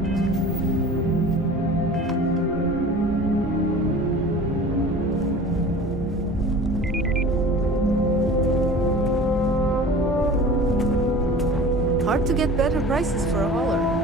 Hard to get better prices for a hauler.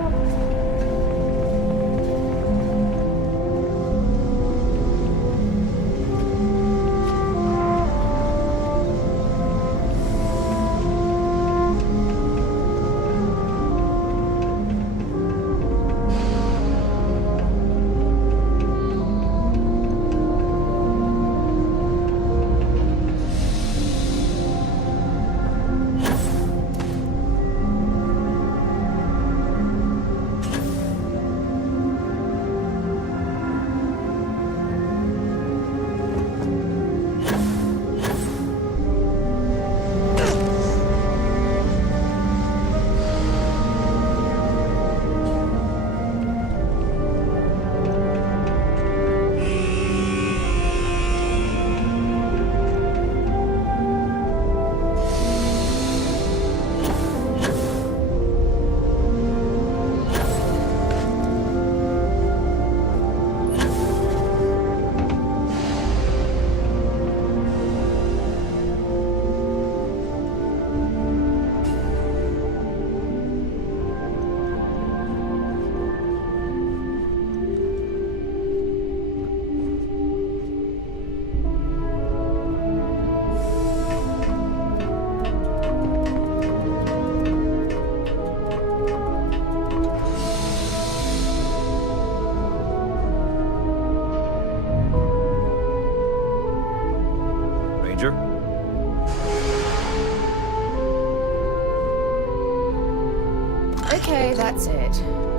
Okay, that's it.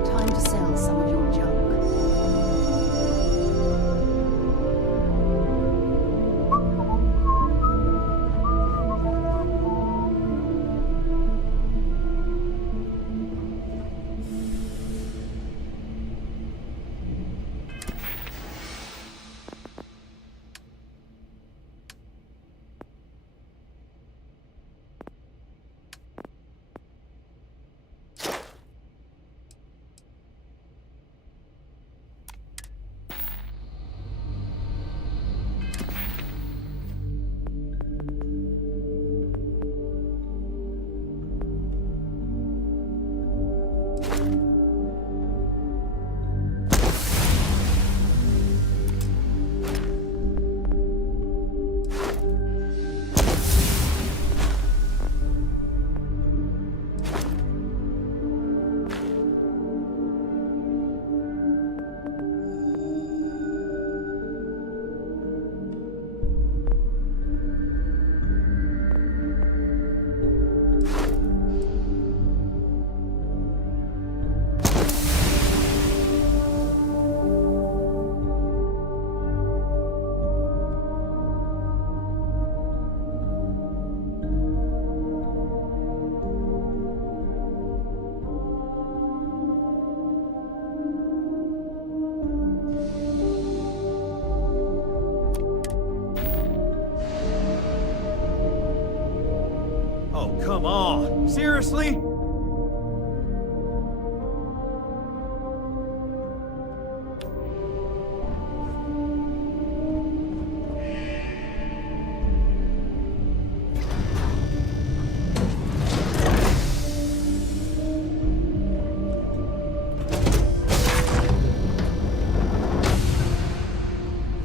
Time to sell some of your junk. Come on, seriously?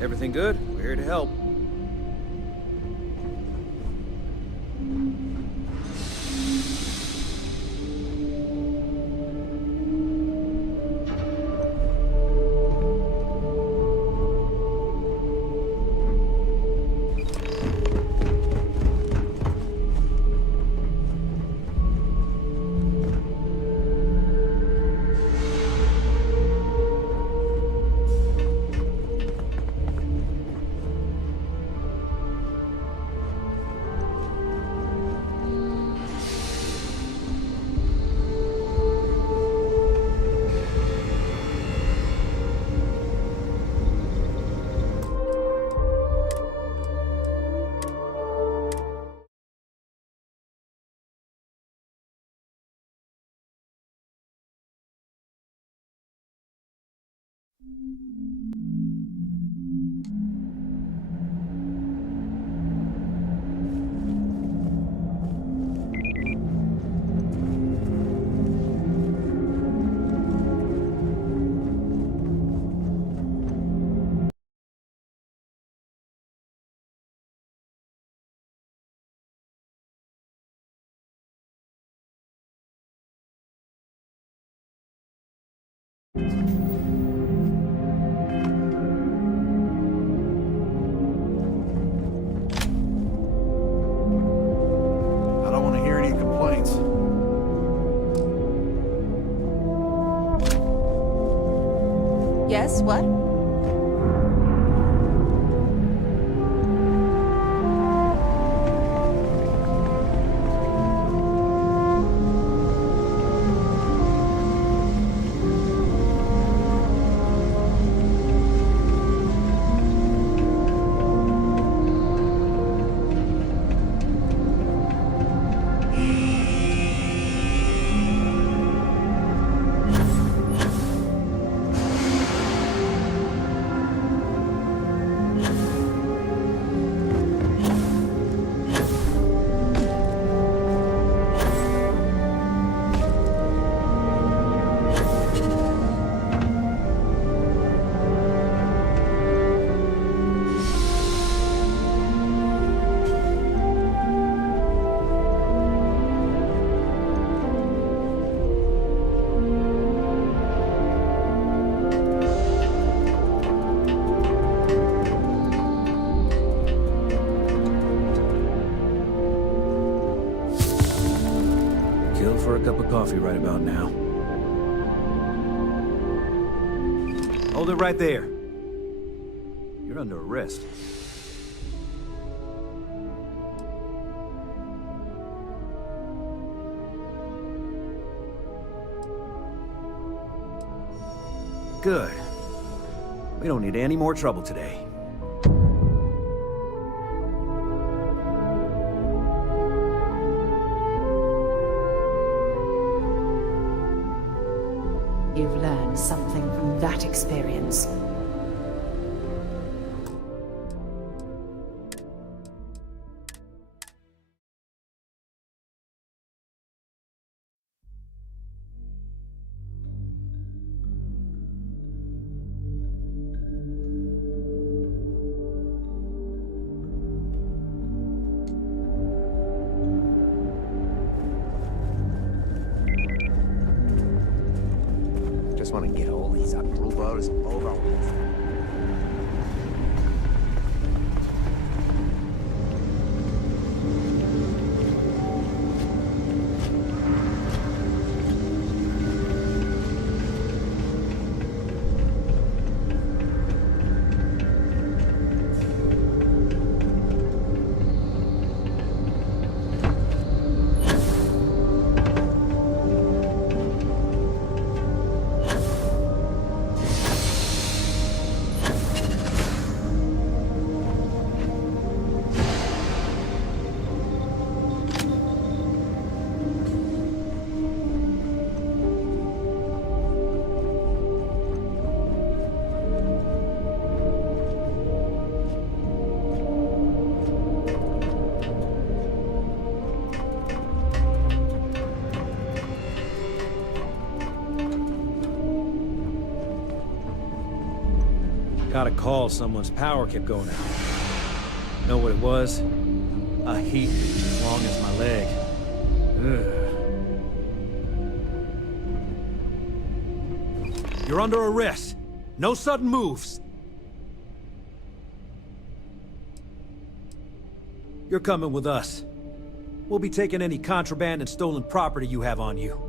Everything good? We're here to help. I don't want to hear any complaints. Yes, what? Kill for a cup of coffee right about now. Hold it right there. You're under arrest. Good. We don't need any more trouble today. You've learned something from that experience. Just want to get all these approvals over with. Got a call someone's power kept going out. Know what it was? A heat as long as my leg. Ugh. You're under arrest. No sudden moves. You're coming with us. We'll be taking any contraband and stolen property you have on you.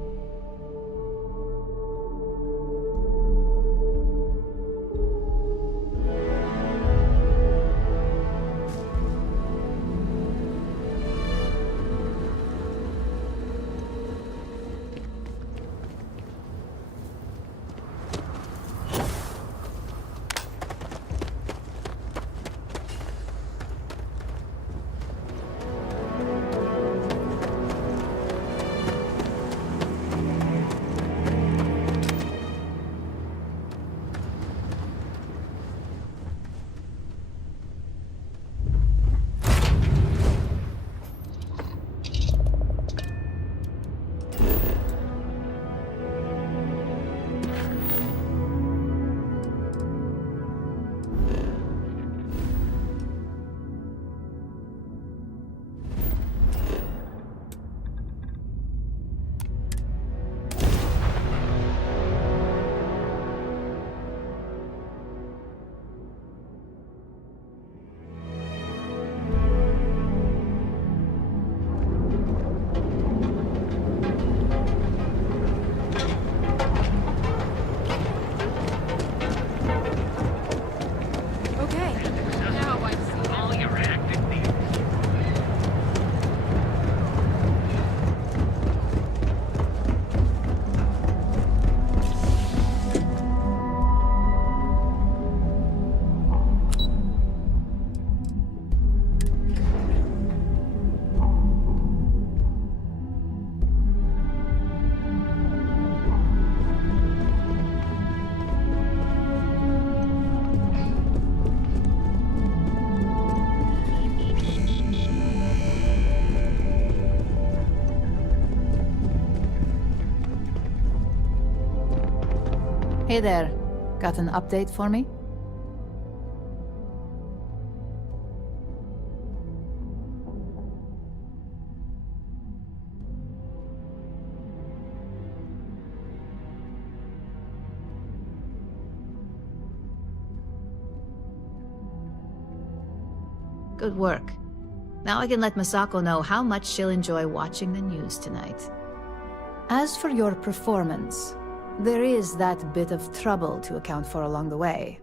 Hey there. Got an update for me? Good work. Now I can let Masako know how much she'll enjoy watching the news tonight. As for your performance, there is that bit of trouble to account for along the way.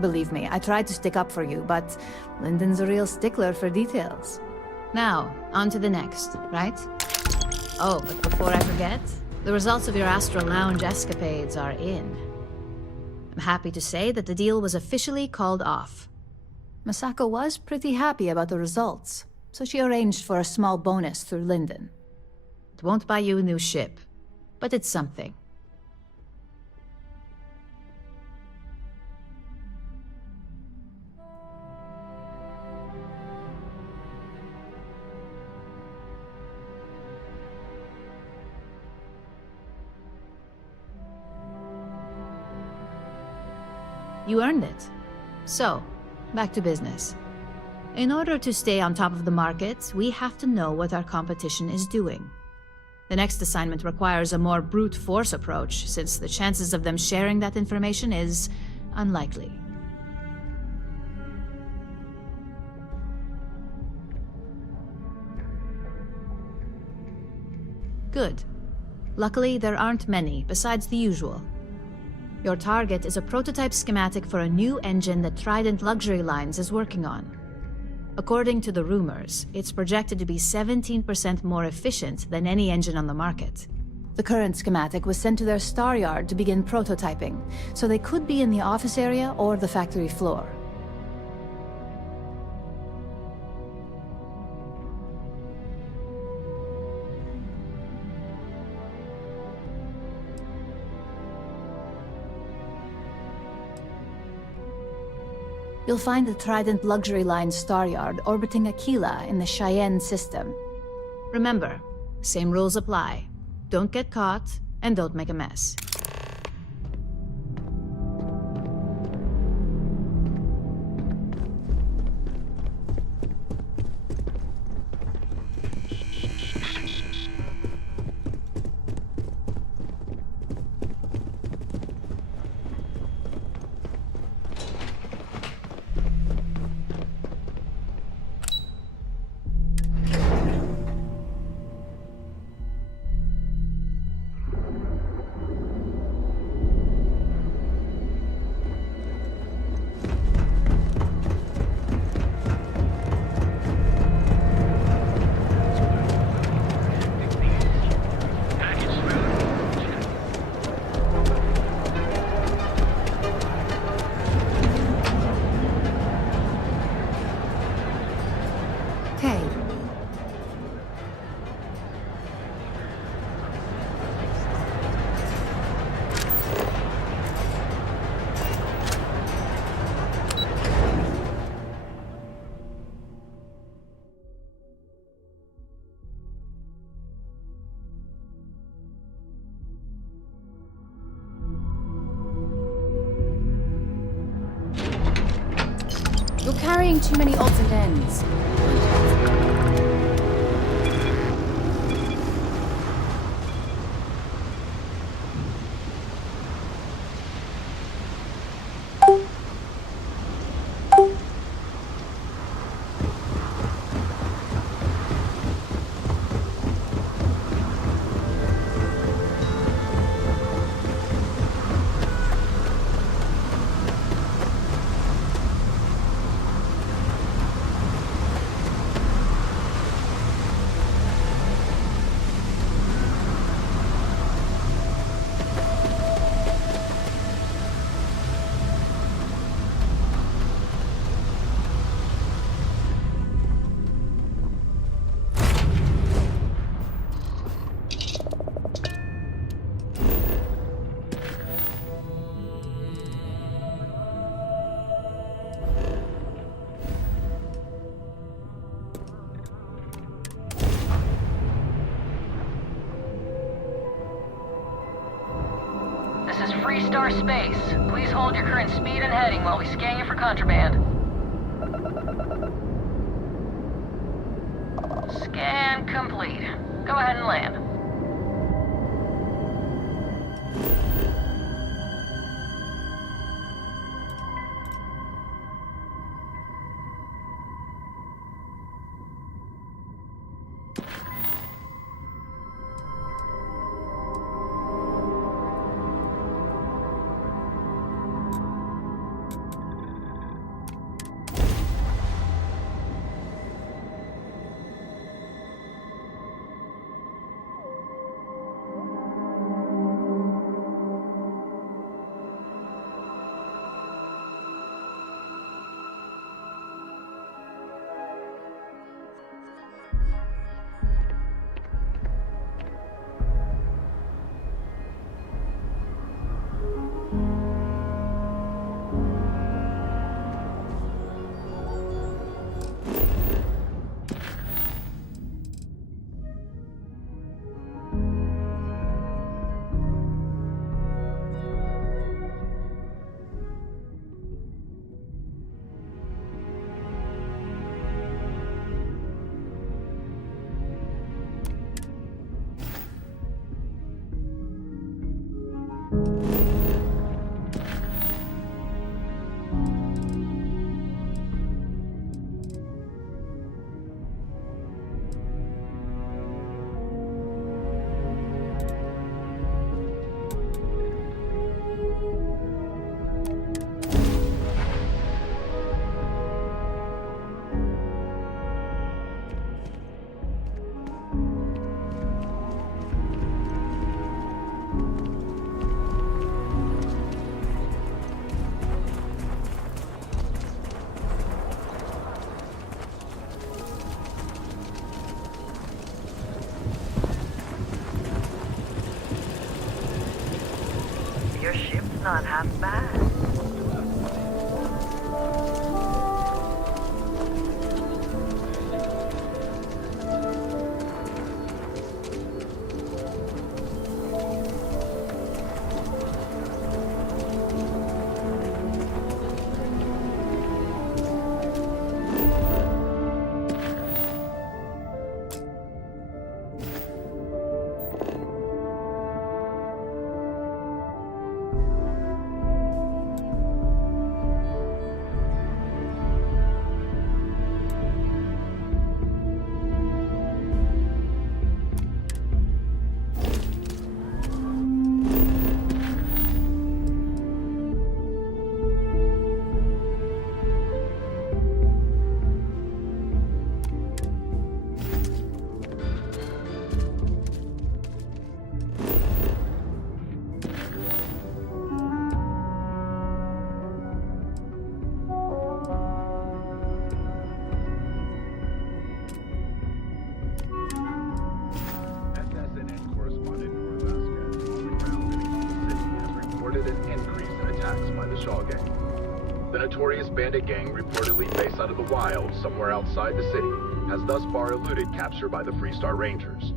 Believe me, I tried to stick up for you, but Lyndon's a real stickler for details. Now, on to the next, right? Oh, but before I forget, the results of your Astral Lounge escapades are in. I'm happy to say that the deal was officially called off. Masako was pretty happy about the results, so she arranged for a small bonus through Lyndon. It won't buy you a new ship, but it's something. You earned it. So, back to business. In order to stay on top of the market, we have to know what our competition is doing. The next assignment requires a more brute force approach, since the chances of them sharing that information is unlikely. Good. Luckily, there aren't many, besides the usual. Your target is a prototype schematic for a new engine that Trident Luxury Lines is working on. According to the rumors, it's projected to be 17% more efficient than any engine on the market. The current schematic was sent to their star yard to begin prototyping, so they could be in the office area or the factory floor. You'll find the Trident Luxury Line star yard orbiting Aquila in the Cheyenne system. Remember, same rules apply. Don't get caught, and don't make a mess. You're carrying too many odds and ends. is Freestar Space. Please hold your current speed and heading while we scan you for contraband. Scan complete. Go ahead and land. Your ship's not half bad. Notorious bandit gang reportedly based out of the wild somewhere outside the city has thus far eluded capture by the Freestar Rangers.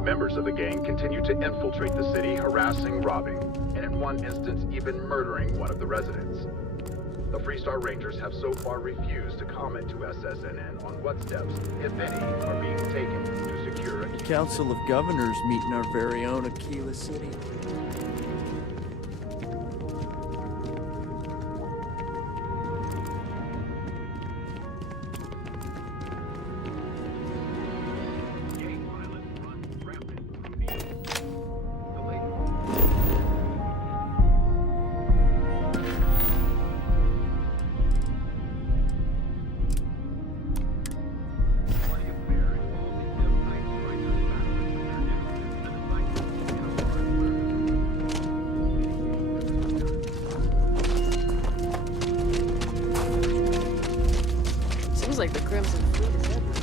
Members of the gang continue to infiltrate the city, harassing, robbing, and in one instance even murdering one of the residents. The Freestar Rangers have so far refused to comment to SSNN on what steps, if any, are being taken to secure a Council of Governors meet in our very own Aquila City. Like the Crimson Fleet is everywhere.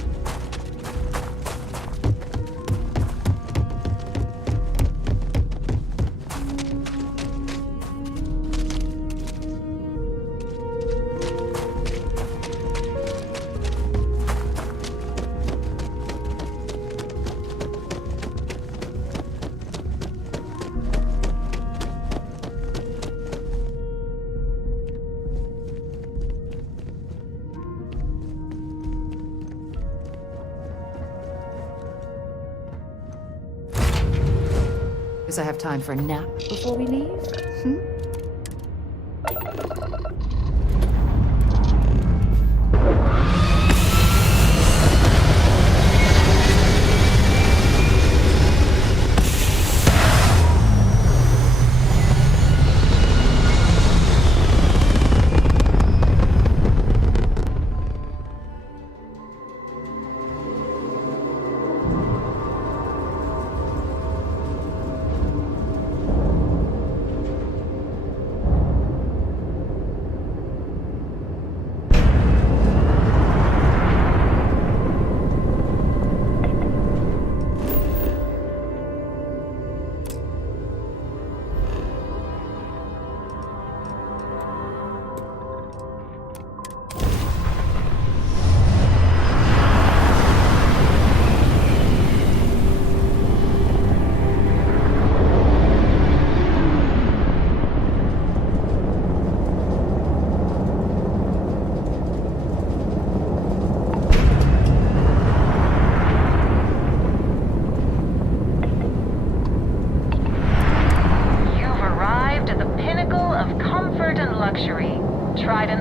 Perhaps I have time for a nap before we leave? Hmm?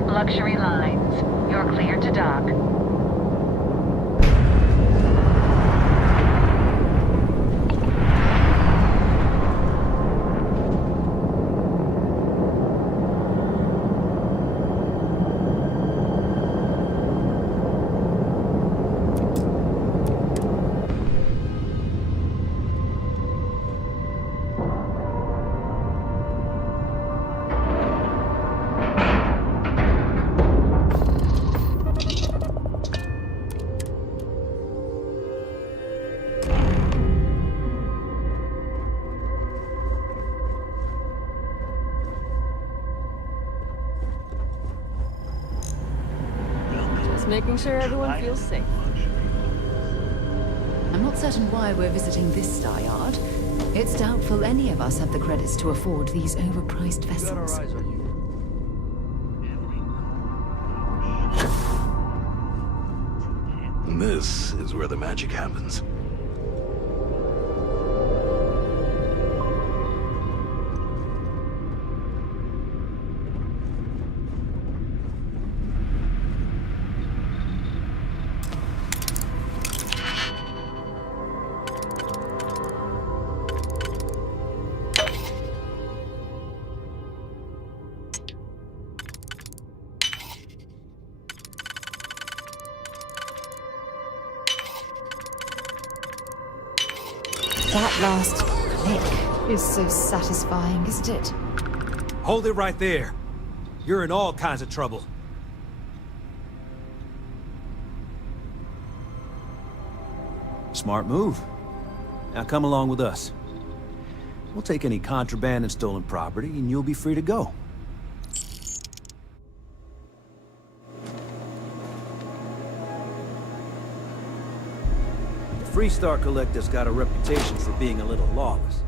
Luxury lines. You're clear to dock. Making sure everyone feels safe. I'm not certain why we're visiting this star yard. It's doubtful any of us have the credits to afford these overpriced vessels. This is where the magic happens. That last click is so satisfying, isn't it? Hold it right there. You're in all kinds of trouble. Smart move. Now come along with us. We'll take any contraband and stolen property, and you'll be free to go. The Freestar Collector's got a reputation for being a little lawless.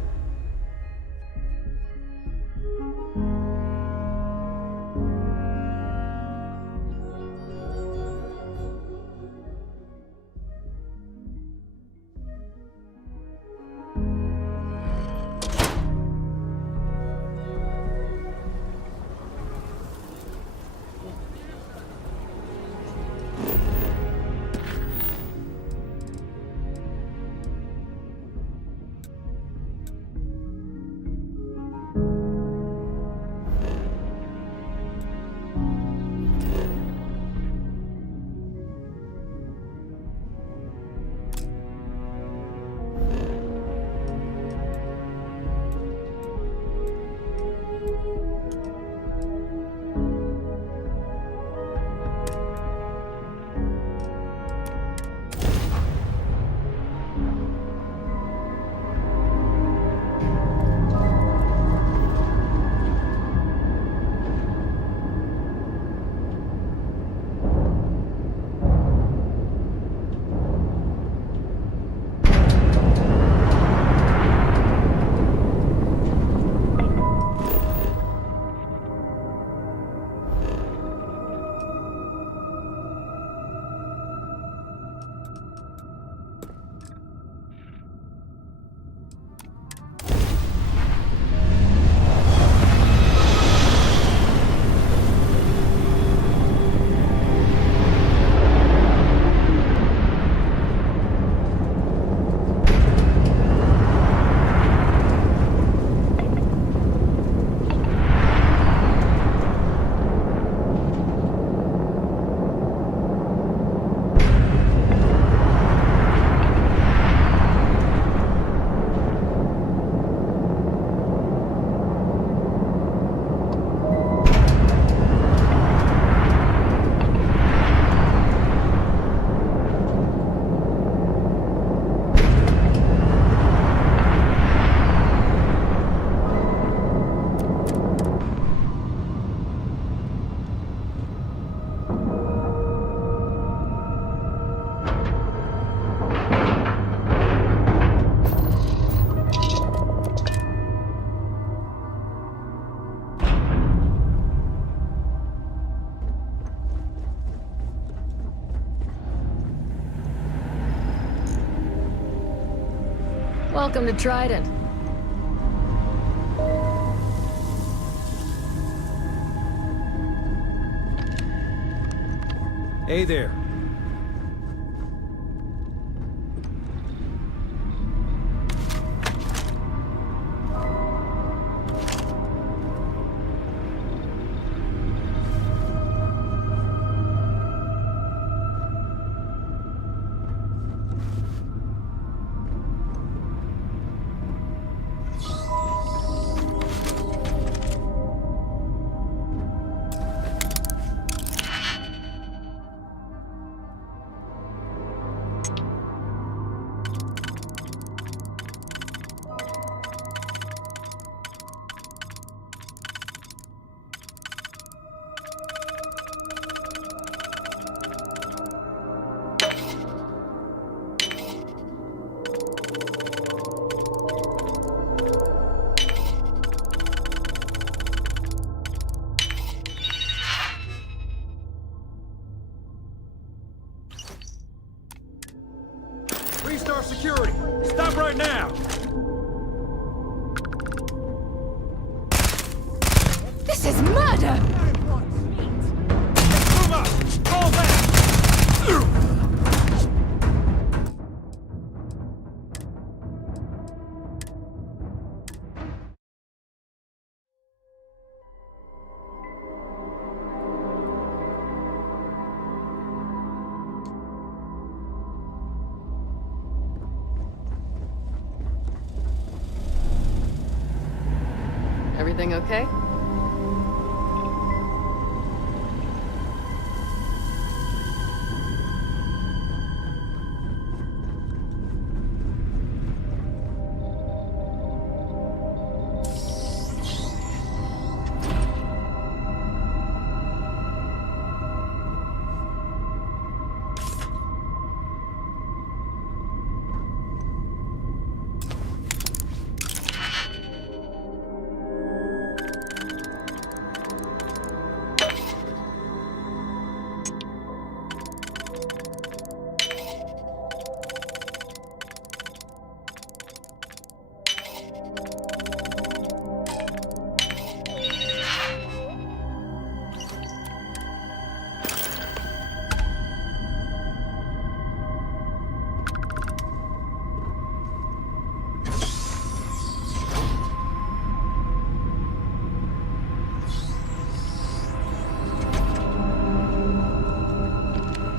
Welcome to Trident. Hey there. Restart security. Stop right now! This is murder! Move up! Fall back! Everything okay?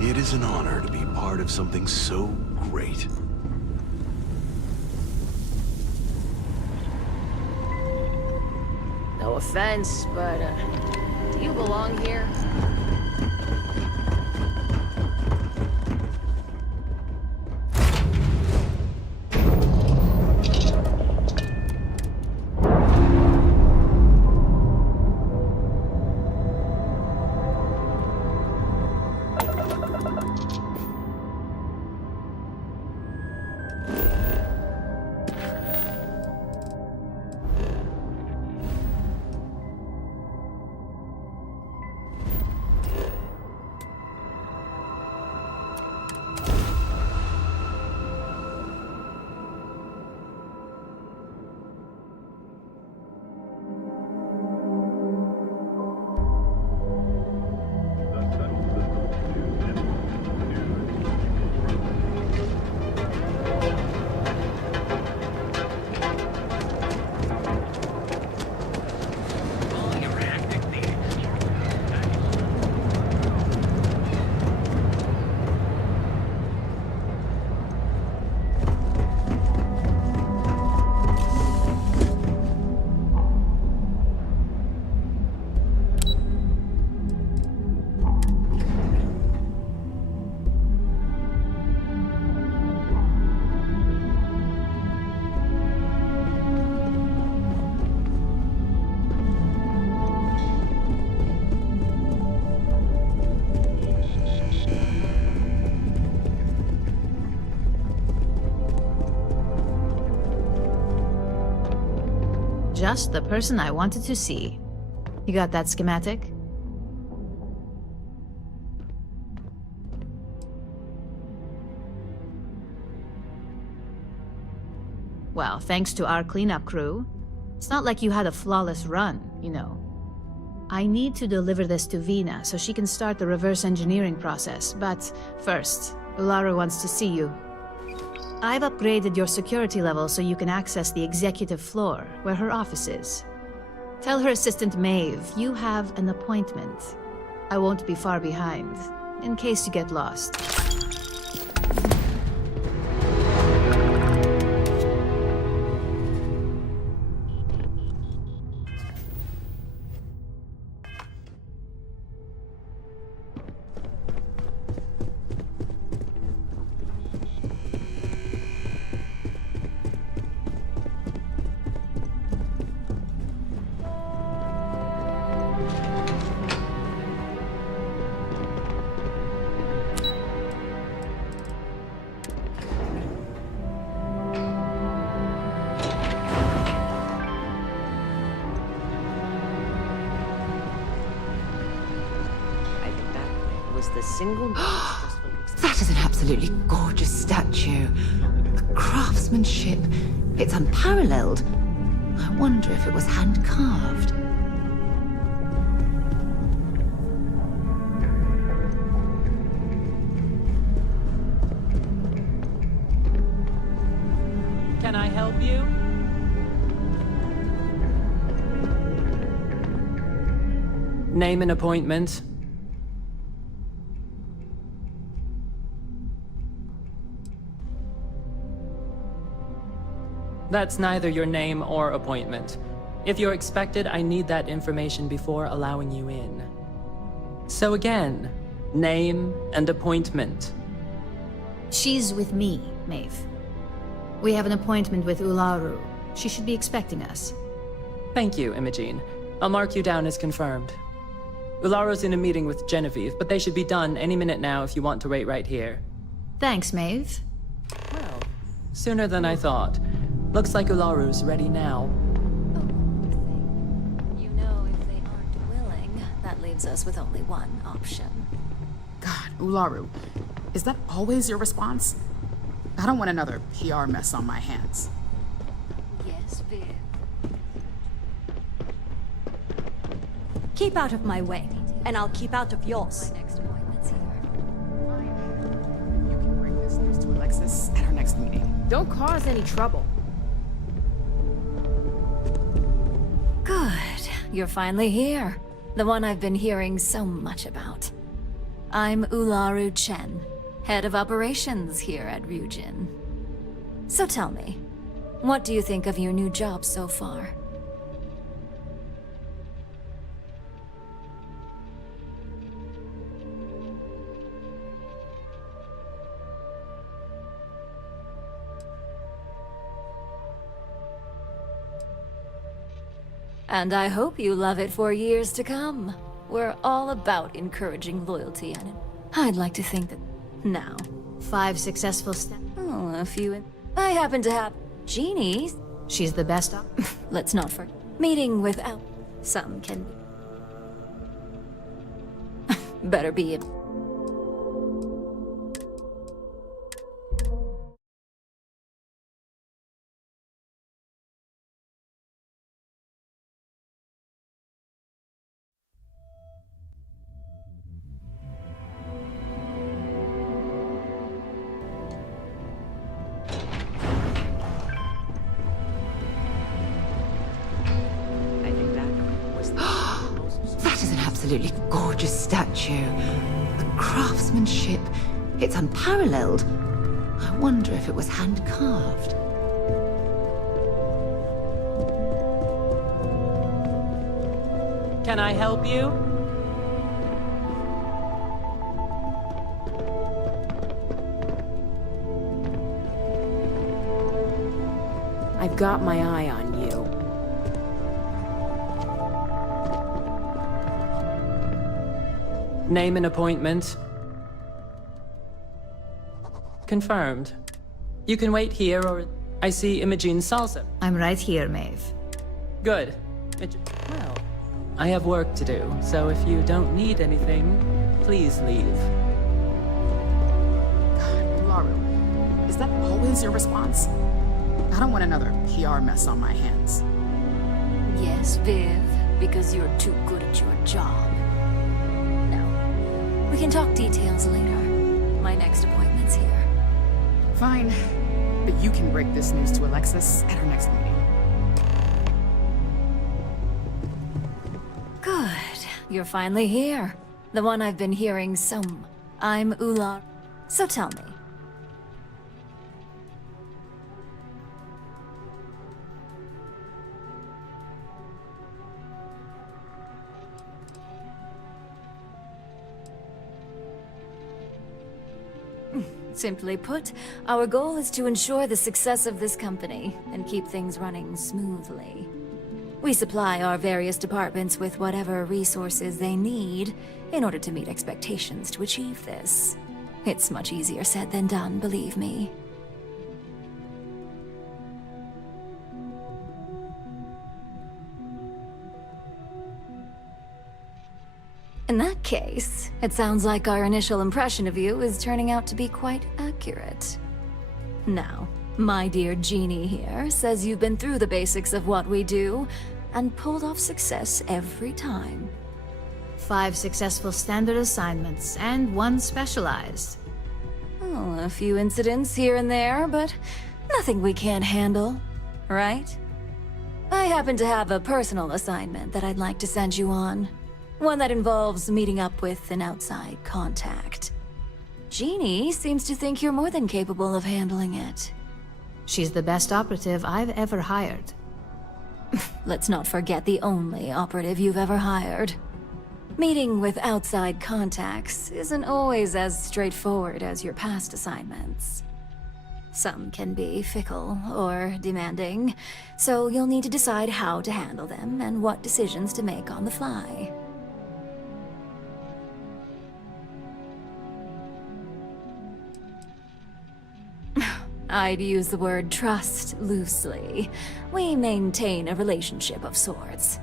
It is an honor to be part of something so great. No offense, but, do you belong here? Just the person I wanted to see. You got that schematic? Well, thanks to our cleanup crew. It's not like you had a flawless run, you know. I need to deliver this to Vina so she can start the reverse engineering process, but first, Ularu wants to see you. I've upgraded your security level so you can access the executive floor, where her office is. Tell her assistant Maeve you have an appointment. I won't be far behind, in case you get lost. The single That is an absolutely gorgeous statue. The craftsmanship, it's unparalleled. I wonder if it was hand-carved. Can I help you? Name an appointment. That's neither your name or appointment. If you're expected, I need that information before allowing you in. So again, name and appointment. She's with me, Maeve. We have an appointment with Ularu. She should be expecting us. Thank you, Imogene. I'll mark you down as confirmed. Ularu's in a meeting with Genevieve, but they should be done any minute now if you want to wait right here. Thanks, Maeve. Well, sooner than I thought. Looks like Ularu's ready now. You know, if they aren't willing, that leaves us with only one option. God, Ularu, is that always your response? I don't want another PR mess on my hands. Yes, Viv. Keep out of my way, and I'll keep out of yours. Next appointment's here. You can bring this news to Alexis at our next meeting. Don't cause any trouble. Good. You're finally here. The one I've been hearing so much about. I'm Ularu Chen, head of operations here at Ryujin. So tell me, what do you think of your new job so far? And I hope you love it for years to come. We're all about encouraging loyalty, and I'd like to think that now. 5 successful steps. Oh, a few. I happen to have genies. She's the best. Let's not forget. Meeting without some can better be it. Absolutely gorgeous statue. The craftsmanship, it's unparalleled. I wonder if it was hand-carved. Can I help you? I've got my eye on you. Name and appointment. Confirmed. You can wait here, or I see Imogene Salsa. I'm right here, Maeve. Good. Well, I have work to do, so if you don't need anything, please leave. God, Ularu, is that always your response? I don't want another PR mess on my hands. Yes, Viv, because you're too good at your job. No, we can talk details later. My next appointment's here. Fine, but you can break this news to Alexis at our next meeting. Good. You're finally here. The one I've been hearing I'm Ular. So tell me. Simply put, our goal is to ensure the success of this company and keep things running smoothly. We supply our various departments with whatever resources they need in order to meet expectations to achieve this. It's much easier said than done, believe me. In that case, it sounds like our initial impression of you is turning out to be quite accurate. Now, my dear Jeannie here says you've been through the basics of what we do and pulled off success every time. 5 successful standard assignments and 1 specialized. Oh, a few incidents here and there, but nothing we can't handle, right? I happen to have a personal assignment that I'd like to send you on. One that involves meeting up with an outside contact. Jeannie seems to think you're more than capable of handling it. She's the best operative I've ever hired. Let's not forget the only operative you've ever hired. Meeting with outside contacts isn't always as straightforward as your past assignments. Some can be fickle or demanding, so you'll need to decide how to handle them and what decisions to make on the fly. I'd use the word trust loosely. We maintain a relationship of sorts.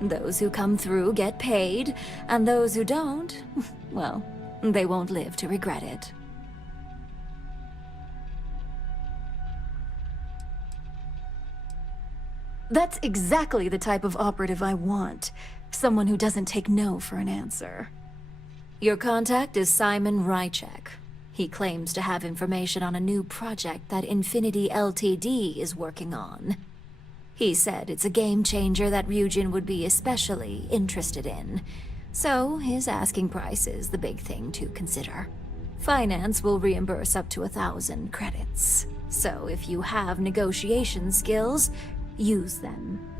Those who come through get paid, and those who don't, well, they won't live to regret it. That's exactly the type of operative I want. Someone who doesn't take no for an answer. Your contact is Simon Rychek. He claims to have information on a new project that Infinity Ltd is working on. He said it's a game changer that Ryujin would be especially interested in. So his asking price is the big thing to consider. Finance will reimburse up to 1,000 credits. So if you have negotiation skills, use them.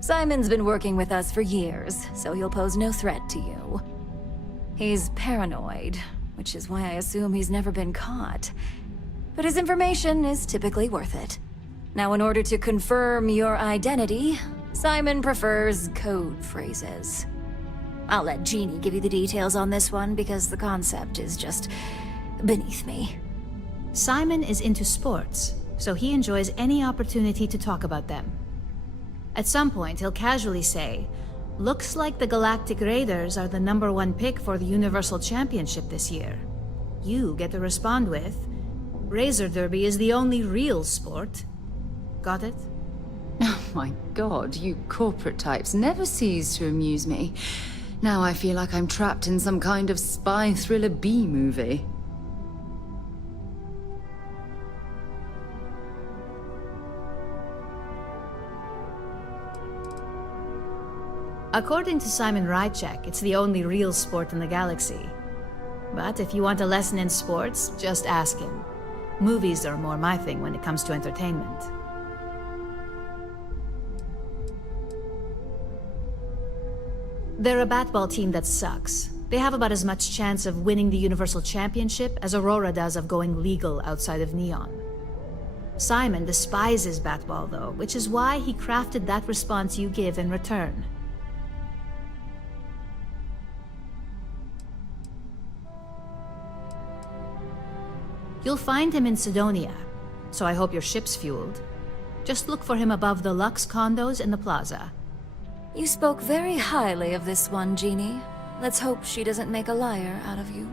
Simon's been working with us for years, so he'll pose no threat to you. He's paranoid, which is why I assume he's never been caught. But his information is typically worth it. Now, in order to confirm your identity, Simon prefers code phrases. I'll let Jeannie give you the details on this one because the concept is just beneath me. Simon is into sports, so he enjoys any opportunity to talk about them. At some point, he'll casually say, "Looks like the Galactic Raiders are the #1 pick for the Universal Championship this year." You get to respond with, "Razor Derby is the only real sport." Got it? Oh my god, you corporate types never cease to amuse me. Now I feel like I'm trapped in some kind of spy thriller B-movie. According to Simon Rychek, it's the only real sport in the galaxy. But if you want a lesson in sports, just ask him. Movies are more my thing when it comes to entertainment. They're a batball team that sucks. They have about as much chance of winning the Universal Championship as Aurora does of going legal outside of Neon. Simon despises batball though, which is why he crafted that response you give in return. You'll find him in Sidonia, so I hope your ship's fueled. Just look for him above the Lux condos in the plaza. You spoke very highly of this one, Jeannie. Let's hope she doesn't make a liar out of you.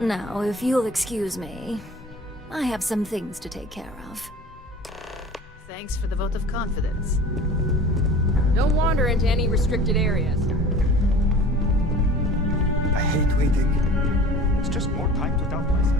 Now, if you'll excuse me, I have some things to take care of. Thanks for the vote of confidence. Don't wander into any restricted areas. I hate waiting. It's just more time to doubt myself.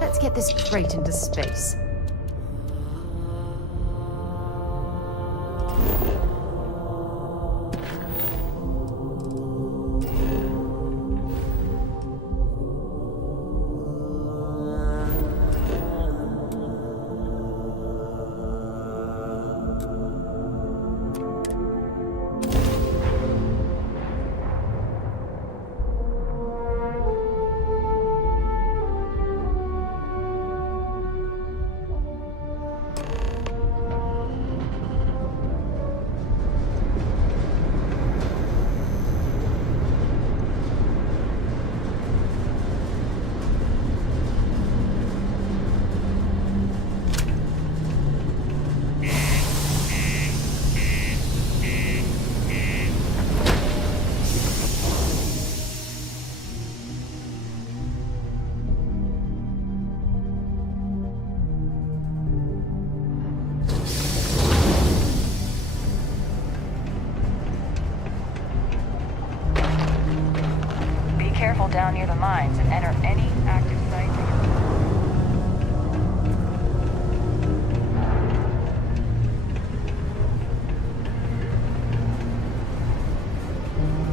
Let's get this crate into space. Careful down near the mines and enter any active site.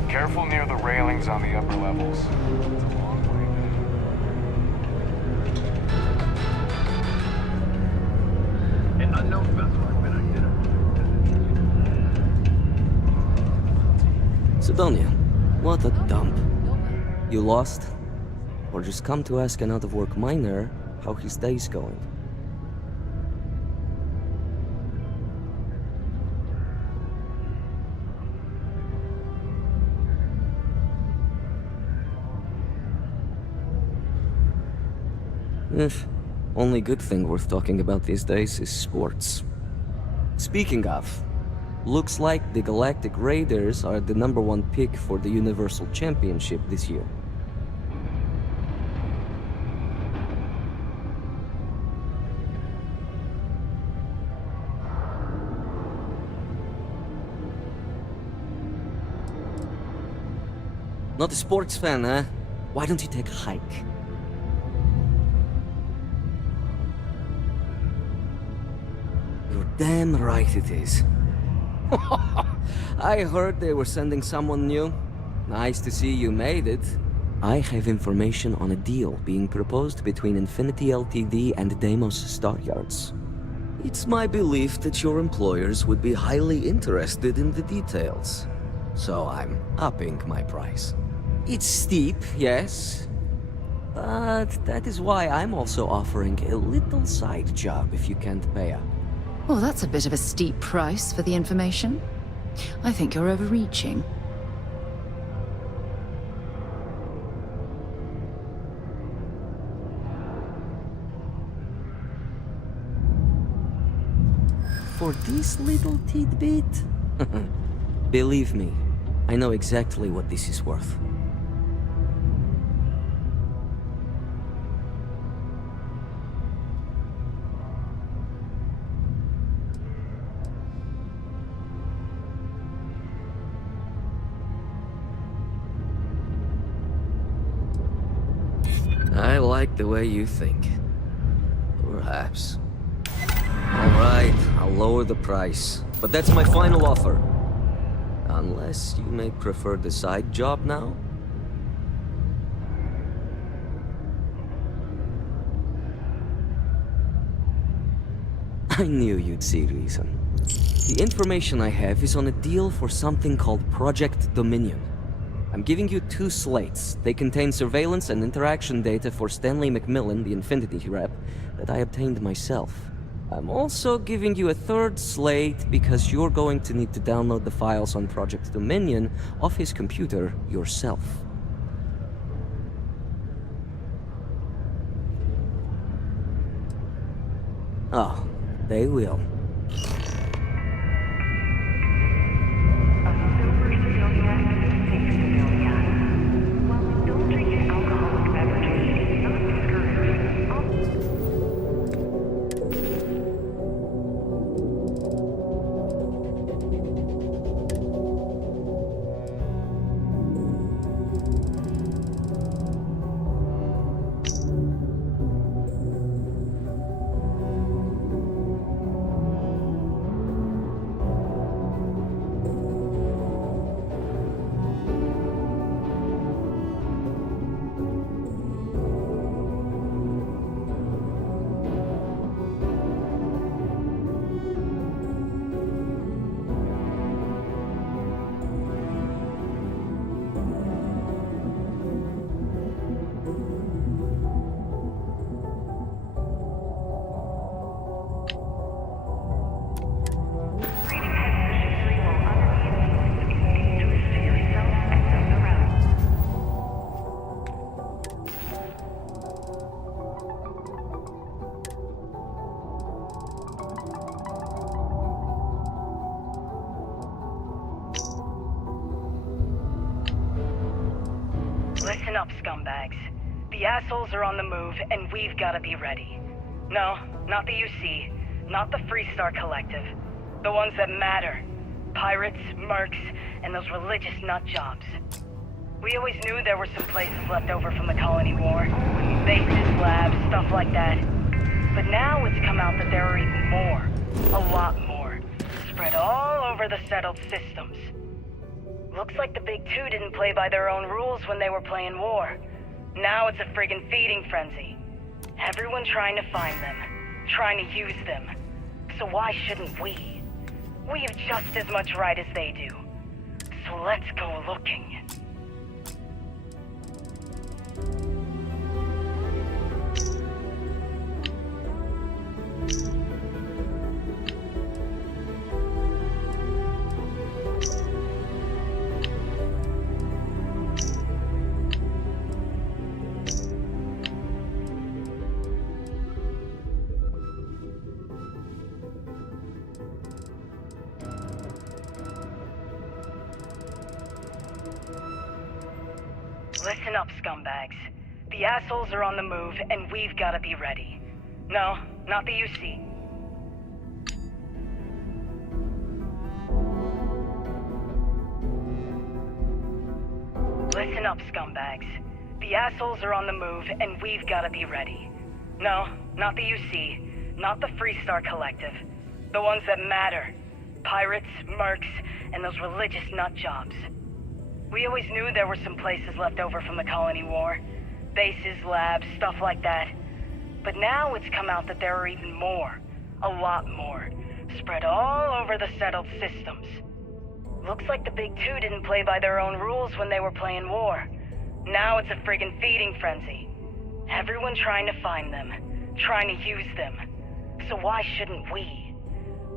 Careful near the railings on the upper levels. It's a long way down. An unknown vessel has been identified. Sidonia, what a dump. You lost? Or just come to ask an out-of-work miner how his day's going? Only good thing worth talking about these days is sports. Speaking of, looks like the Galactic Raiders are the #1 pick for the Universal Championship this year. Not a sports fan, huh? Why don't you take a hike? You're damn right it is. I heard they were sending someone new. Nice to see you made it. I have information on a deal being proposed between Infinity Ltd and Deimos Staryards. It's my belief that your employers would be highly interested in the details, so I'm upping my price. It's steep, yes, but that is why I'm also offering a little side job if you can't pay up. Well, that's a bit of a steep price for the information. I think you're overreaching. For this little tidbit? Believe me, I know exactly what this is worth. I like the way you think. Perhaps. Alright, I'll lower the price. But that's my final offer. Unless you may prefer the side job now? I knew you'd see reason. The information I have is on a deal for something called Project Dominion. I'm giving you 2 slates. They contain surveillance and interaction data for Stanley McMillan, the Infinity rep, that I obtained myself. I'm also giving you a 3rd slate because you're going to need to download the files on Project Dominion off his computer yourself. Oh, they will. Listen up, scumbags. The assholes are on the move, and we've got to be ready. No, not the UC, not the Freestar Collective. The ones that matter. Pirates, mercs, and those religious nut jobs. We always knew there were some places left over from the Colony War. Bases, labs, stuff like that. But now it's come out that there are even more. A lot more. Spread all over the settled systems. Looks like the Big Two didn't play by their own rules when they were playing war. Now it's a friggin' feeding frenzy. Everyone trying to find them, trying to use them. So why shouldn't we? We have just as much right as they do. So let's go looking. Listen up, scumbags. The assholes are on the move, and we've got to be ready. No, not the UC. Listen up, scumbags. The assholes are on the move, and we've got to be ready. No, not the UC, not the Freestar Collective. The ones that matter. Pirates, mercs, and those religious nut jobs. We always knew there were some places left over from the Colony War. Bases, labs, stuff like that. But now it's come out that there are even more. A lot more. Spread all over the settled systems. Looks like the Big Two didn't play by their own rules when they were playing war. Now it's a friggin' feeding frenzy. Everyone trying to find them. Trying to use them. So why shouldn't we?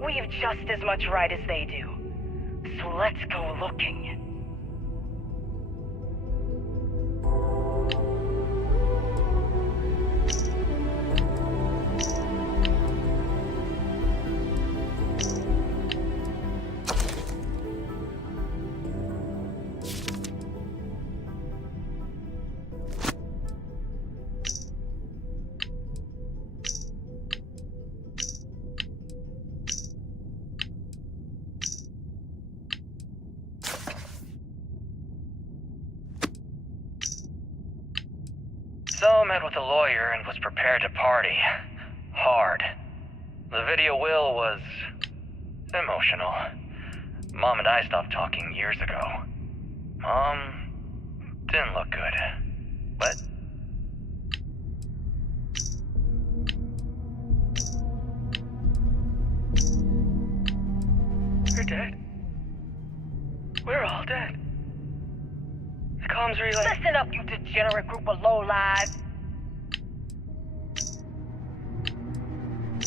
We have just as much right as they do. So let's go looking. So met with a lawyer and was prepared to party. Hard. The video will was emotional. Mom and I stopped talking years ago. Mom didn't look good. But we're dead. We're all dead. The comms relay. Listen up, you degenerate group of lowlives.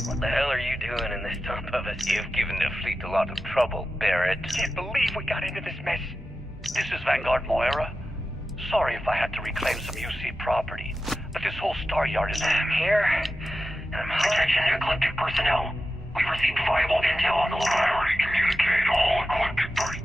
What the hell are you doing in this dump of us? You've given the fleet a lot of trouble, Barrett. Can't believe we got into this mess. This is Vanguard Moira. Sorry if I had to reclaim some UC property, but this whole star yard is... I'm here, and I'm hot. Attention, Eclectic personnel. We've received viable intel on the location. Priority communicate all Eclectic personnel.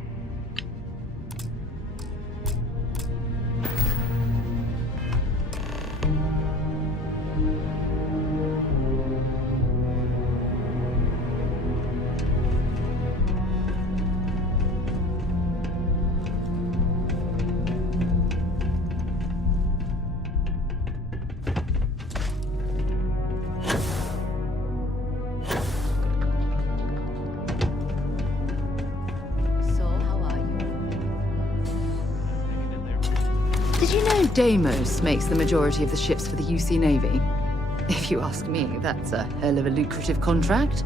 Did you know Deimos makes the majority of the ships for the UC Navy? If you ask me, that's a hell of a lucrative contract.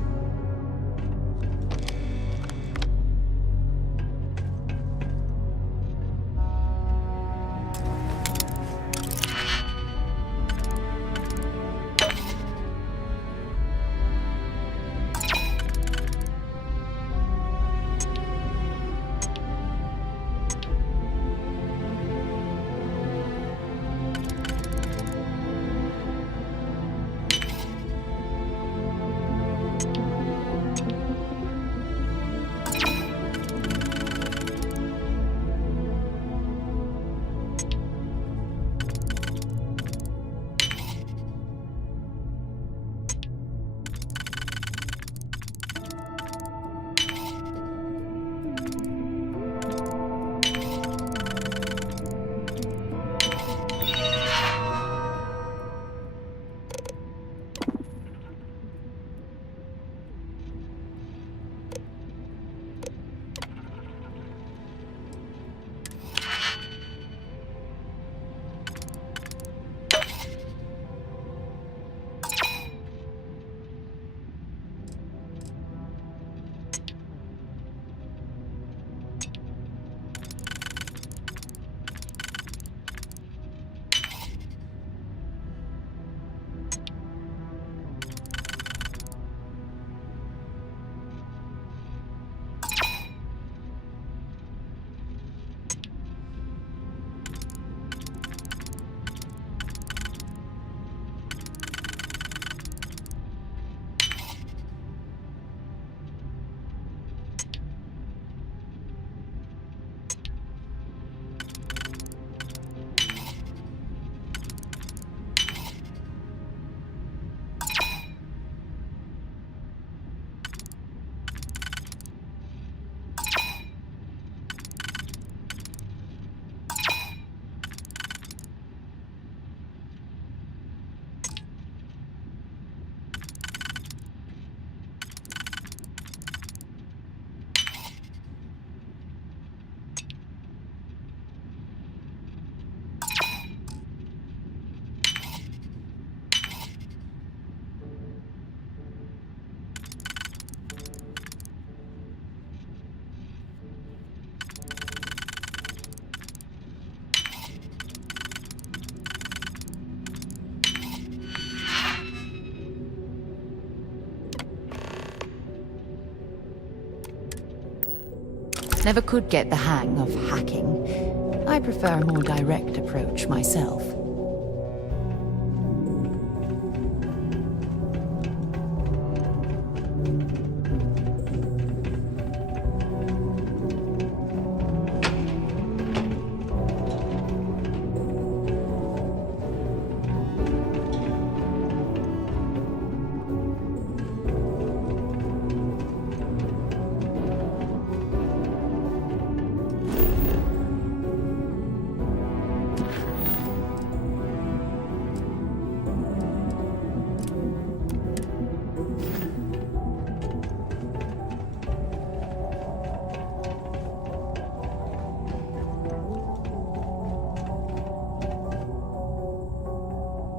Never could get the hang of hacking. I prefer a more direct approach myself.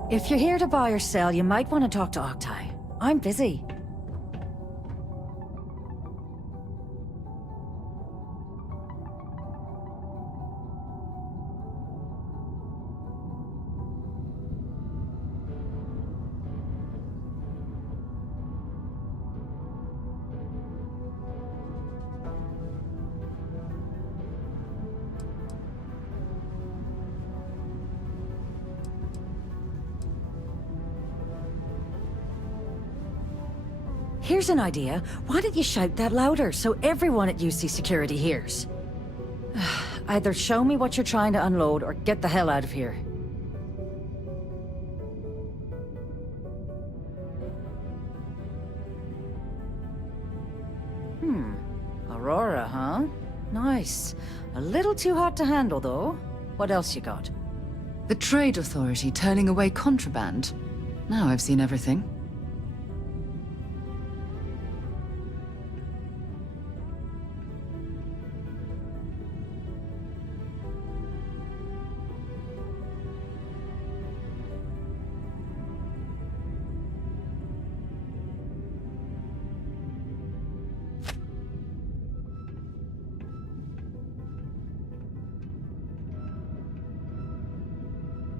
If you're here to buy or sell, you might want to talk to Octai. I'm busy. Here's an idea. Why don't you shout that louder so everyone at UC Security hears? Either show me what you're trying to unload or get the hell out of here. Aurora, huh? Nice. A little too hot to handle, though. What else you got? The Trade Authority turning away contraband. Now I've seen everything.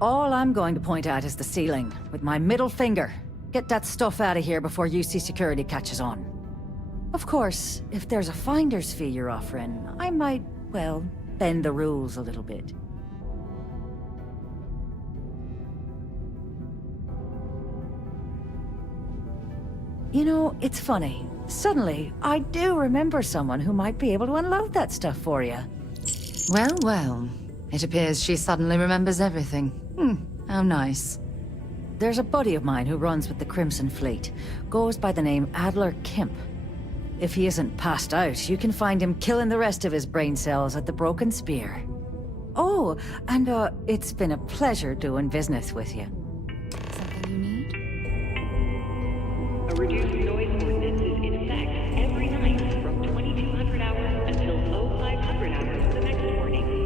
All I'm going to point at is the ceiling, with my middle finger. Get that stuff out of here before UC Security catches on. Of course, if there's a finder's fee you're offering, I might, well, bend the rules a little bit. You know, it's funny. Suddenly, I do remember someone who might be able to unload that stuff for you. Well, well. It appears she suddenly remembers everything. How nice. There's a buddy of mine who runs with the Crimson Fleet. Goes by the name Adler Kemp. If he isn't passed out, you can find him killing the rest of his brain cells at the Broken Spear. Oh, and it's been a pleasure doing business with you. Something you need? A reduced noise ordinance is in effect every night from 2200 hours until 0500 hours the next morning.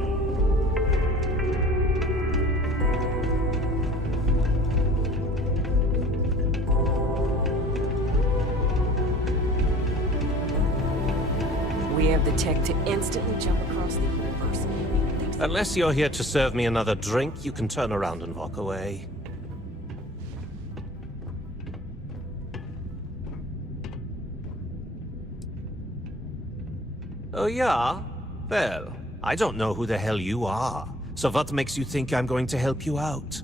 We have the tech to instantly jump across the universe. Unless you're here to serve me another drink, you can turn around and walk away. Oh yeah? Well, I don't know who the hell you are. So what makes you think I'm going to help you out?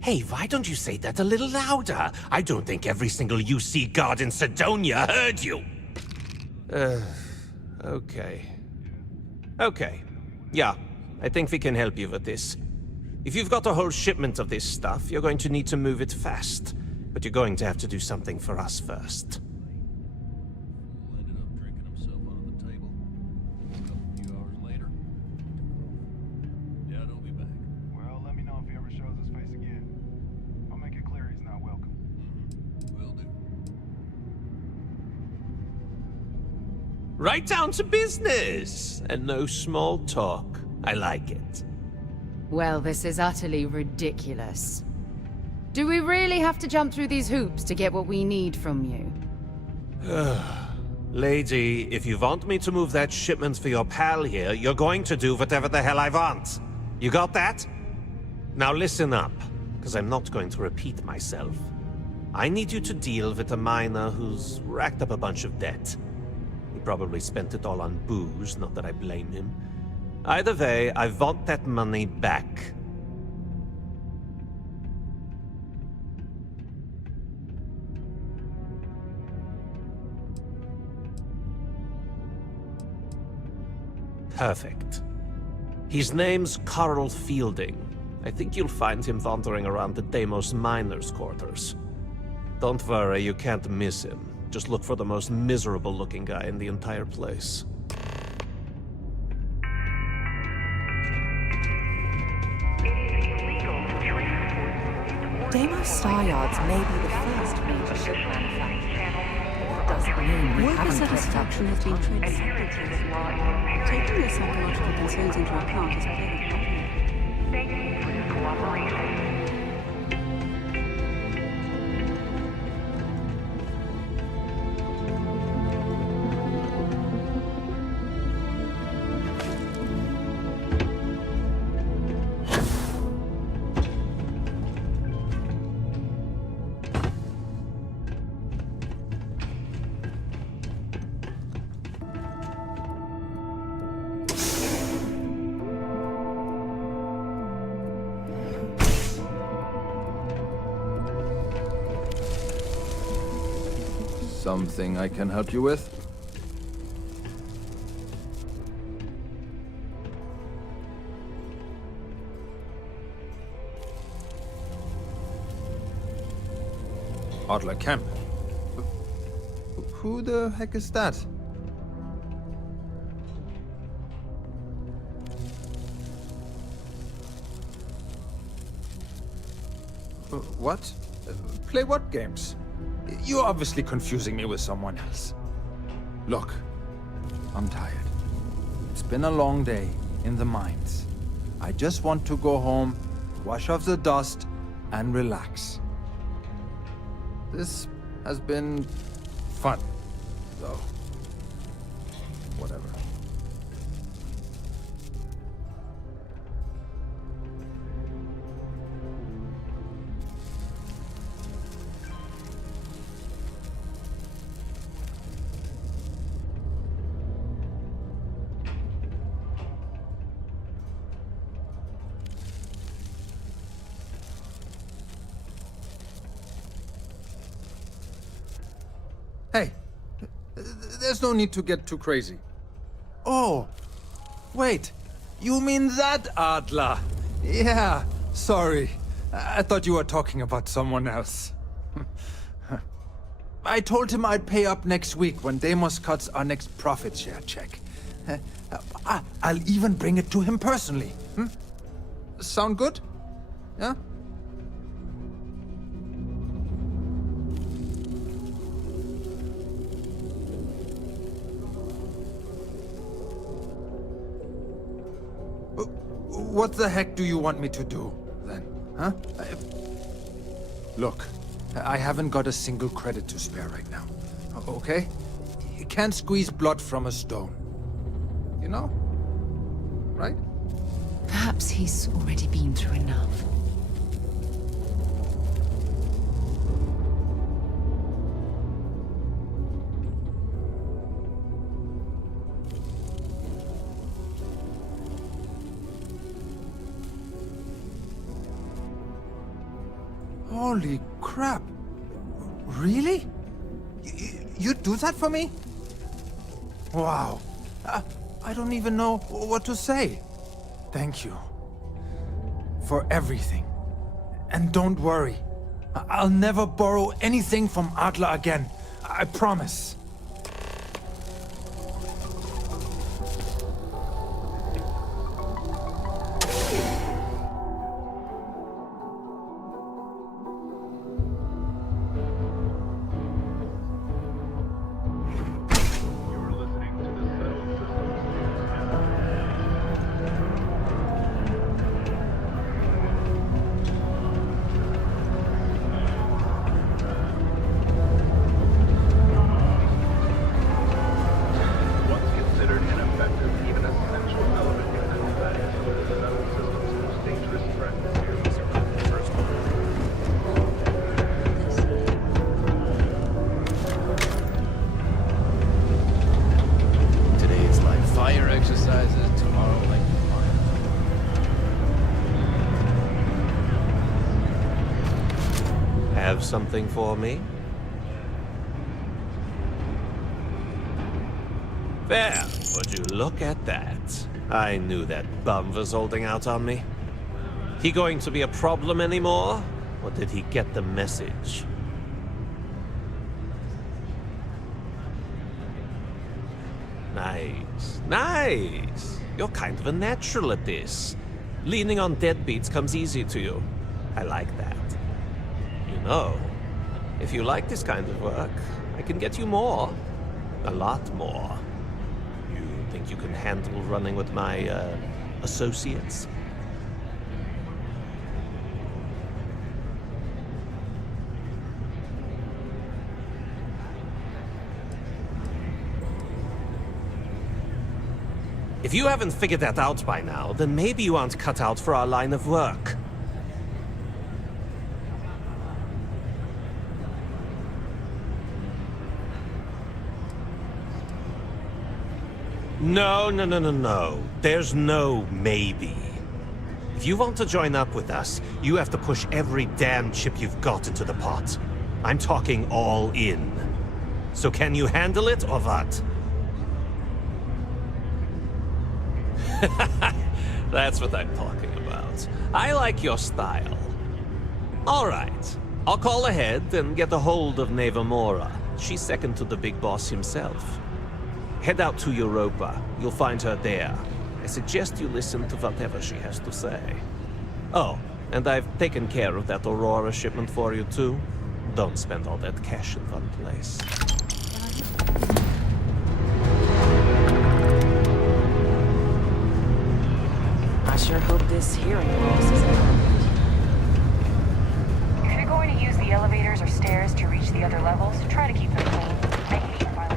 Hey, why don't you say that a little louder? I don't think every single UC guard in Sidonia heard you! Okay. Okay. Yeah, I think we can help you with this. If you've got a whole shipment of this stuff, you're going to need to move it fast. But you're going to have to do something for us first. Ended up drinking himself under the table. Woke up a few hours later. Yeah, don't be back. Well, let me know if he ever shows his face again. I'll make it clear he's not welcome. Will do. Right down to business! And no small talk. I like it. Well, this is utterly ridiculous. Do we really have to jump through these hoops to get what we need from you? Lady, if you want me to move that shipment for your pal here, you're going to do whatever the hell I want. You got that? Now listen up, because I'm not going to repeat myself. I need you to deal with a miner who's racked up a bunch of debt. probably spent it all on booze, not that I blame him. Either way, I want that money back. Perfect. His name's Carl Fielding. I think you'll find him wandering around the Deimos miners' quarters. Don't worry, you can't miss him. Just look for the most miserable-looking guy in the entire place. Deimos Star Yards may be the first major ship manufacturer. Doesn't mean we Worker haven't kept up satisfaction with has been the times. trending. Taking your psychological concerns into account is very Thank you for your cooperation. Something I can help you with? Adler Kemp. Who the heck is that? What? Play what games? You're obviously confusing me with someone else. Look, I'm tired. It's been a long day in the mines. I just want to go home, wash off the dust, and relax. This has been fun, though. Whatever. Hey, there's no need to get too crazy. Oh, wait, you mean that Adler? Yeah, sorry. I thought you were talking about someone else. I told him I'd pay up next week when Deimos cuts our next profit share check. I'll even bring it to him personally. Sound good? Yeah? What the heck do you want me to do, then? Huh? Look, I haven't got a single credit to spare right now, okay? You can't squeeze blood from a stone. You know? Right? Perhaps he's already been through enough. Holy crap. Really? You'd do that for me? Wow. I don't even know what to say. Thank you. For everything. And don't worry. I'll never borrow anything from Adler again. I promise. have something for me? There, would you look at that? I knew that bum was holding out on me. He going to be a problem anymore? Or did he get the message? Nice, nice. You're kind of a natural at this. Leaning on deadbeats comes easy to you. I like that. You know, if you like this kind of work, I can get you more. A lot more. You think you can handle running with my, associates? If you haven't figured that out by now, then maybe you aren't cut out for our line of work. No. There's no maybe. If you want to join up with us, you have to push every damn chip you've got into the pot. I'm talking all in. So can you handle it or what? That's what I'm talking about. I like your style. All right. I'll call ahead and get a hold of Nevamora. She's second to the big boss himself. Head out to Europa. You'll find her there. I suggest you listen to whatever she has to say. Oh, and I've taken care of that Aurora shipment for you too. Don't spend all that cash in one place. I sure hope this hearing loss isn't perfect. If you're going to use the elevators or stairs to reach the other levels, try to keep them clean. Make it easy while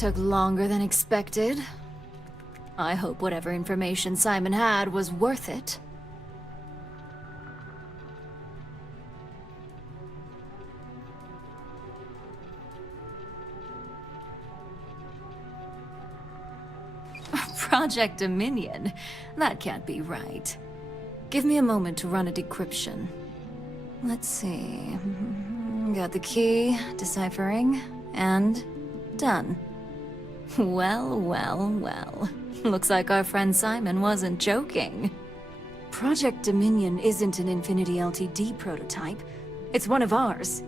took longer than expected. I hope whatever information Simon had was worth it. Project Dominion? That can't be right. Give me a moment to run a decryption. Let's see. Got the key, deciphering, and done. Well, well, well. Looks like our friend Simon wasn't joking. Project Dominion isn't an Infinity Ltd prototype. It's one of ours.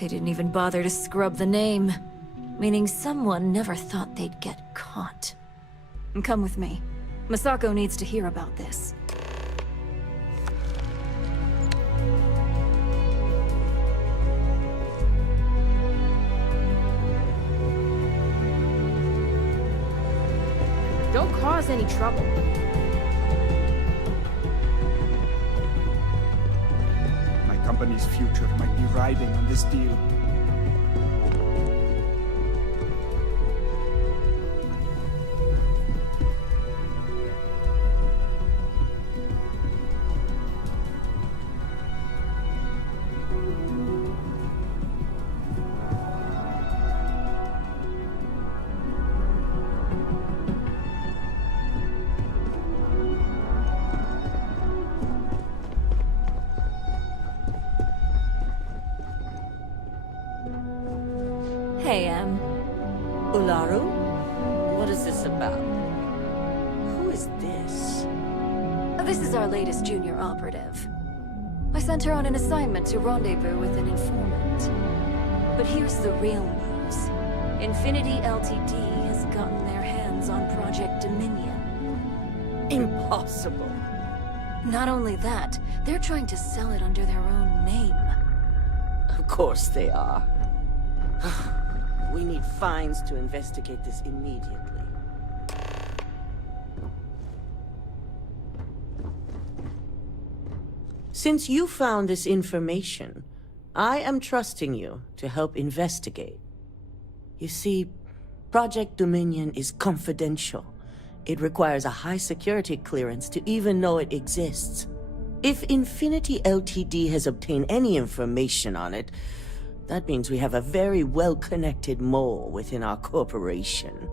They didn't even bother to scrub the name. Meaning someone never thought they'd get caught. Come with me. Masako needs to hear about this. Don't cause any trouble. My company's future might be riding on this deal. Hey, Ularu? What is this about? Who is this? This is our latest junior operative. I sent her on an assignment to rendezvous with an informant. But here's the real news. Infinity Ltd has gotten their hands on Project Dominion. Impossible. Not only that, they're trying to sell it under their own name. Of course they are. We need fines to investigate this immediately. Since you found this information, I am trusting you to help investigate. You see, Project Dominion is confidential. It requires a high security clearance to even know it exists. If Infinity Ltd has obtained any information on it, that means we have a very well-connected mole within our corporation.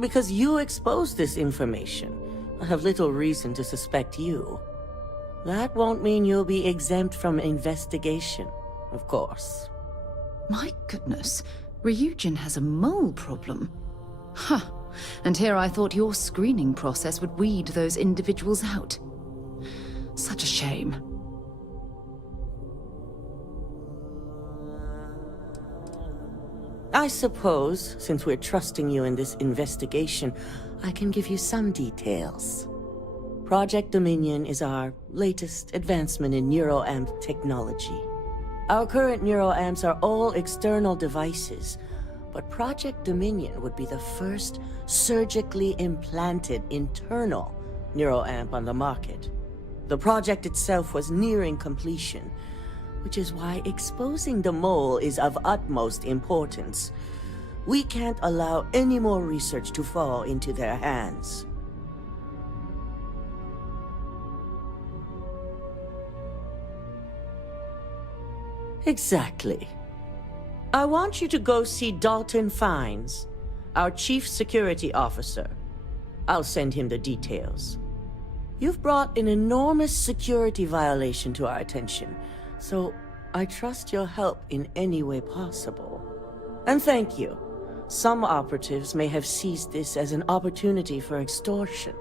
Because you exposed this information, I have little reason to suspect you. That won't mean you'll be exempt from investigation, of course. My goodness, Ryujin has a mole problem. Huh. And here I thought your screening process would weed those individuals out. Such a shame. I suppose, since we're trusting you in this investigation, I can give you some details. Project Dominion is our latest advancement in neuroamp technology. Our current neuroamps are all external devices, but Project Dominion would be the first surgically implanted internal neuroamp on the market. The project itself was nearing completion, which is why exposing the mole is of utmost importance. We can't allow any more research to fall into their hands. Exactly. I want you to go see Dalton Fiennes, our Chief Security Officer. I'll send him the details. You've brought an enormous security violation to our attention, so I trust your help in any way possible. And thank you. Some operatives may have seized this as an opportunity for extortion.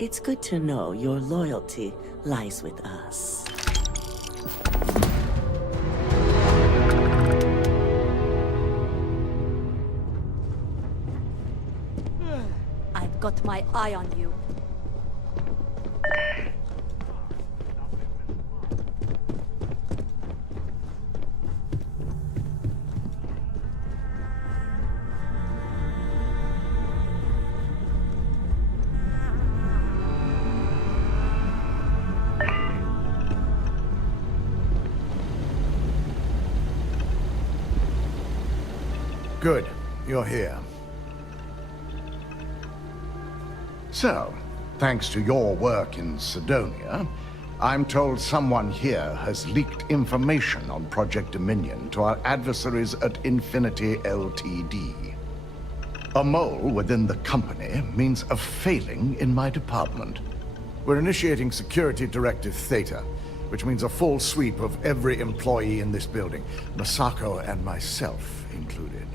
It's good to know your loyalty lies with us. I've got my eye on you. Good. You're here. So, thanks to your work in Sidonia, I'm told someone here has leaked information on Project Dominion to our adversaries at Infinity Ltd. A mole within the company means a failing in my department. We're initiating Security Directive Theta, which means a full sweep of every employee in this building, Masako and myself included.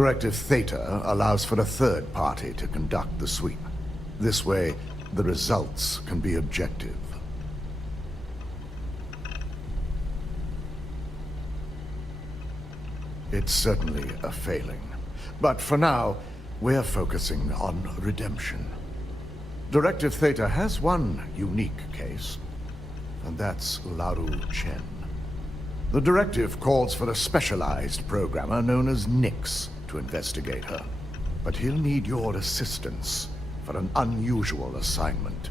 Directive Theta allows for a third party to conduct the sweep. This way, the results can be objective. It's certainly a failing. But for now, we're focusing on redemption. Directive Theta has one unique case, and that's Ularu Chen. The directive calls for a specialized programmer known as Nix to investigate her. But he'll need your assistance for an unusual assignment.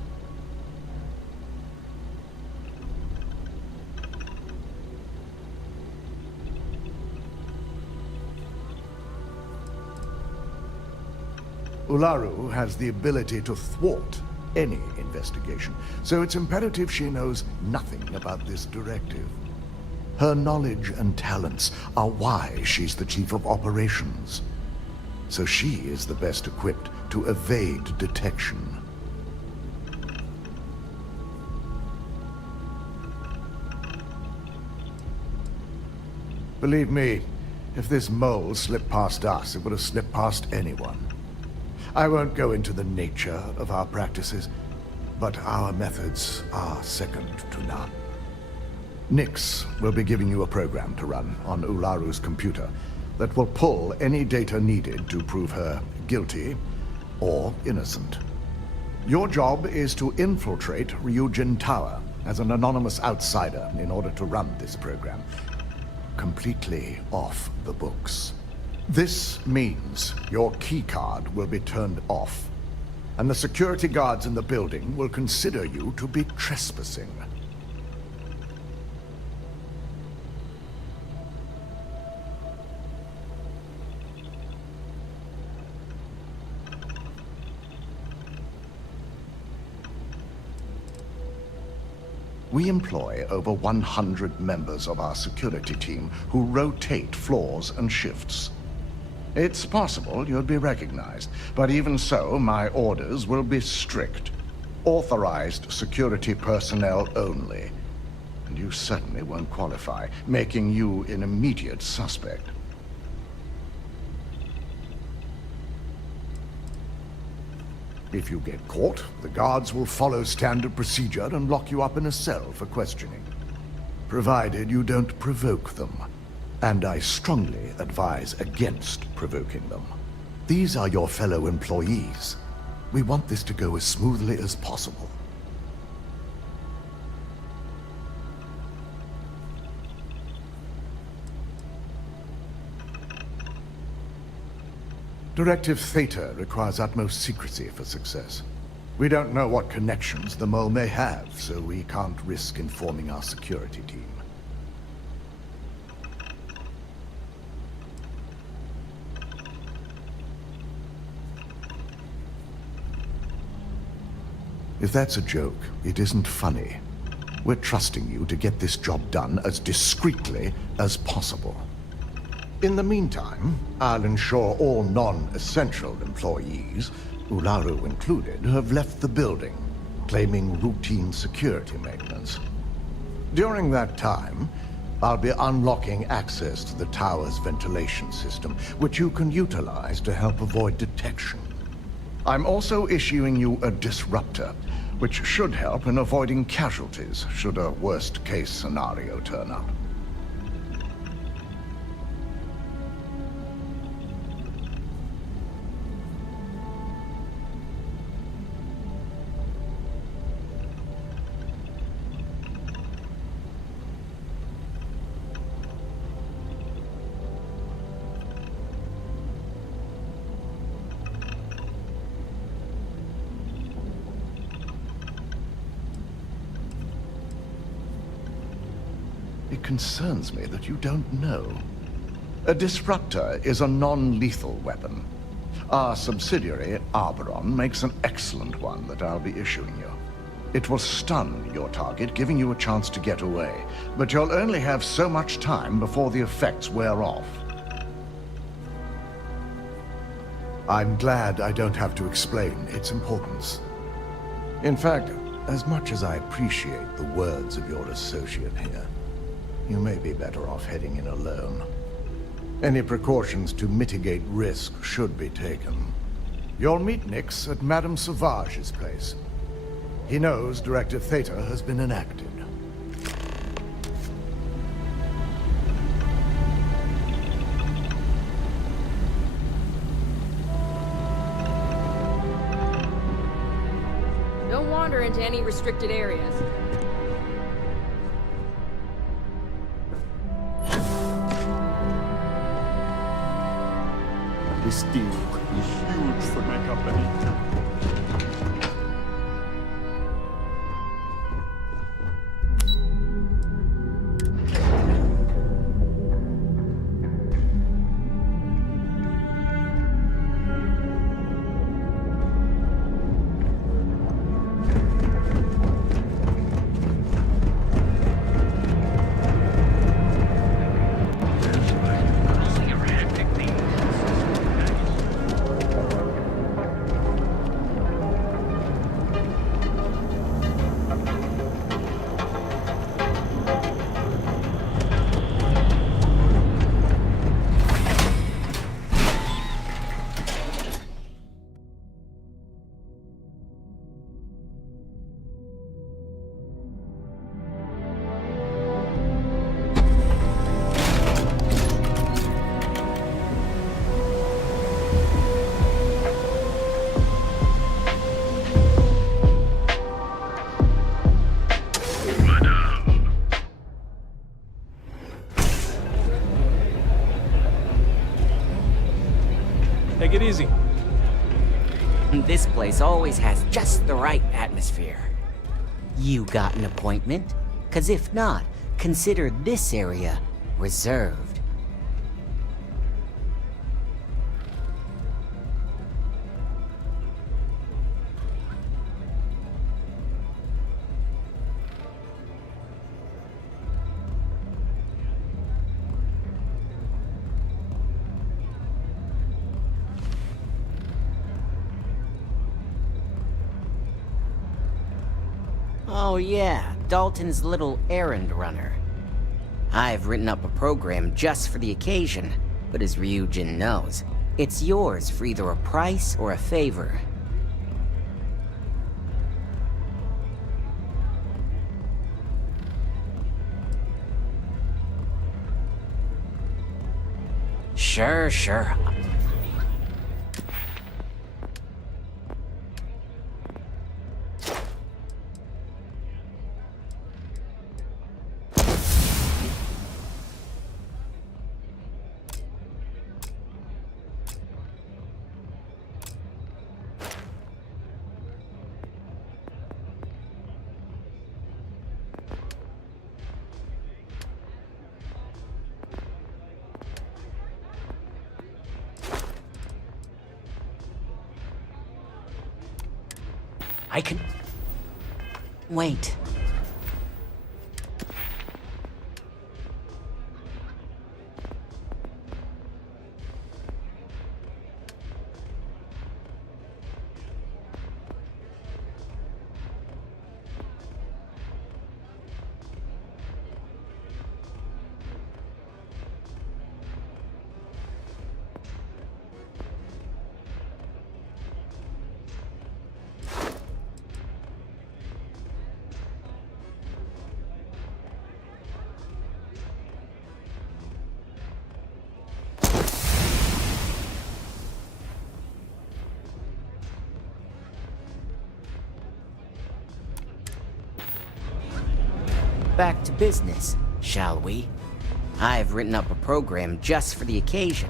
Ularu has the ability to thwart any investigation, so it's imperative she knows nothing about this directive. Her knowledge and talents are why she's the chief of operations. So she is the best equipped to evade detection. Believe me, if this mole slipped past us, it would have slipped past anyone. I won't go into the nature of our practices, but our methods are second to none. Nix will be giving you a program to run on Ularu's computer that will pull any data needed to prove her guilty or innocent. Your job is to infiltrate Ryujin Tower as an anonymous outsider in order to run this program completely off the books. This means your keycard will be turned off, and the security guards in the building will consider you to be trespassing. We employ over 100 members of our security team who rotate floors and shifts. It's possible you'd be recognized, but even so, my orders will be strict. Authorized security personnel only. And you certainly won't qualify, making you an immediate suspect. If you get caught, the guards will follow standard procedure and lock you up in a cell for questioning. Provided you don't provoke them. And I strongly advise against provoking them. These are your fellow employees. We want this to go as smoothly as possible. Directive Theta requires utmost secrecy for success. We don't know what connections the mole may have, so we can't risk informing our security team. If that's a joke, it isn't funny. We're trusting you to get this job done as discreetly as possible. In the meantime, I'll ensure all non-essential employees, Ularu included, have left the building, claiming routine security maintenance. During that time, I'll be unlocking access to the tower's ventilation system, which you can utilize to help avoid detection. I'm also issuing you a disruptor, which should help in avoiding casualties should a worst-case scenario turn up. concerns me that you don't know. A disruptor is a non-lethal weapon. Our subsidiary, Arboron, makes an excellent one that I'll be issuing you. It will stun your target, giving you a chance to get away. But you'll only have so much time before the effects wear off. I'm glad I don't have to explain its importance. In fact, as much as I appreciate the words of your associate here, you may be better off heading in alone. Any precautions to mitigate risk should be taken. You'll meet Nix at Madame Sauvage's place. He knows Directive Theta has been enacted. Don't wander into any restricted areas. This deal could be huge for my company. Take it easy. This place always has just the right atmosphere. You got an appointment? 'Cause if not, consider this area reserved. Oh yeah, Dalton's little errand runner. I've written up a program just for the occasion, but as Ryujin knows, it's yours for either a price or a favor. Sure. I can... Wait. Back to business, shall we? I've written up a program just for the occasion.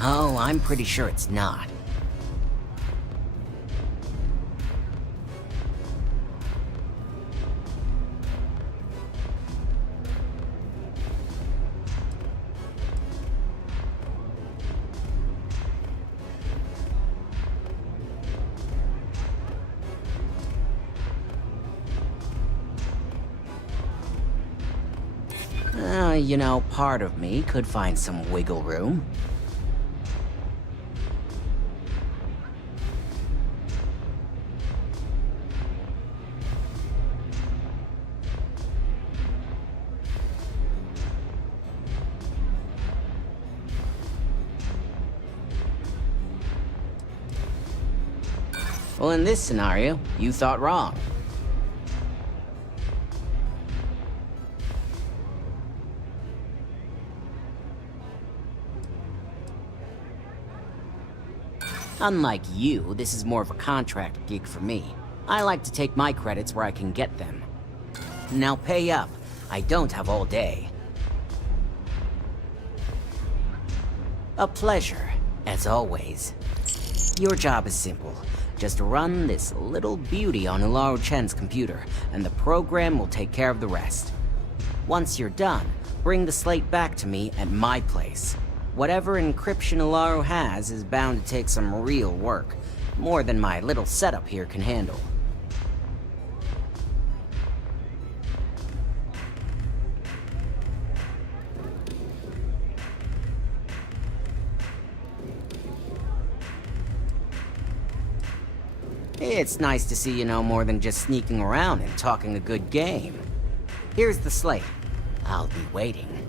Oh, I'm pretty sure it's not. You know, part of me could find some wiggle room. Well, in this scenario, you thought wrong. Unlike you, this is more of a contract gig for me. I like to take my credits where I can get them. Now pay up. I don't have all day. A pleasure, as always. Your job is simple. Just run this little beauty on Ularu Chen's computer, and the program will take care of the rest. Once you're done, bring the slate back to me at my place. Whatever encryption Ularu has is bound to take some real work, more than my little setup here can handle. It's nice to see you know more than just sneaking around and talking a good game. Here's the slate. I'll be waiting.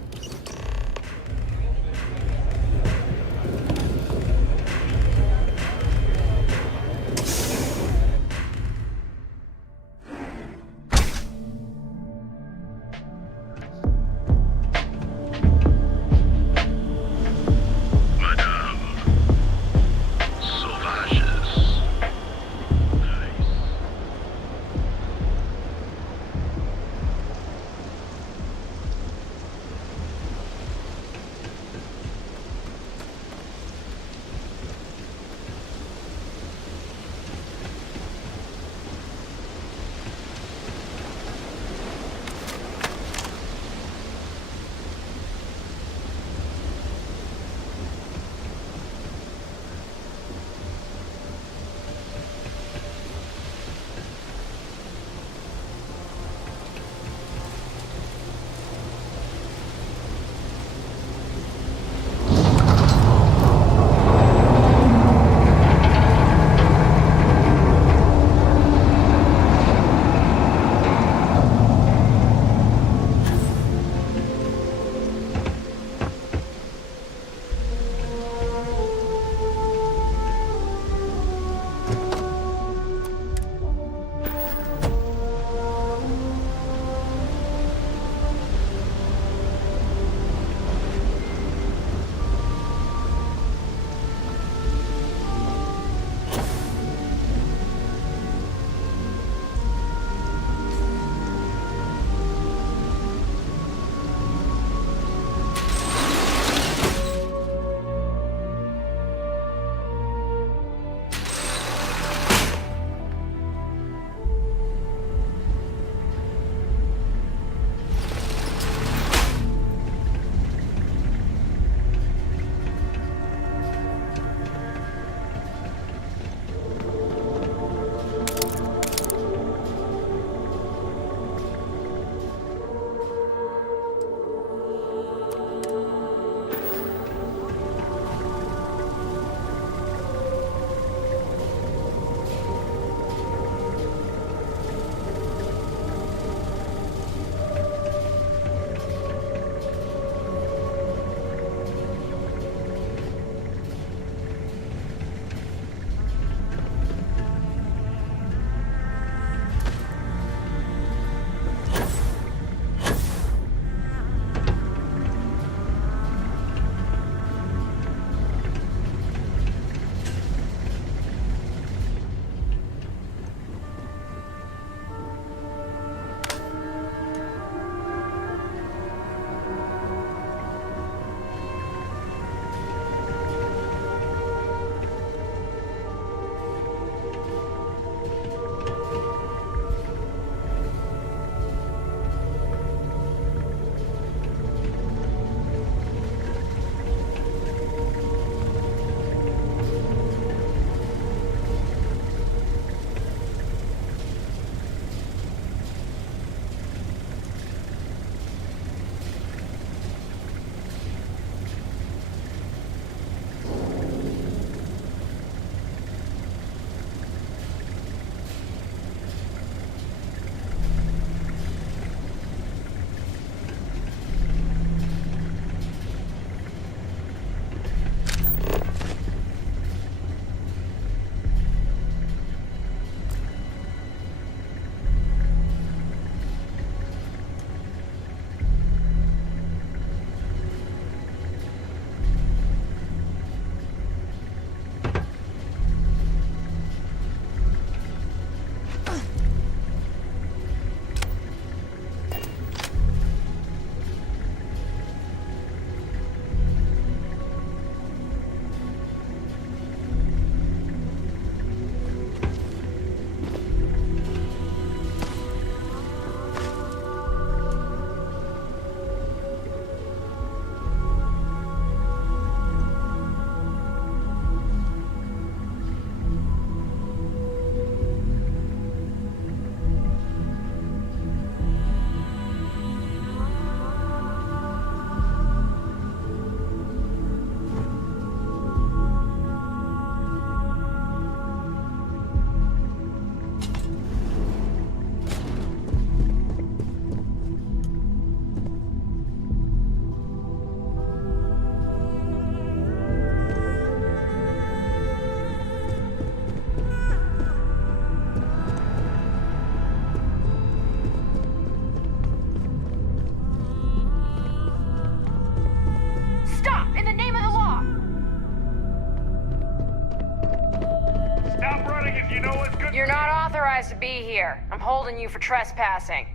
Stop running if you know what's good. You're not authorized to be here. I'm holding you for trespassing.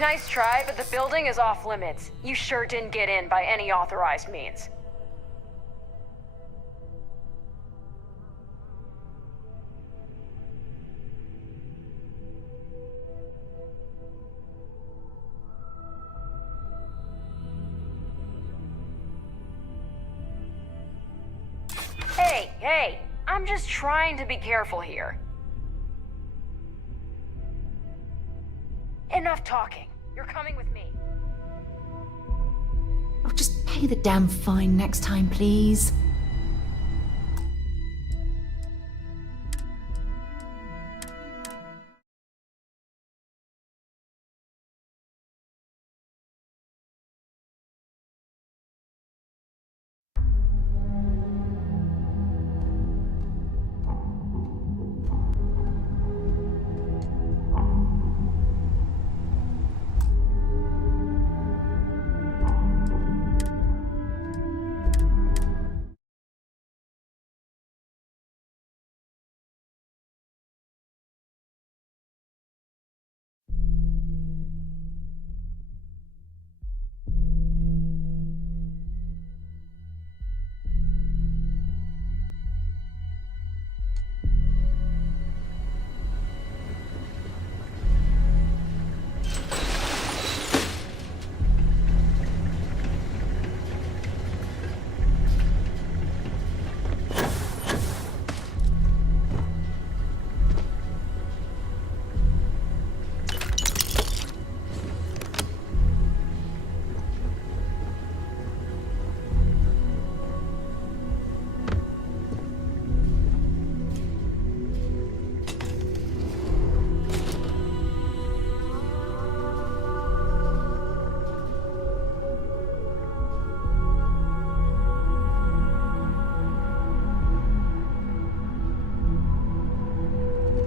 Nice try, but the building is off limits. You sure didn't get in by any authorized means. Hey, I'm just trying to be careful here. Enough talking. You're coming with me. Oh, just pay the damn fine next time, please.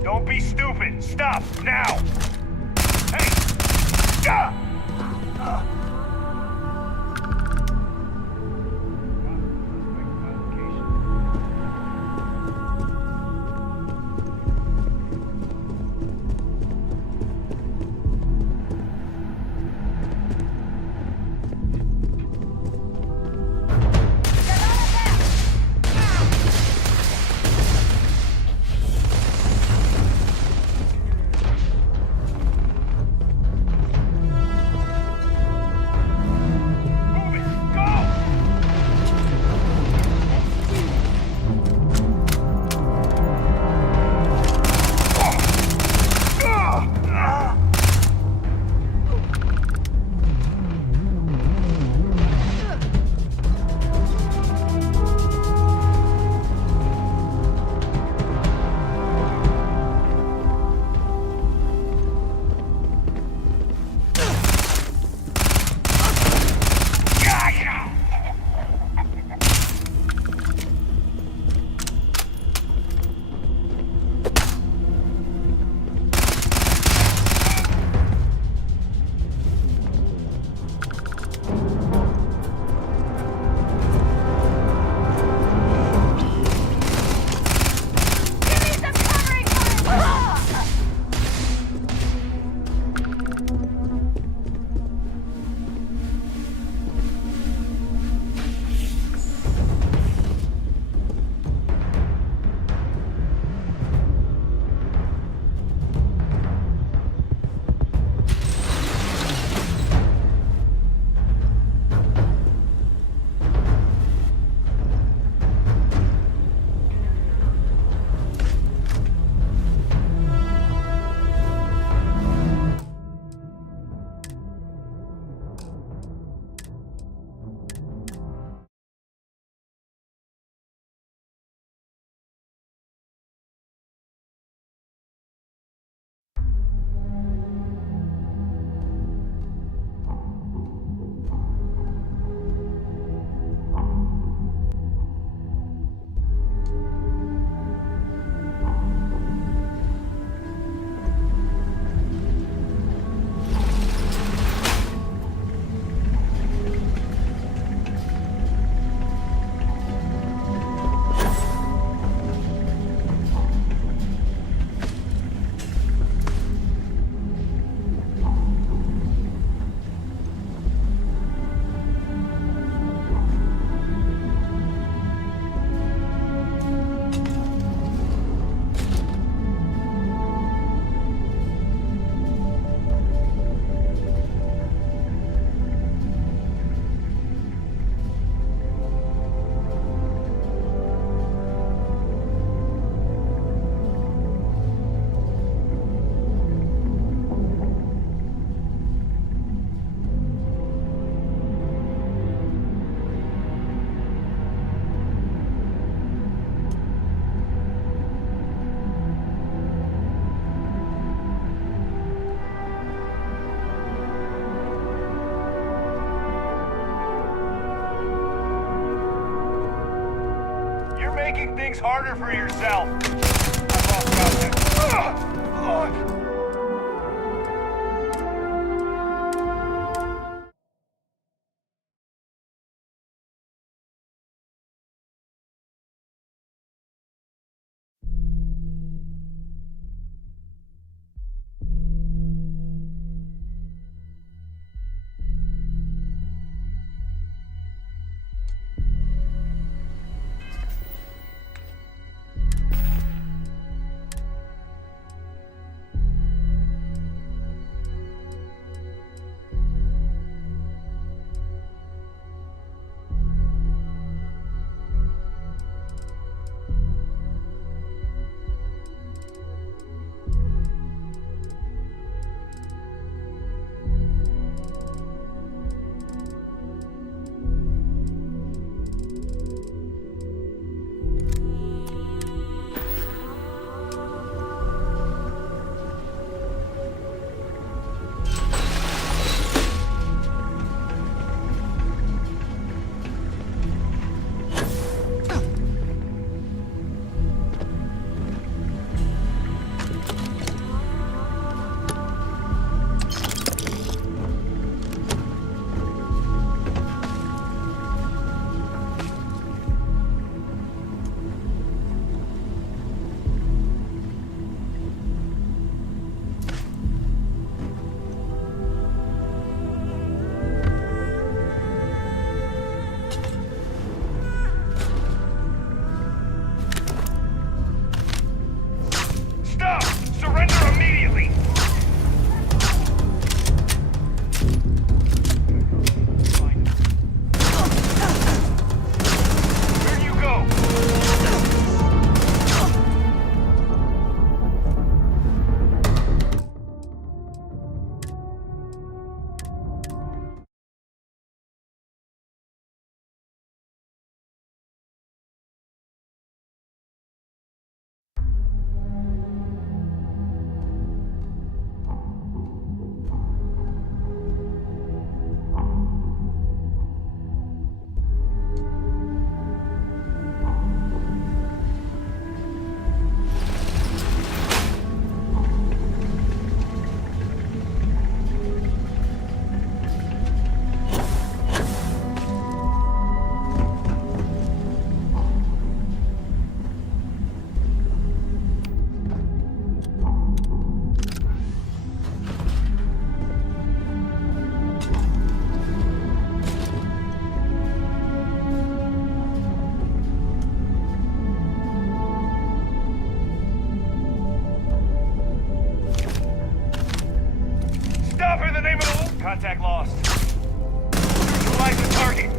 Don't be stupid! Stop! Now! Hey! Stop! things harder for yourself. I've lost contact. Contact lost. Neutralize the target.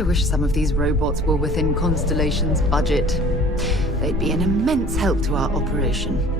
I wish some of these robots were within Constellation's budget. They'd be an immense help to our operation.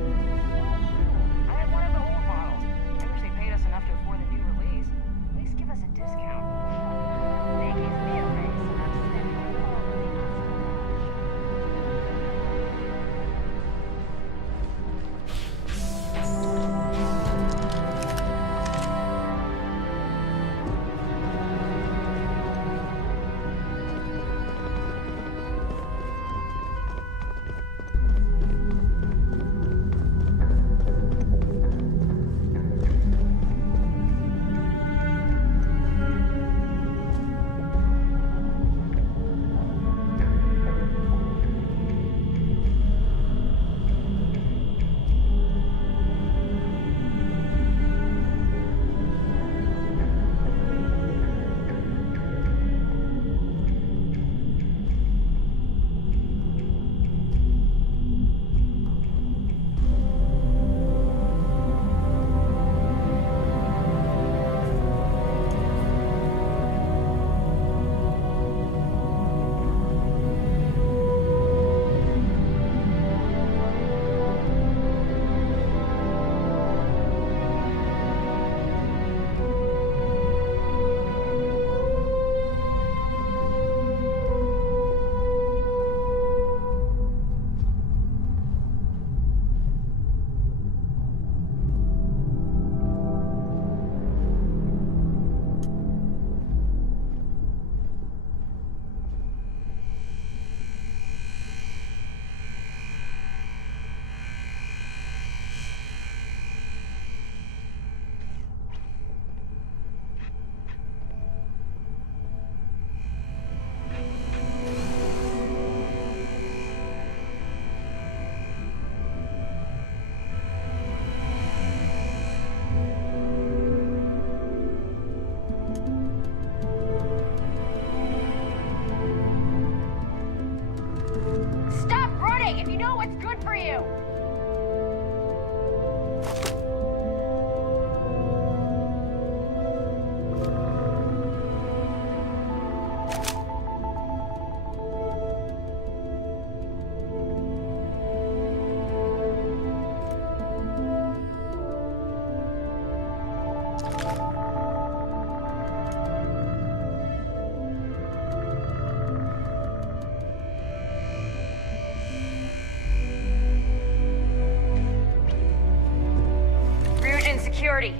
Security.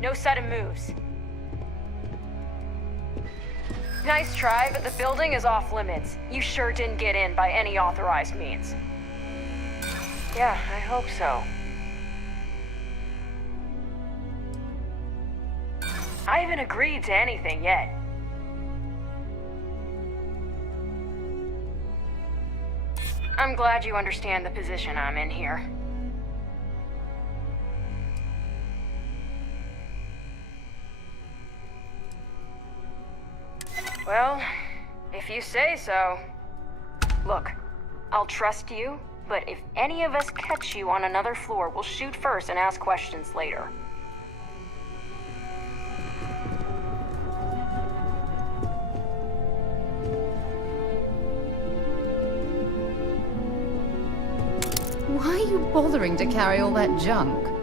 No sudden moves. Nice try, but the building is off limits. You sure didn't get in by any authorized means. Yeah, I hope so. I haven't agreed to anything yet. I'm glad you understand the position I'm in here. Well, if you say so. Look, I'll trust you, but if any of us catch you on another floor, we'll shoot first and ask questions later. Why are you bothering to carry all that junk?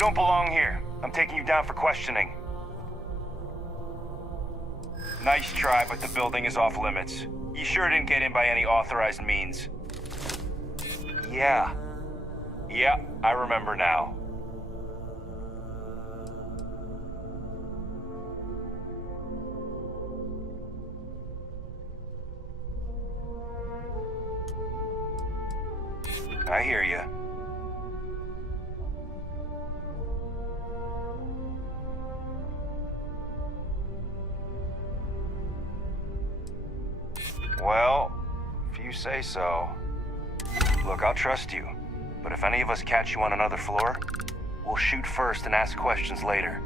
You don't belong here. I'm taking you down for questioning. Nice try, but the building is off limits. You sure didn't get in by any authorized means? Yeah. Yeah, I remember now. I hear you. Well, if you say so. Look, I'll trust you. But if any of us catch you on another floor, we'll shoot first and ask questions later.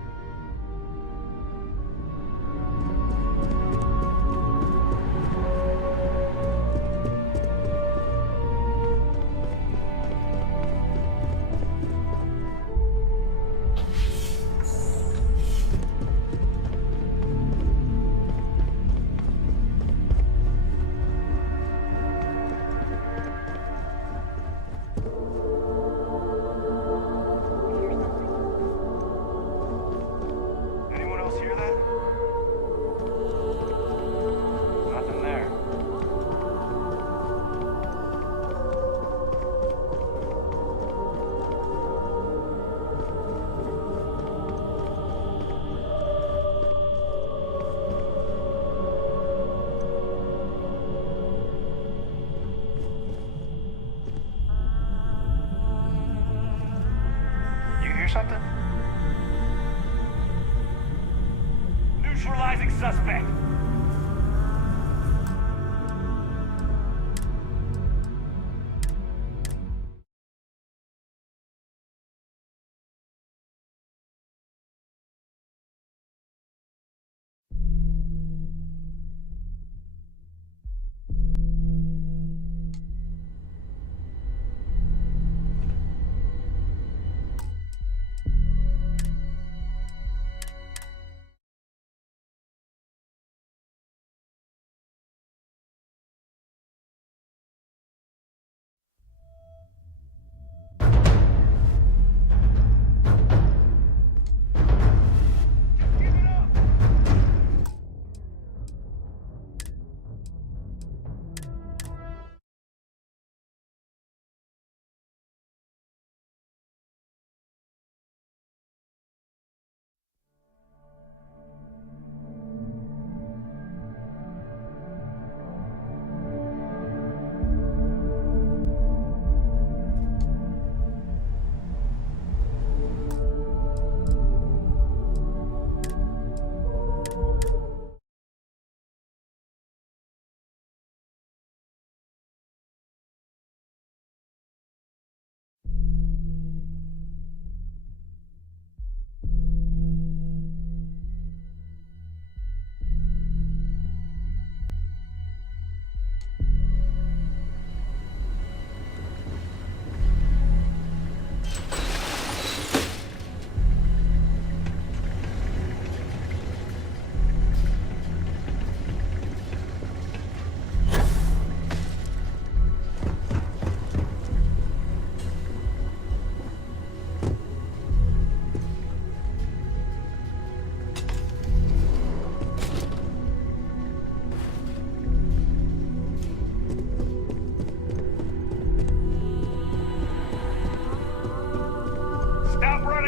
Something? Neutralizing suspect.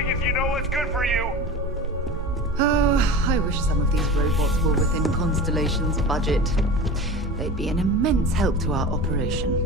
If you know what's good for you. Oh, I wish some of these robots were within Constellation's budget. They'd be an immense help to our operation.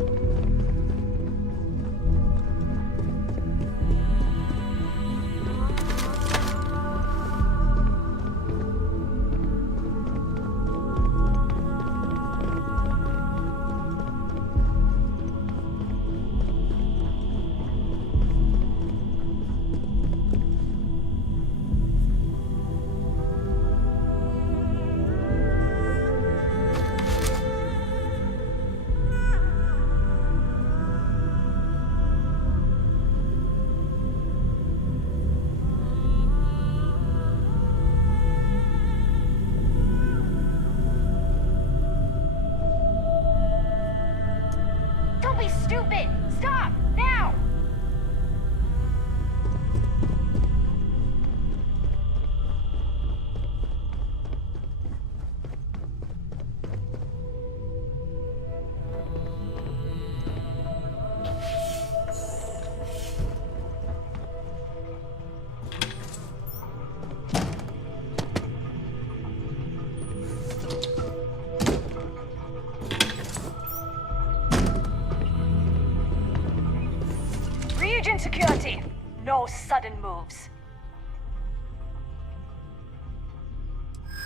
sudden moves.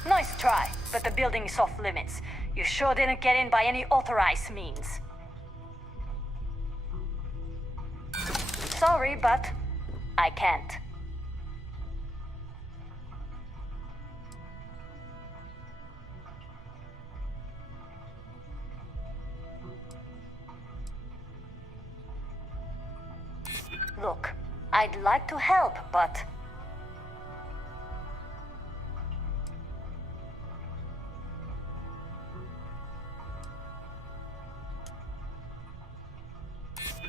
Nice try, but the building is off limits. You sure didn't get in by any authorized means. Sorry, but I can't. Look, I'd like to help, but...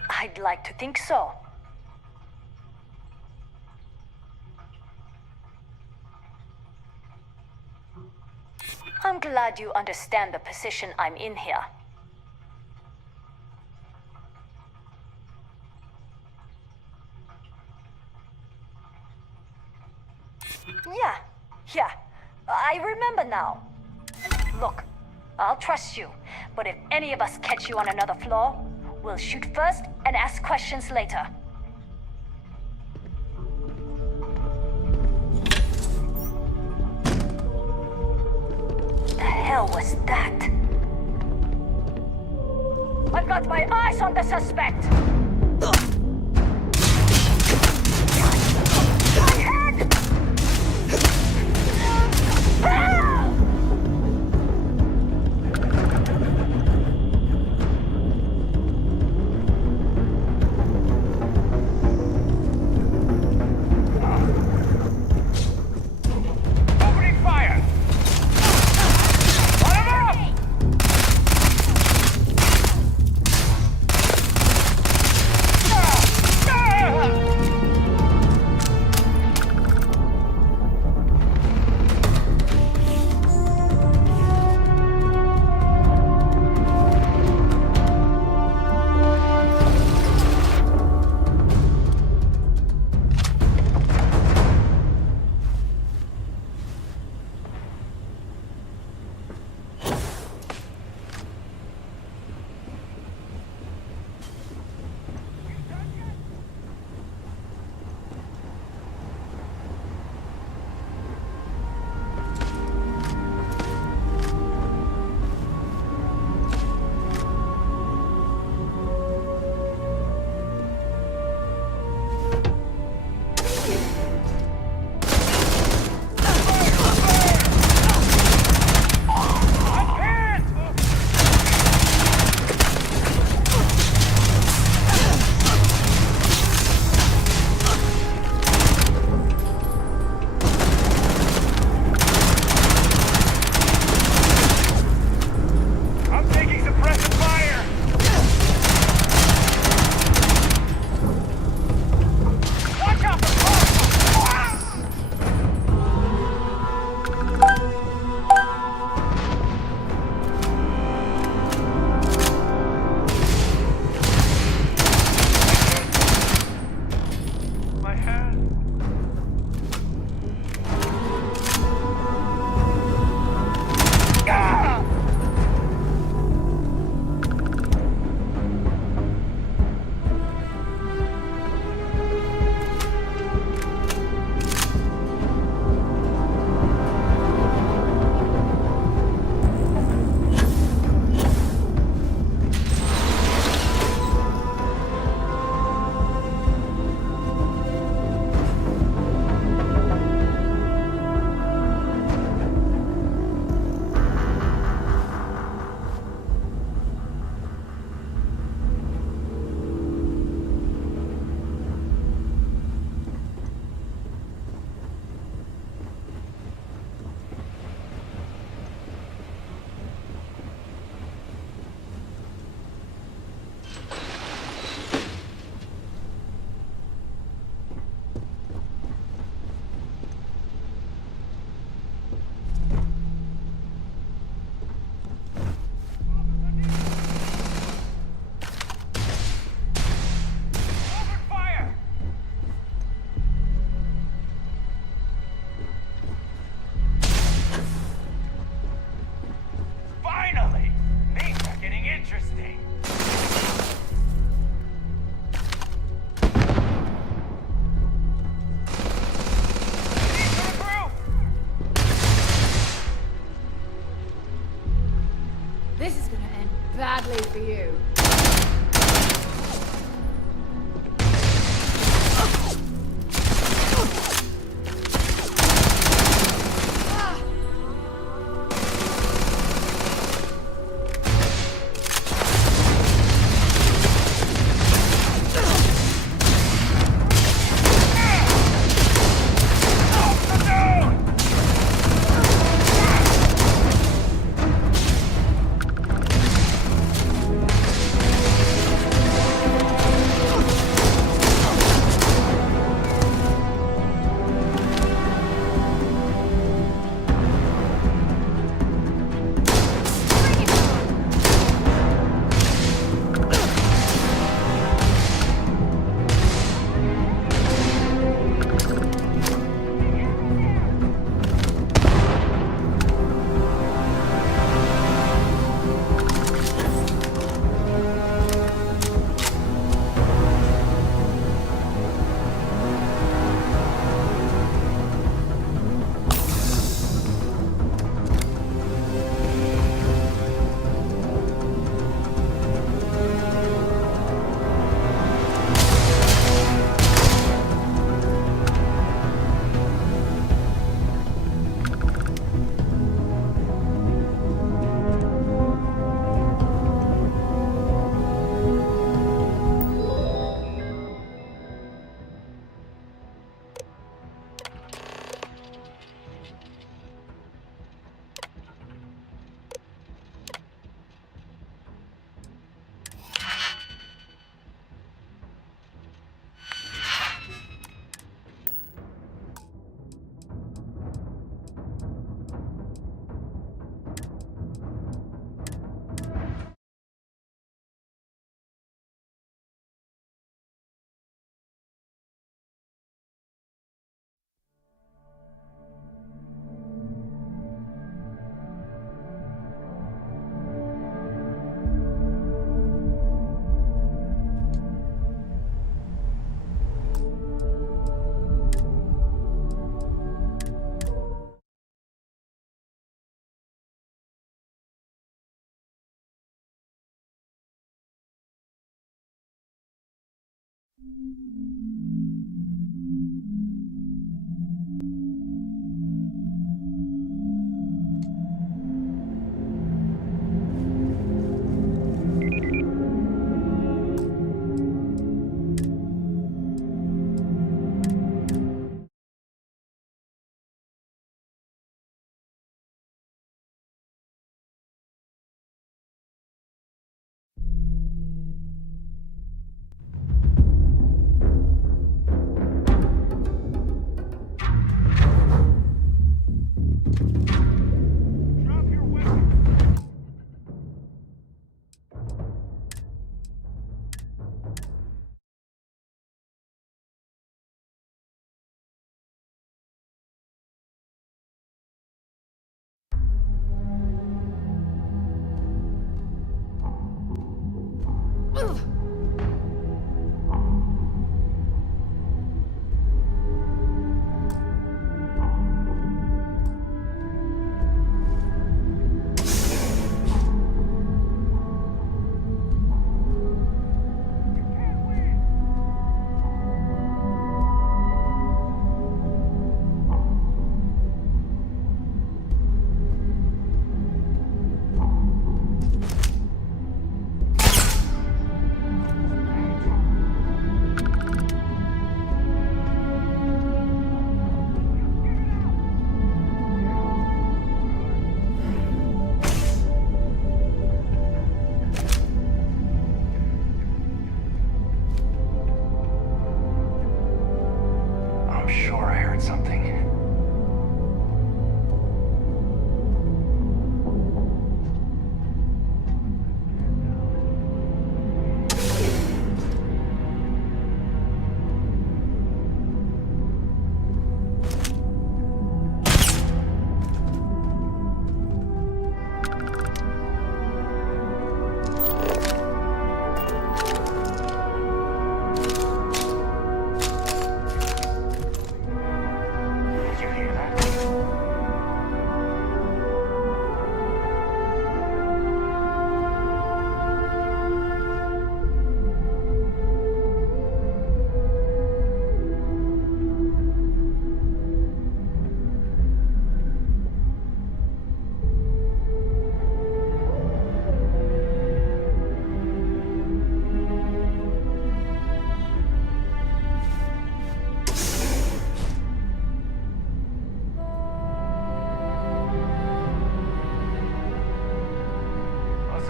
I'd like to think so. I'm glad you understand the position I'm in here. Yeah, I remember now. Look, I'll trust you, but if any of us catch you on another floor, we'll shoot first and ask questions later. The hell was that? I've got my eyes on the suspect! My head! Opening fire! Fire up! Badly for you.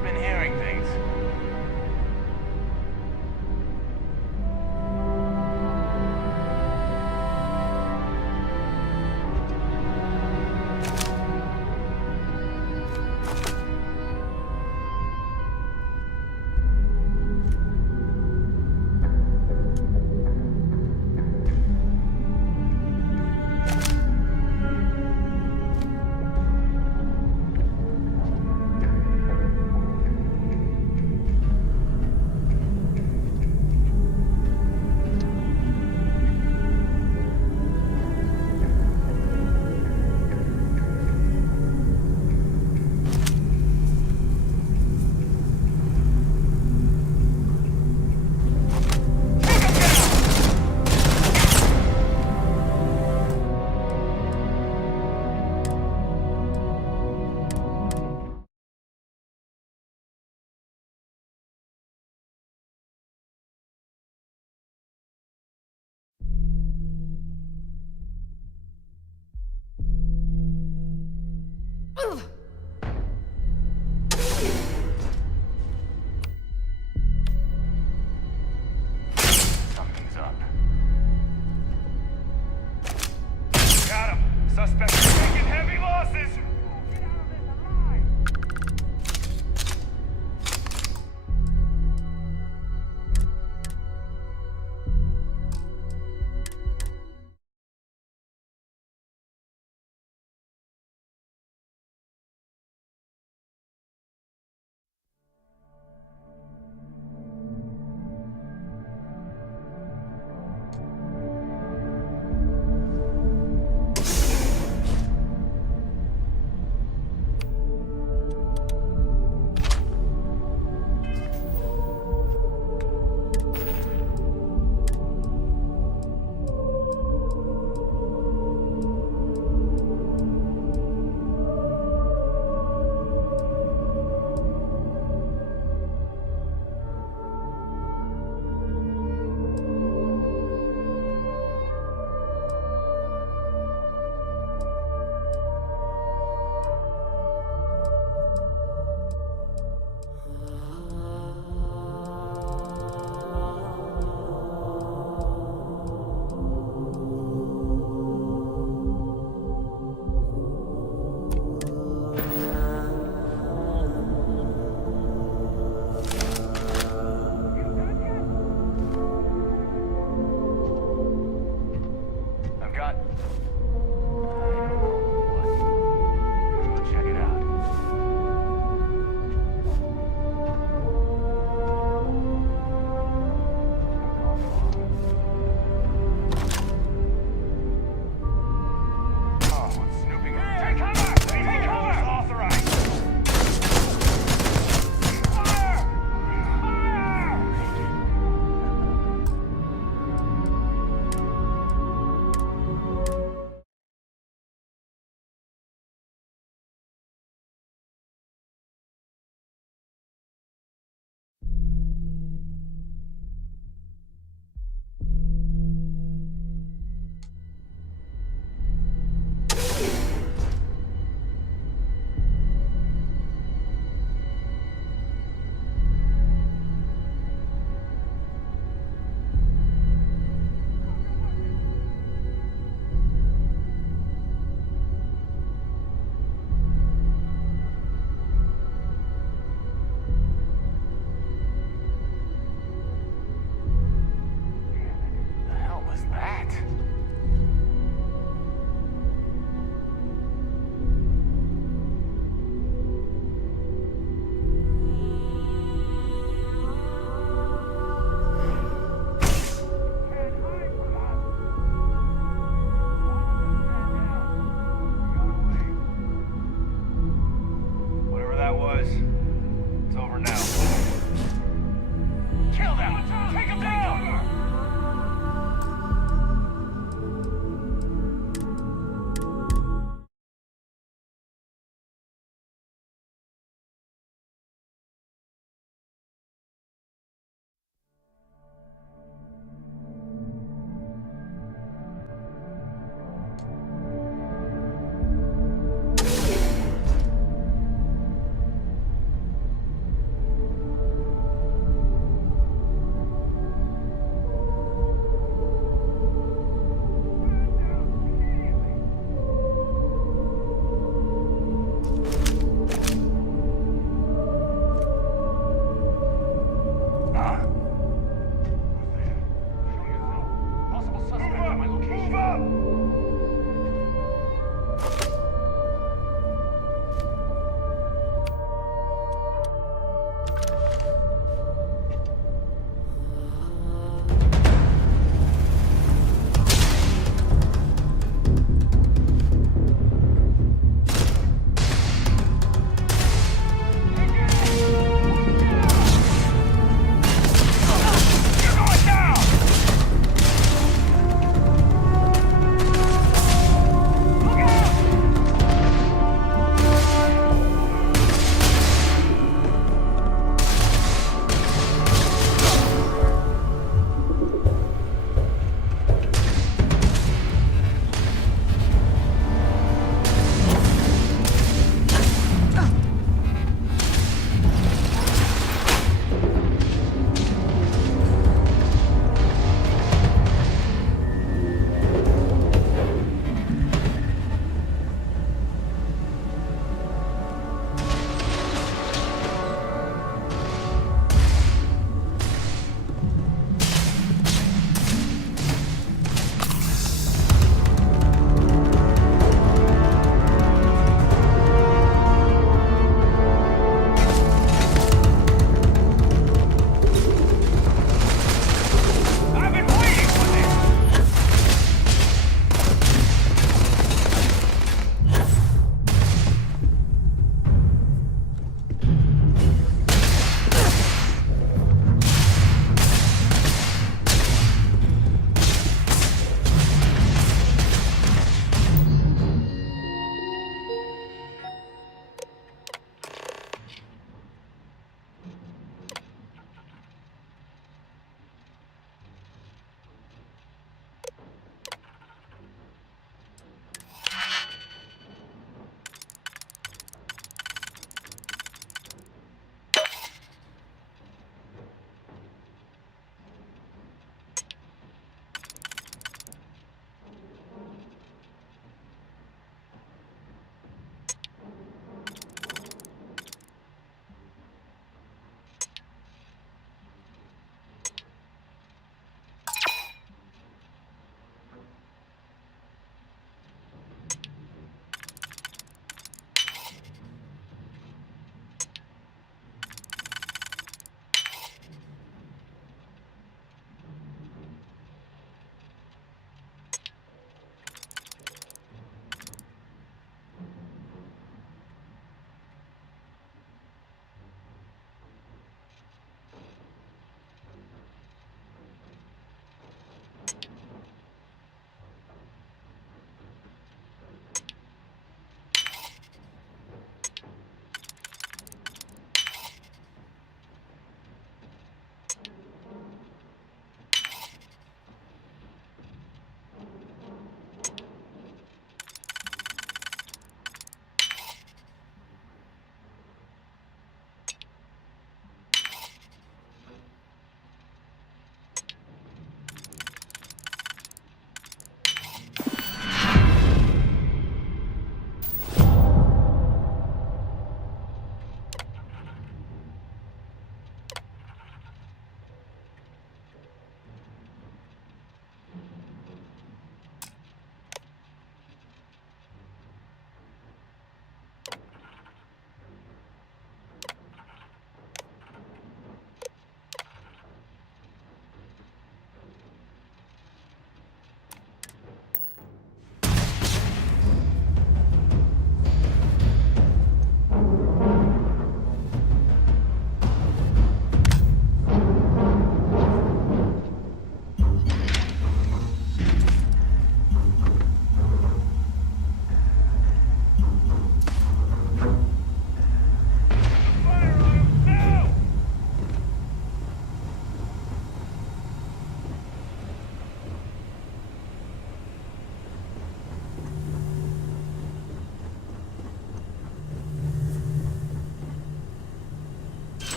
I've been hearing things. Something's up. Got him. Suspect is taking heavy losses. Get out of this alive.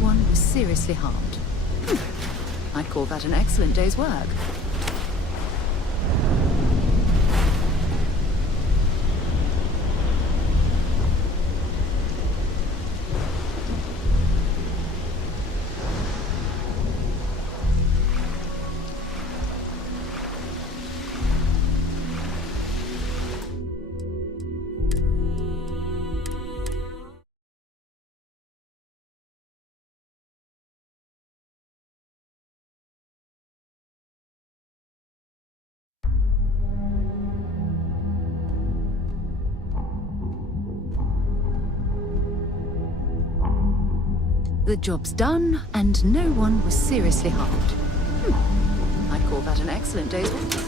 one was seriously harmed. I'd call that an excellent day's work. The job's done, and no one was seriously harmed. I'd call that an excellent day's work.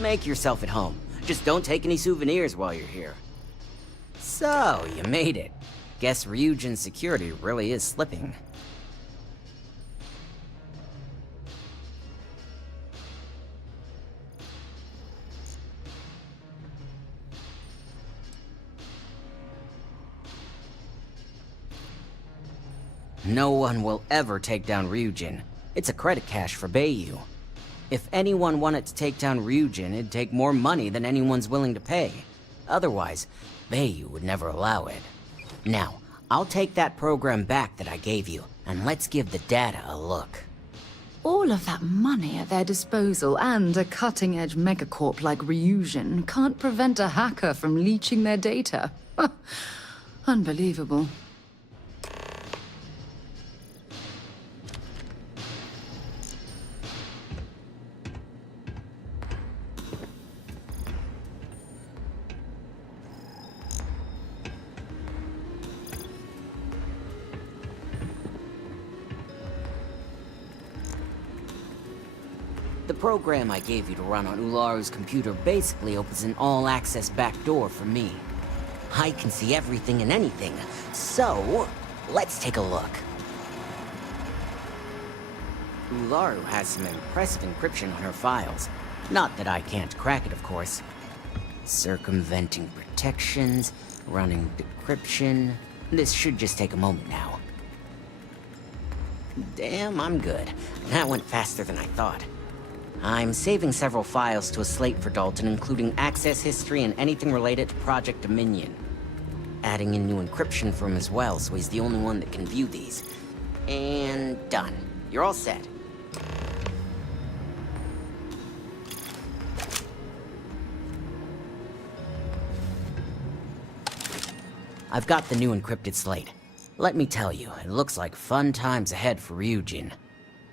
Make yourself at home. Just don't take any souvenirs while you're here. So, you made it. Guess Ryujin's security really is slipping. No one will ever take down Ryujin. It's a credit cache for Bayou. If anyone wanted to take down Ryujin, it'd take more money than anyone's willing to pay. Otherwise, Bayou would never allow it. Now, I'll take that program back that I gave you, and let's give the data a look. All of that money at their disposal and a cutting-edge megacorp like Ryujin can't prevent a hacker from leeching their data. Unbelievable. The program I gave you to run on Ularu's computer basically opens an all-access backdoor for me. I can see everything and anything, so let's take a look. Ularu has some impressive encryption on her files. Not that I can't crack it, of course. Circumventing protections, running decryption. This should just take a moment now. Damn, I'm good. That went faster than I thought. I'm saving several files to a slate for Dalton, including access history and anything related to Project Dominion. Adding in new encryption for him as well, so he's the only one that can view these. And done. You're all set. I've got the new encrypted slate. Let me tell you, it looks like fun times ahead for Ryujin.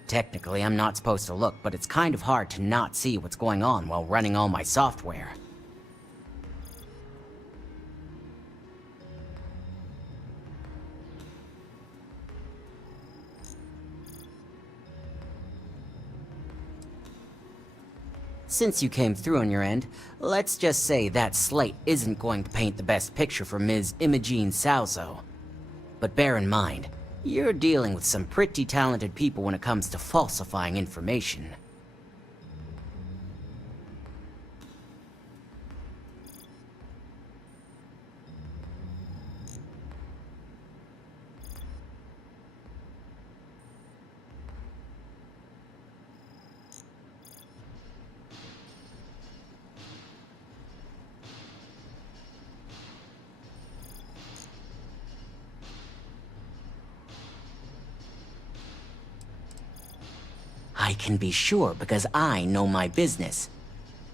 Technically, I'm not supposed to look, but it's kind of hard to not see what's going on while running all my software. Since you came through on your end, let's just say that slate isn't going to paint the best picture for Ms. Imogene Salzo. But bear in mind, you're dealing with some pretty talented people when it comes to falsifying information. I can be sure because I know my business.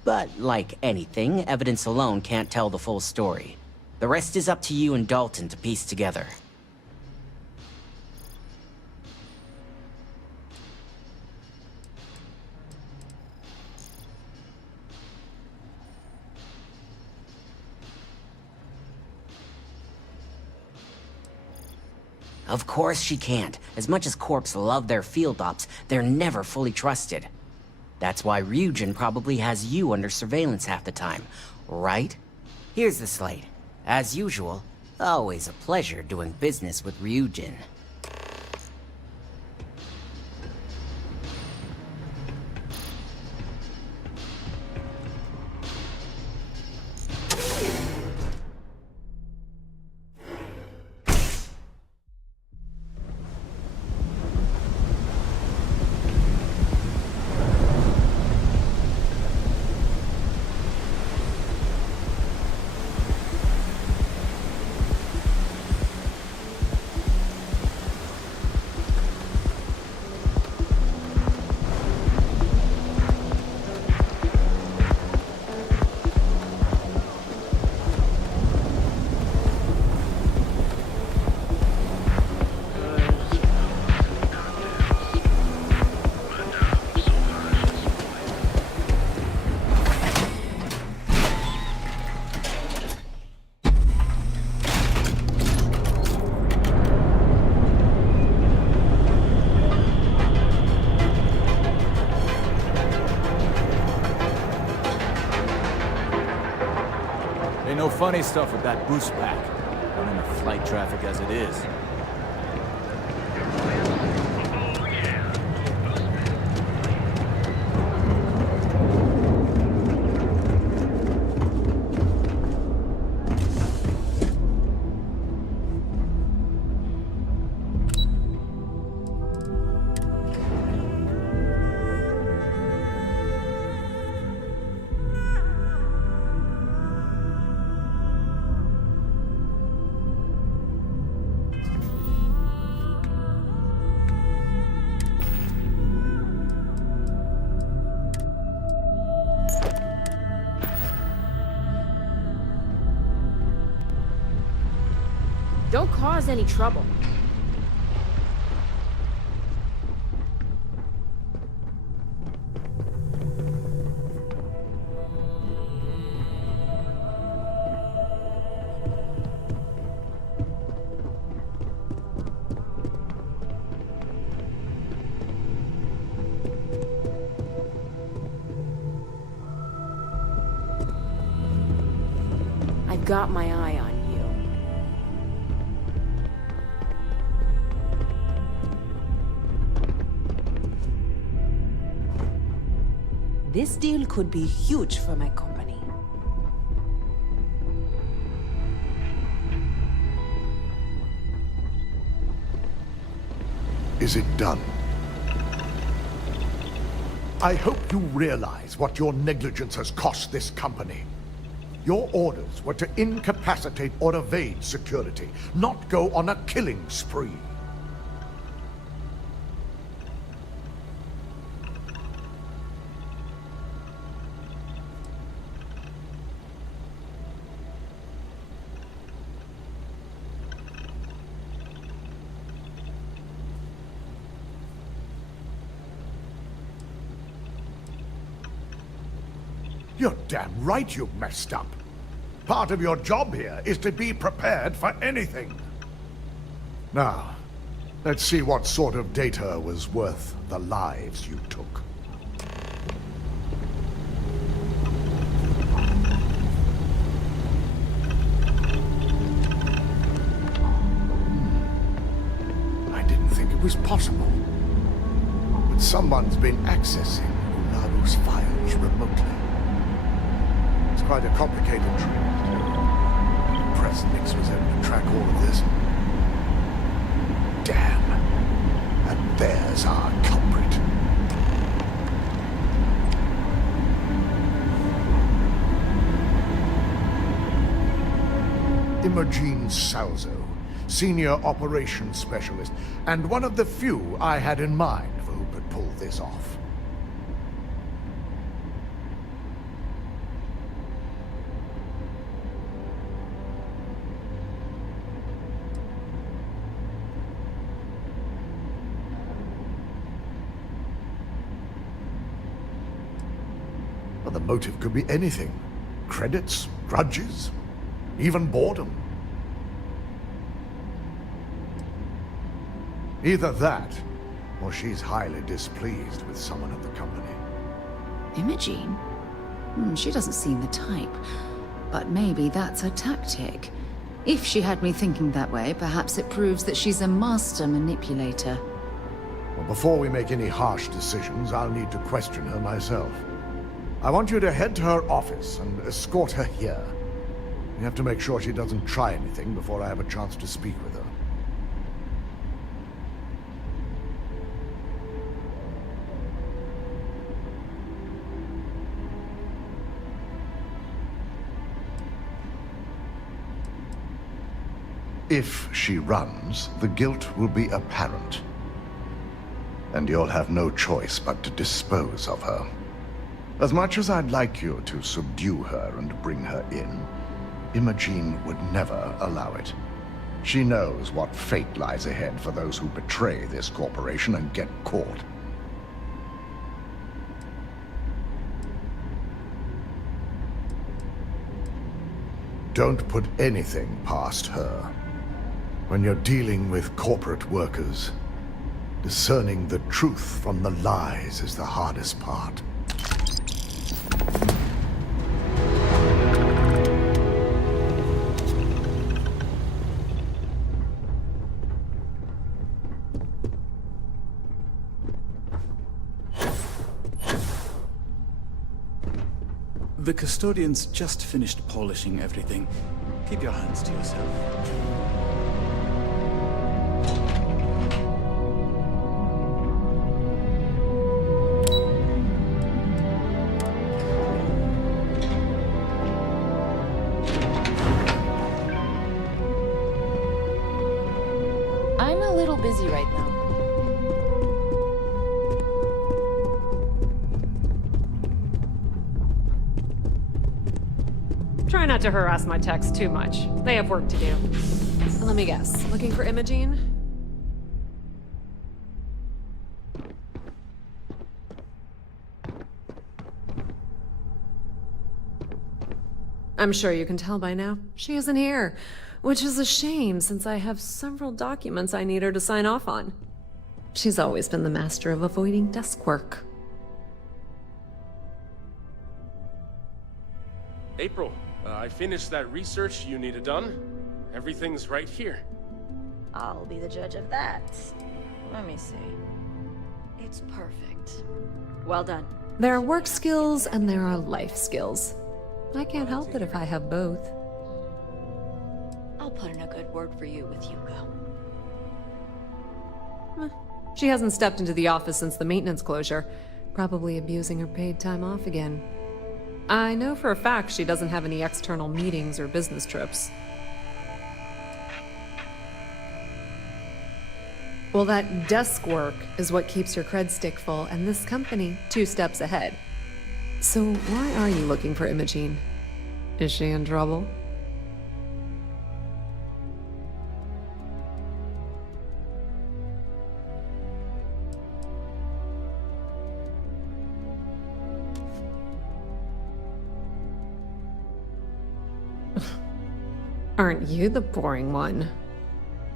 But like anything, evidence alone can't tell the full story. The rest is up to you and Dalton to piece together. Of course she can't. As much as Corps love their field ops, they're never fully trusted. That's why Ryujin probably has you under surveillance half the time, right? Here's the slate. As usual, always a pleasure doing business with Ryujin. Ain't no funny stuff with that boost pack. Running the flight traffic as it is. Don't cause any trouble. I've got my eye on you. This deal could be huge for my company. Is it done? I hope you realize what your negligence has cost this company. Your orders were to incapacitate or evade security, not go on a killing spree. You're damn right you messed up. Part of your job here is to be prepared for anything. Now, let's see what sort of data was worth the lives you took. it was possible. But someone's been accessing Ularu's files remotely. It's quite a complicated trick. I'm impressed Nix was able to track all of this. Damn. And there's our culprit. Imogen Salzo, Senior Operations Specialist, and one of the few I had in mind for who could pull this off. Well, the motive could be anything. Credits, grudges, even boredom. Either that, or she's highly displeased with someone at the company. Imogen? She doesn't seem the type. But maybe that's her tactic. If she had me thinking that way, perhaps it proves that she's a master manipulator. Well, before we make any harsh decisions, I'll need to question her myself. I want you to head to her office and escort her here. You have to make sure she doesn't try anything before I have a chance to speak with her. If she runs, the guilt will be apparent. And you'll have no choice but to dispose of her. As much as I'd like you to subdue her and bring her in, Imogen would never allow it. She knows what fate lies ahead for those who betray this corporation and get caught. Don't put anything past her. When you're dealing with corporate workers, discerning the truth from the lies is the hardest part. The custodian's just finished polishing everything. Keep your hands to yourself. I'm a little busy right now. Try not to harass my techs too much. They have work to do. Let me guess. Looking for Imogen? I'm sure you can tell by now. She isn't here, which is a shame since I have several documents I need her to sign off on. She's always been the master of avoiding desk work. April, I finished that research you needed done. Everything's right here. I'll be the judge of that. Let me see. It's perfect. Well done. There are work skills and there are life skills. I can't help it if I have both. I'll put in a good word for you with Hugo. She hasn't stepped into the office since the maintenance closure, probably abusing her paid time off again. I know for a fact she doesn't have any external meetings or business trips. Well, that desk work is what keeps your cred stick full, and this company 2 steps ahead. So why are you looking for Imogen? Is she in trouble? Aren't you the boring one?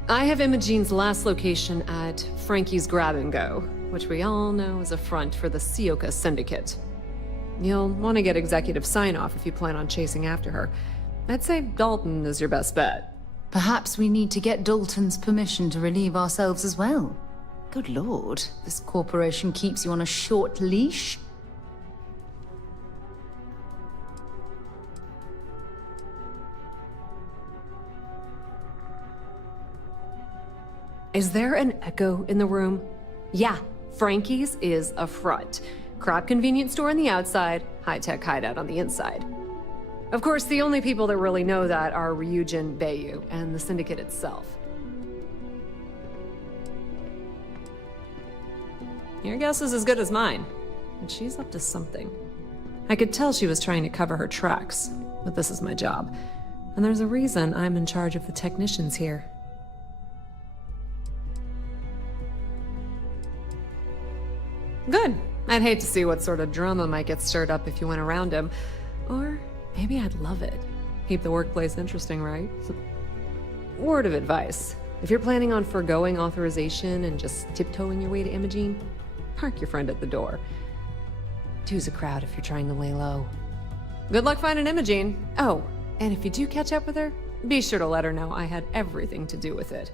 I have Imogen's last location at Frankie's Grab and Go, which we all know is a front for the Sioka Syndicate. You'll want to get executive sign-off if you plan on chasing after her. I'd say Dalton is your best bet. Perhaps we need to get Dalton's permission to relieve ourselves as well. Good lord, this corporation keeps you on a short leash? Is there an echo in the room? Yeah, Frankie's is a front. Crap convenience store on the outside, high-tech hideout on the inside. Of course, the only people that really know that are Ryujin, Bayu, and the Syndicate itself. Your guess is as good as mine. And she's up to something. I could tell she was trying to cover her tracks, but this is my job. And there's a reason I'm in charge of the technicians here. Good. I'd hate to see what sort of drama might get stirred up if you went around him. Or maybe I'd love it. Keep the workplace interesting, right? Word of advice. If you're planning on forgoing authorization and just tiptoeing your way to Imogene, park your friend at the door. Two's a crowd if you're trying to lay low. Good luck finding Imogene. Oh, and if you do catch up with her, be sure to let her know I had everything to do with it.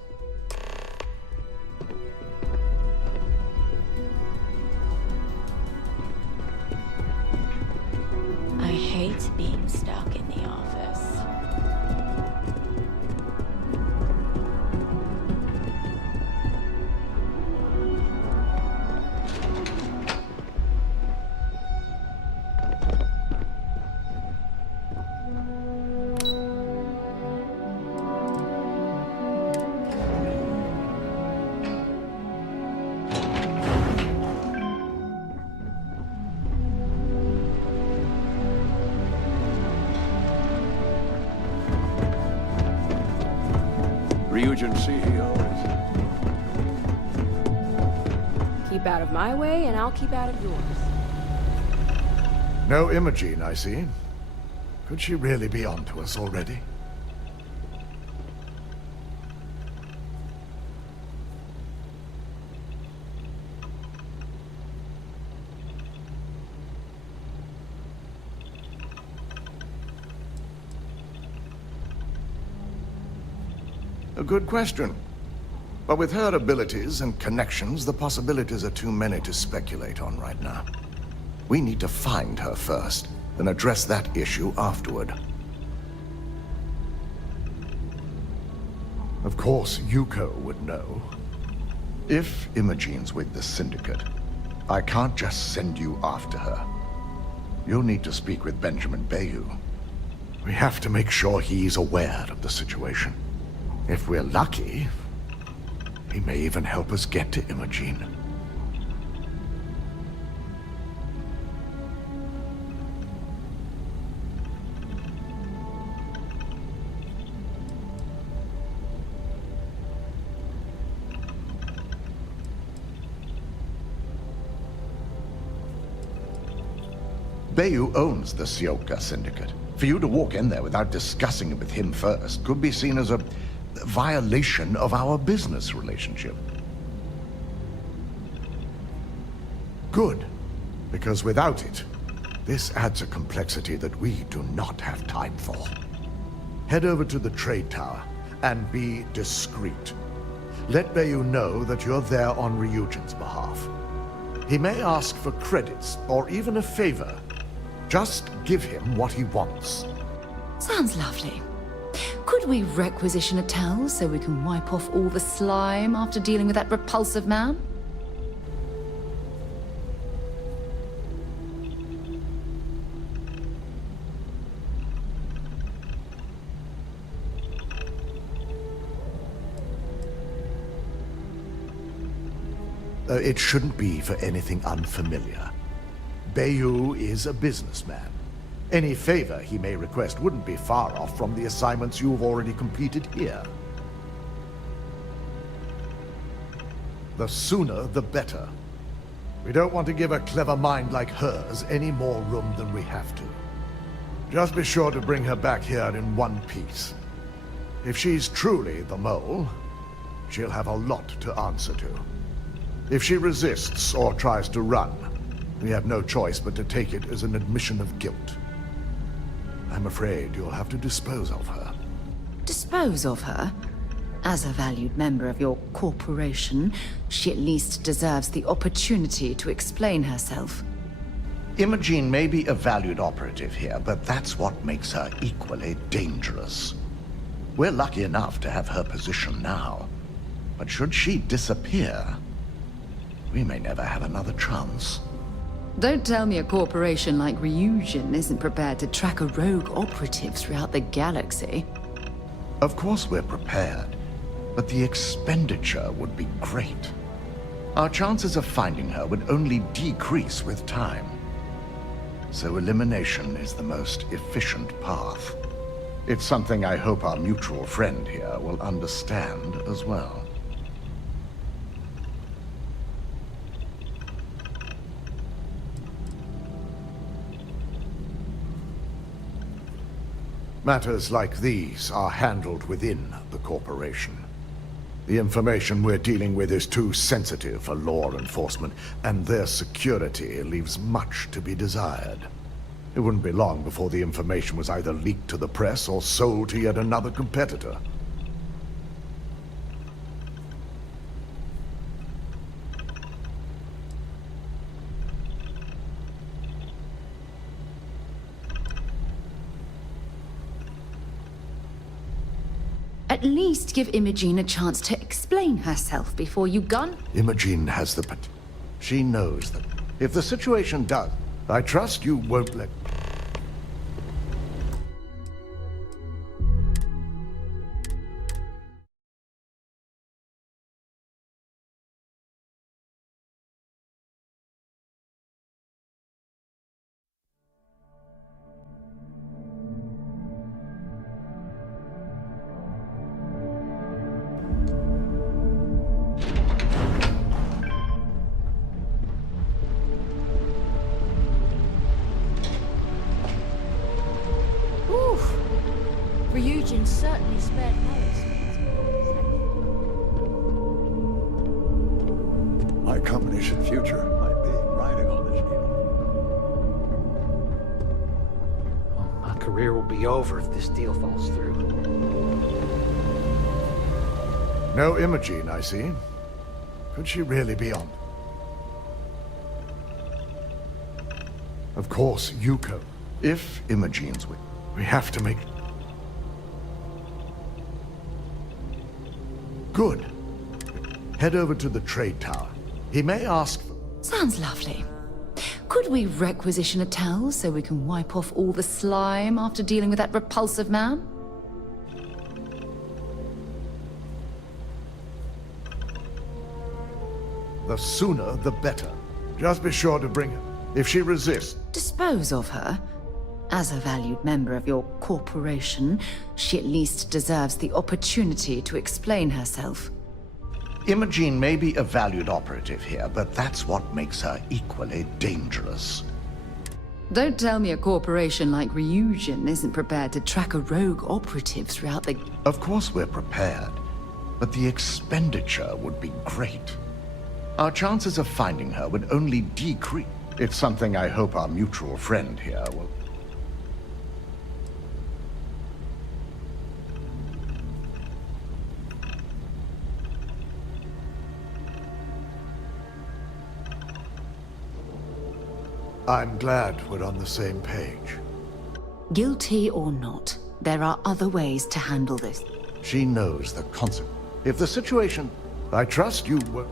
I hate being stuck in the office. Ryujin CEO is... Keep out of my way, and I'll keep out of yours. No Imogene, I see. Could she really be on to us already? A good question. But with her abilities and connections, the possibilities are too many to speculate on right now. We need to find her first, then address that issue afterward. Of course, Yuko would know. If Imogene's with the Syndicate, I can't just send you after her. You'll need to speak with Benjamin Bayu. We have to make sure he's aware of the situation. If we're lucky, he may even help us get to Imogene. Bayu owns the Sioka Syndicate. For you to walk in there without discussing it with him first could be seen as a violation of our business relationship. Good, because without it, this adds a complexity that we do not have time for. Head over to the trade tower and be discreet. Let Bayu know that you're there on Ryujin's behalf. He may ask for credits or even a favor. Just give him what he wants. Sounds lovely. Could we requisition a towel so we can wipe off all the slime after dealing with that repulsive man? It shouldn't be for anything unfamiliar. Bayu is a businessman. Any favor he may request wouldn't be far off from the assignments you've already completed here. The sooner, the better. We don't want to give a clever mind like hers any more room than we have to. Just be sure to bring her back here in one piece. If she's truly the mole, she'll have a lot to answer to. If she resists or tries to run, we have no choice but to take it as an admission of guilt. I'm afraid you'll have to dispose of her. Dispose of her? As a valued member of your corporation, she at least deserves the opportunity to explain herself. Imogene may be a valued operative here, but that's what makes her equally dangerous. We're lucky enough to have her position now. But should she disappear, we may never have another chance. Don't tell me a corporation like Ryujin isn't prepared to track a rogue operative throughout the galaxy. Of course we're prepared, but the expenditure would be great. Our chances of finding her would only decrease with time. So elimination is the most efficient path. It's something I hope our mutual friend here will understand as well. Matters like these are handled within the corporation. The information we're dealing with is too sensitive for law enforcement, and their security leaves much to be desired. It wouldn't be long before the information was either leaked to the press or sold to yet another competitor. At least give Imogene a chance to explain herself before you gun. Imogene has the she knows that if the situation does, I trust you won't let... Ryujin certainly spared Paris. My company's future might be riding on this deal. Well, my career will be over if this deal falls through. No Imogene, I see. Could she really be on? Of course, Yuko. If Imogene's with, we have to make... Good. Head over to the trade tower. He may ask for... Sounds lovely. Could we requisition a towel so we can wipe off all the slime after dealing with that repulsive man? The sooner, the better. Just be sure to bring her. If she resists... Dispose of her. As a valued member of your corporation, she at least deserves the opportunity to explain herself. Imogene may be a valued operative here, but that's what makes her equally dangerous. Don't tell me a corporation like Ryujin isn't prepared to track a rogue operative throughout the... Of course we're prepared, but the expenditure would be great. Our chances of finding her would only decrease. It's something I hope our mutual friend here will... I'm glad we're on the same page. Guilty or not, there are other ways to handle this. She knows the consequence. If the situation... I trust you will...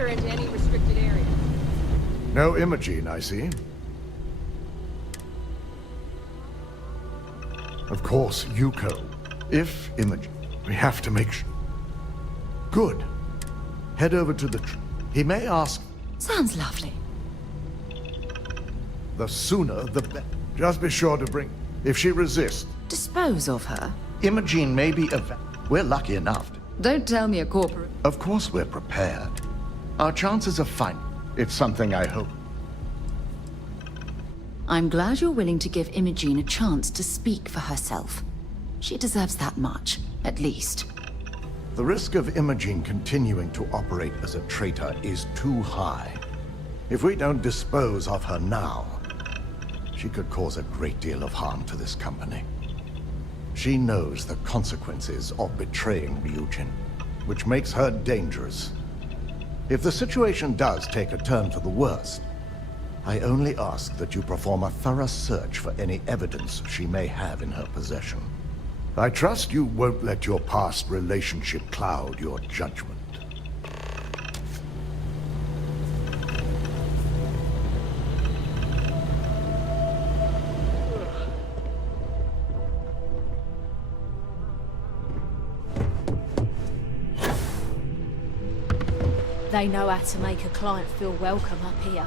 Into any restricted area. No Imogene, I see. Of course, Yuko. If Imogen... We have to make sure... Good. Head over to the... He may ask... Sounds lovely. The sooner, the better. Just be sure to bring... If she resists... Dispose of her? Imogen may be a... We're lucky enough. Don't tell me a corporate... Of course we're prepared. Our chances are fine. It's something I hope. I'm glad you're willing to give Imogen a chance to speak for herself. She deserves that much, at least. The risk of Imogen continuing to operate as a traitor is too high. If we don't dispose of her now, she could cause a great deal of harm to this company. She knows the consequences of betraying Ryujin, which makes her dangerous. If the situation does take a turn for the worst, I only ask that you perform a thorough search for any evidence she may have in her possession. I trust you won't let your past relationship cloud your judgment. They know how to make a client feel welcome up here.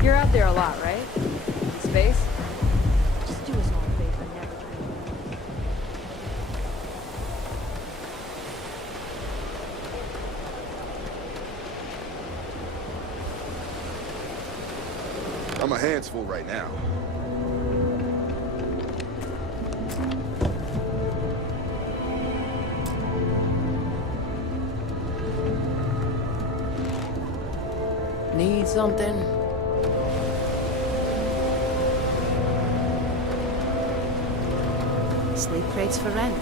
You're out there a lot, right? In space? Just do us all a favor and never I'm a hands full right now. Need something? Sleep crates for rent.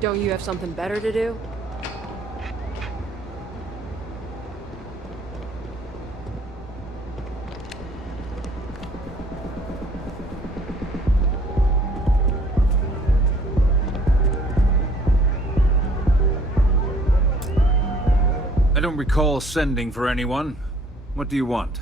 Don't you have something better to do? don't recall sending for anyone. What do you want?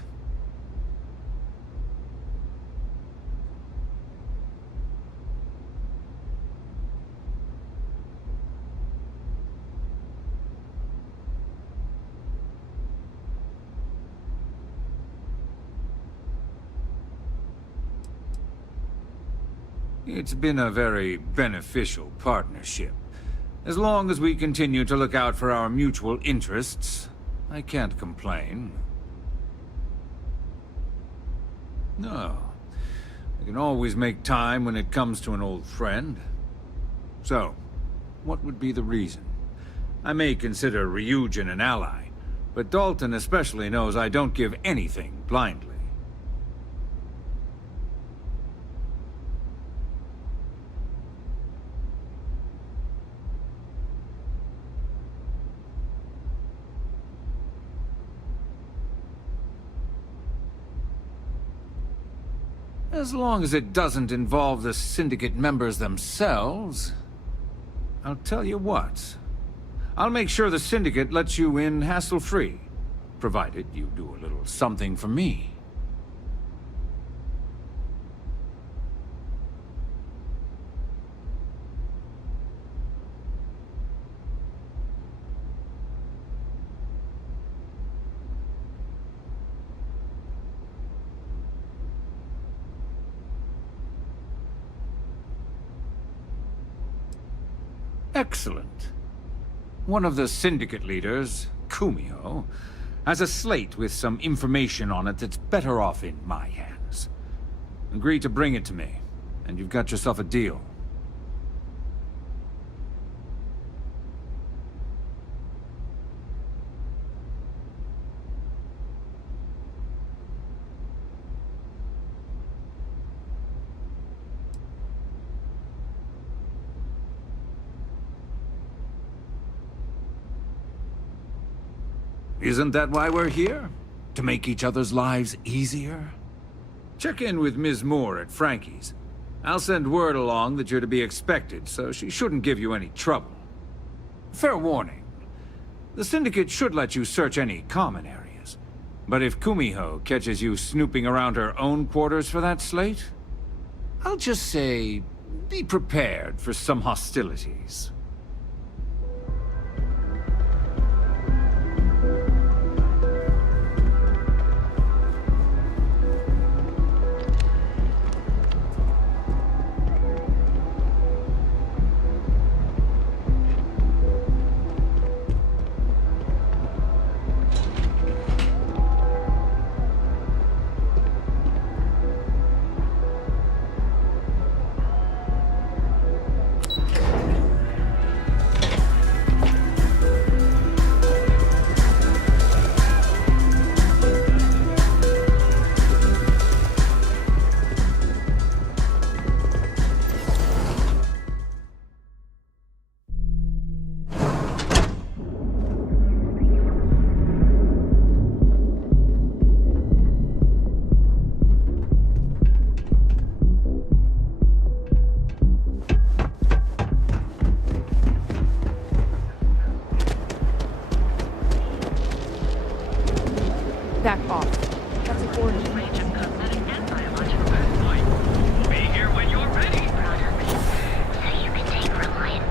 It's been a very beneficial partnership. As long as we continue to look out for our mutual interests, I can't complain. No. I can always make time when it comes to an old friend. So, what would be the reason? I may consider Ryujin an ally, but Dalton especially knows I don't give anything blindly. As long as it doesn't involve the Syndicate members themselves, I'll tell you what. I'll make sure the Syndicate lets you in hassle-free, provided you do a little something for me. Excellent. One of the Syndicate leaders, Kumio, has a slate with some information on it that's better off in my hands. Agree to bring it to me, and you've got yourself a deal. Isn't that why we're here? To make each other's lives easier? Check in with Ms. Moore at Frankie's. I'll send word along that you're to be expected, so she shouldn't give you any trouble. Fair warning. The Syndicate should let you search any common areas. But if Kumiho catches you snooping around her own quarters for that slate, I'll just say, be prepared for some hostilities. Back off. That's a order. Be here when you're ready. So you can take Reliant.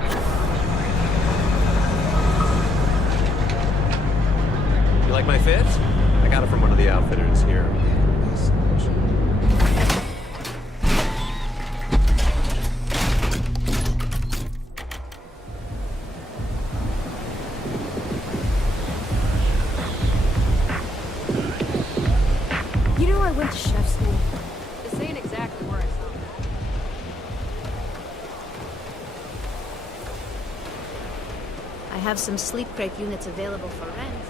You like my fit? I got it from one of the outfitters here. You know I went to chef school. This ain't exactly where I saw that. I have some sleep crate units available for rent,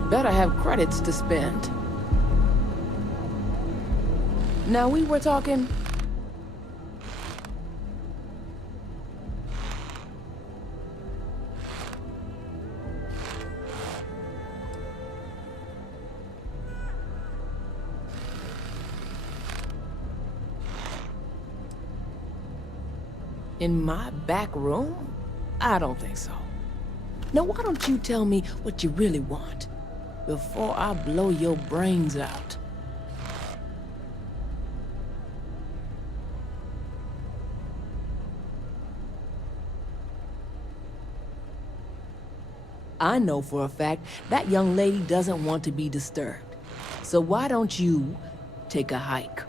but... Better have credits to spend. Now we were talking... In my back room? I don't think so. Now, why don't you tell me what you really want before I blow your brains out? I know for a fact that young lady doesn't want to be disturbed. So why don't you take a hike?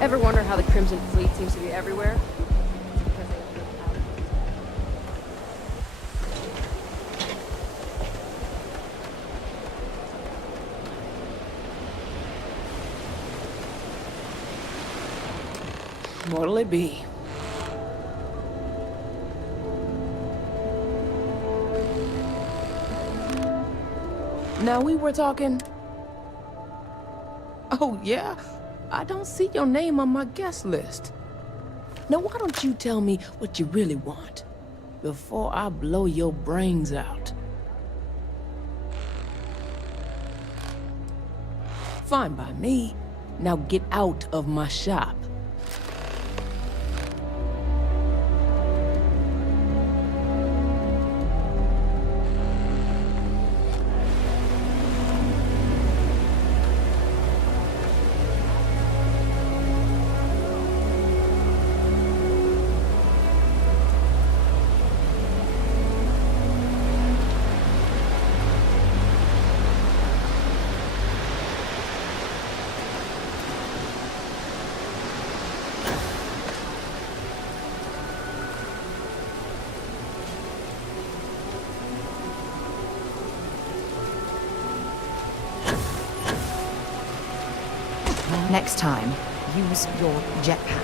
Ever wonder how the Crimson Fleet seems to be everywhere? It's because they have built outposts. What'll it be? Now we were talking... Oh, yeah? I don't see your name on my guest list. Now, why don't you tell me what you really want before I blow your brains out? Fine by me. Now get out of my shop. Next time, use your jetpack.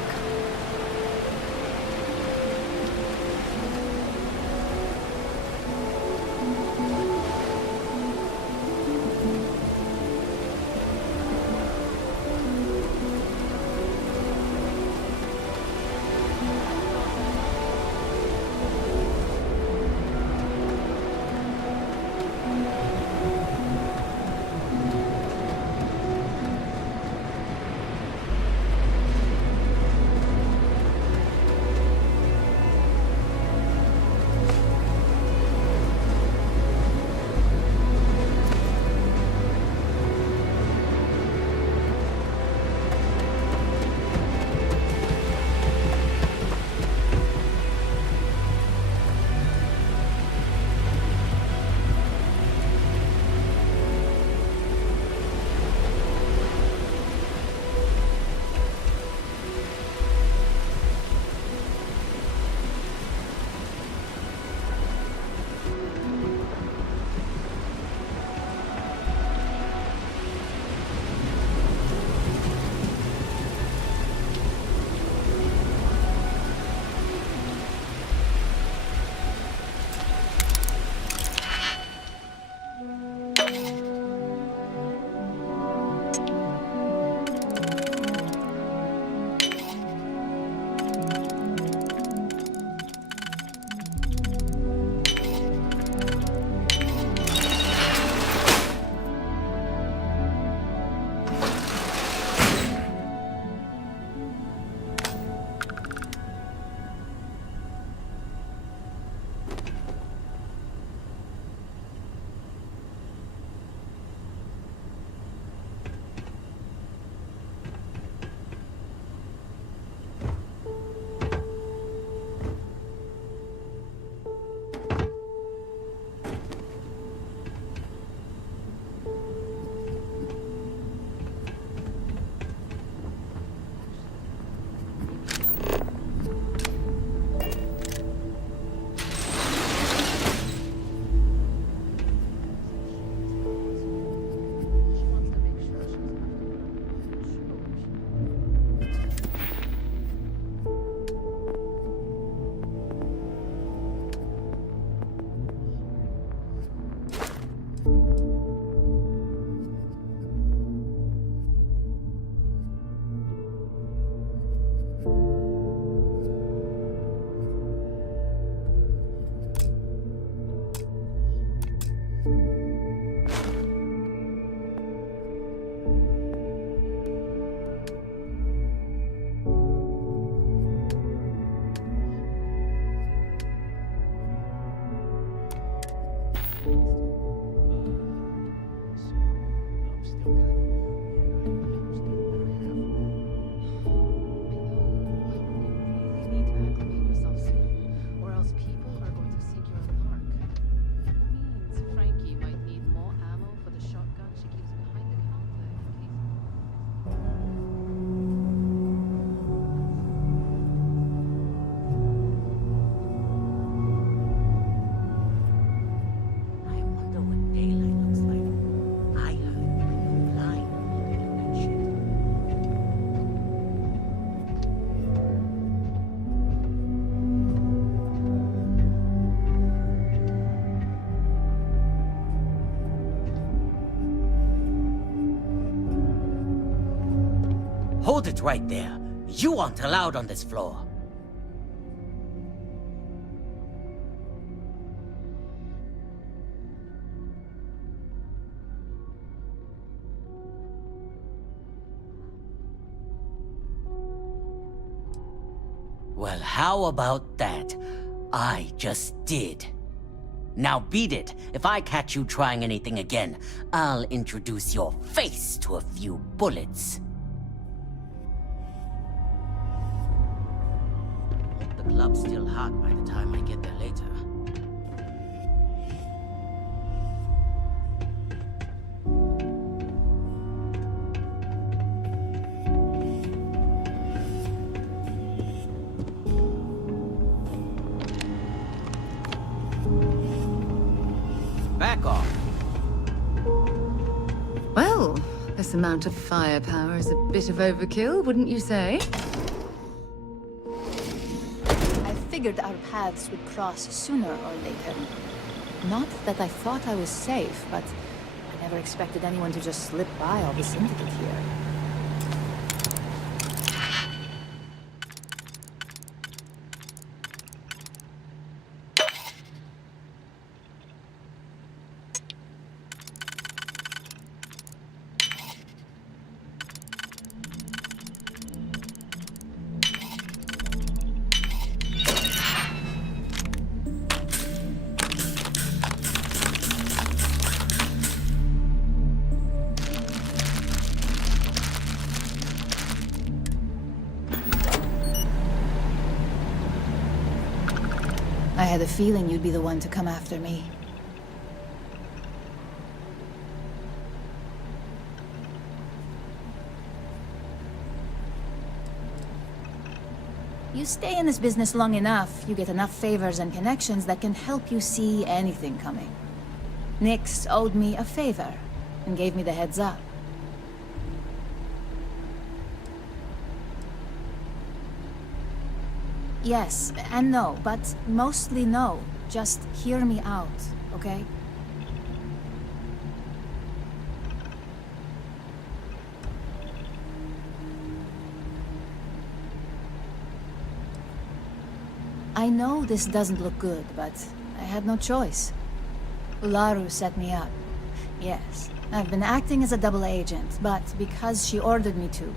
Hold it right there. You aren't allowed on this floor. Well, how about that? I just did. Now beat it. If I catch you trying anything again, I'll introduce your face to a few bullets. Hope the club's still hot by the time I get there later. Back off. Well, this amount of firepower is a bit of overkill, wouldn't you say? I figured our paths would cross sooner or later. Not that I thought I was safe, but I never expected anyone to just slip by all the syndicate here. I had a feeling you'd be the one to come after me. You stay in this business long enough, you get enough favors and connections that can help you see anything coming. Nix owed me a favor and gave me the heads up. Yes and no, but mostly no. Just hear me out, okay? I know this doesn't look good, but I had no choice. Ularu set me up. Yes, I've been acting as a double agent, but because she ordered me to.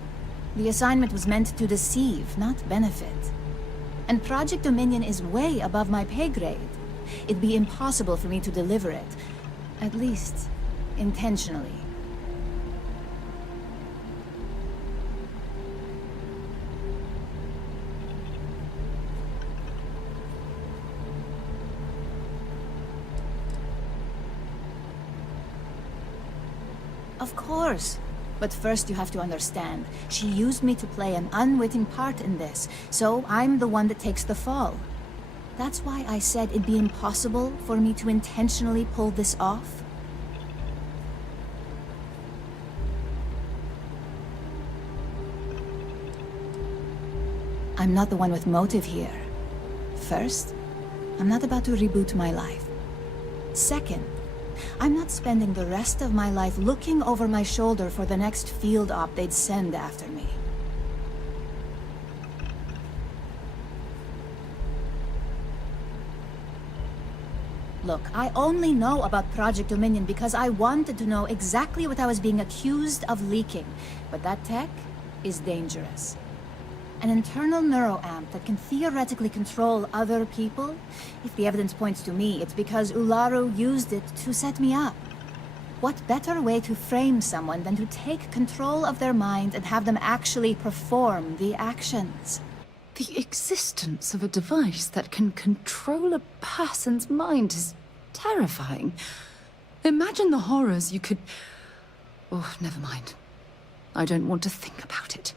The assignment was meant to deceive, not benefit. And Project Dominion is way above my pay grade. It'd be impossible for me to deliver it. At least, intentionally. Of course. But first you have to understand, she used me to play an unwitting part in this, so I'm the one that takes the fall. That's why I said it'd be impossible for me to intentionally pull this off. I'm not the one with motive here. First, I'm not about to reboot my life. Second, I'm not spending the rest of my life looking over my shoulder for the next field op they'd send after me. Look, I only know about Project Dominion because I wanted to know exactly what I was being accused of leaking. But that tech is dangerous. An internal neuroamp that can theoretically control other people? If the evidence points to me, it's because Ularu used it to set me up. What better way to frame someone than to take control of their mind and have them actually perform the actions? The existence of a device that can control a person's mind is terrifying. Imagine the horrors you could... Oh, never mind. I don't want to think about it.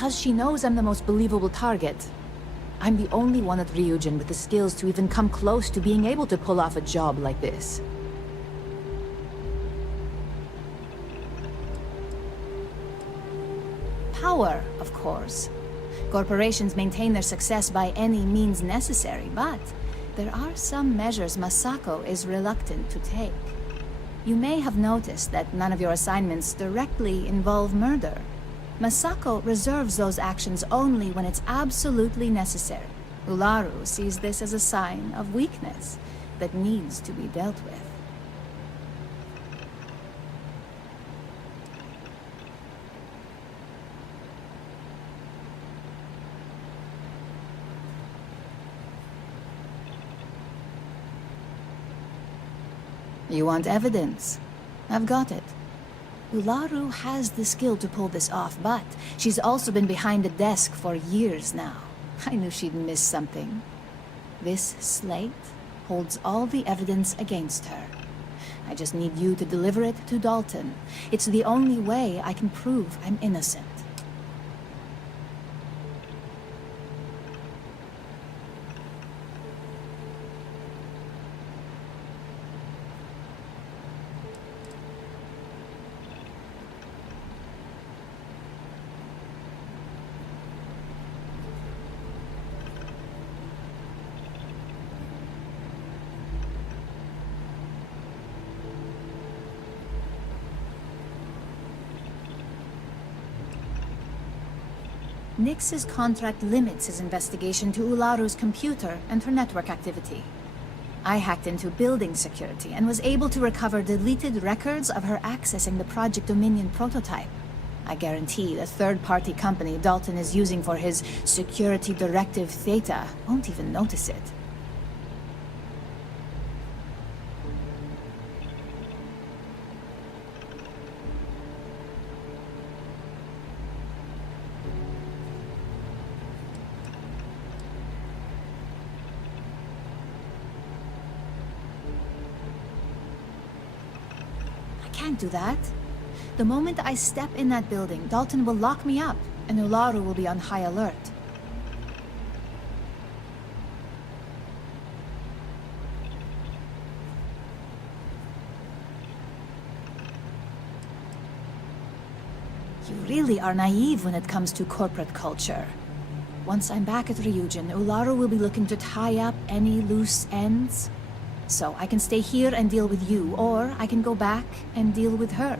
because she knows I'm the most believable target. I'm the only one at Ryujin with the skills to even come close to being able to pull off a job like this. Power, of course. Corporations maintain their success by any means necessary, but there are some measures Masako is reluctant to take. You may have noticed that none of your assignments directly involve murder. Masako reserves those actions only when it's absolutely necessary. Ularu sees this as a sign of weakness that needs to be dealt with. You want evidence? I've got it. Ularu has the skill to pull this off, but she's also been behind a desk for years now. I knew she'd miss something. This slate holds all the evidence against her. I just need you to deliver it to Dalton. It's the only way I can prove I'm innocent. Nix's contract limits his investigation to Ularu's computer and her network activity. I hacked into building security and was able to recover deleted records of her accessing the Project Dominion prototype. I guarantee the third-party company Dalton is using for his security directive Theta won't even notice it. Can't do that. The moment I step in that building, Dalton will lock me up, and Ularu will be on high alert. You really are naive when it comes to corporate culture. Once I'm back at Ryujin, Ularu will be looking to tie up any loose ends. So I can stay here and deal with you, or I can go back and deal with her.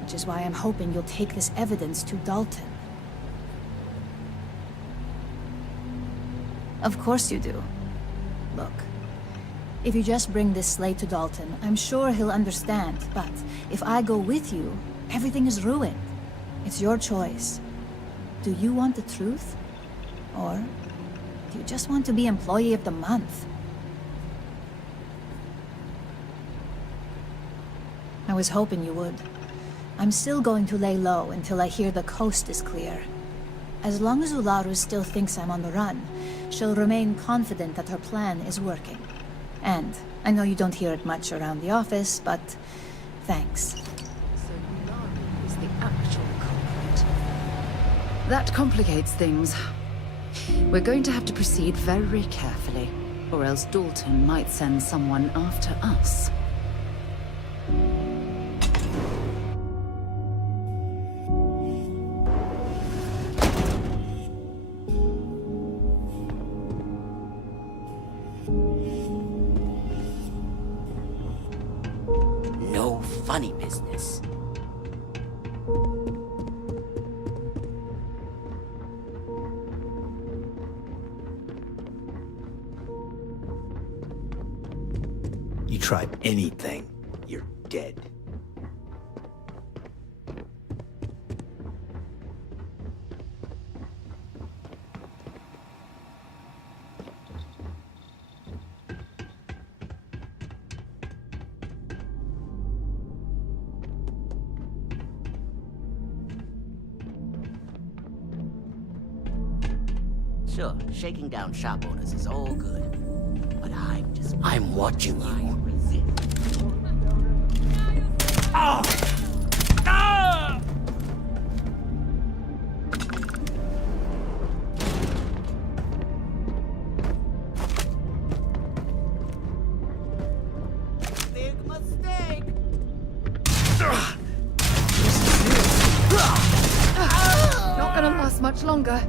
Which is why I'm hoping you'll take this evidence to Dalton. Of course you do. Look, if you just bring this slate to Dalton, I'm sure he'll understand, but if I go with you, everything is ruined. It's your choice. Do you want the truth? Or do you just want to be Employee of the Month? I was hoping you would. I'm still going to lay low until I hear the coast is clear. As long as Ularu still thinks I'm on the run, she'll remain confident that her plan is working. And I know you don't hear it much around the office, but thanks. So Ularu is the actual culprit. That complicates things. We're going to have to proceed very carefully, or else Dalton might send someone after us. Funny business. You try anything, you're dead. Sure, shaking down shop owners is all good. But I'm watching you. Ah! Ah! last much longer.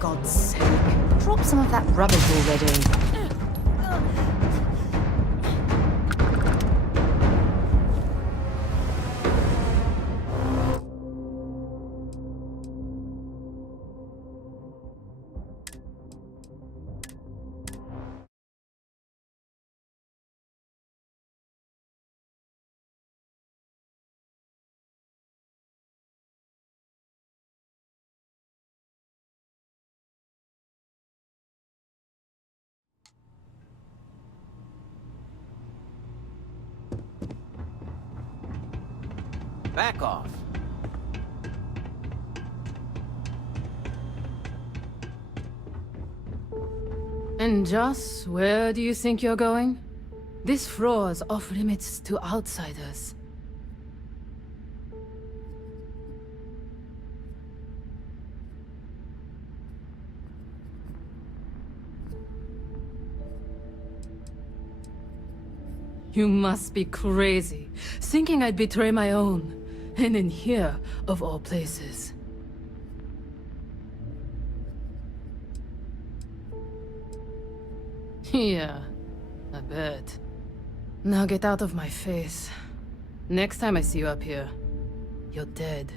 God's sake, drop some of that rubbish already. Back off. And Joss, where do you think you're going? This floor is off limits to outsiders. You must be crazy, thinking I'd betray my own. And in here, of all places. Yeah, I bet. Now get out of my face. Next time I see you up here, you're dead.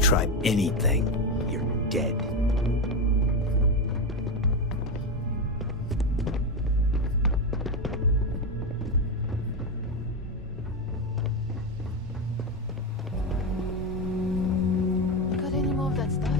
Try anything, you're dead. Got any more of that stuff?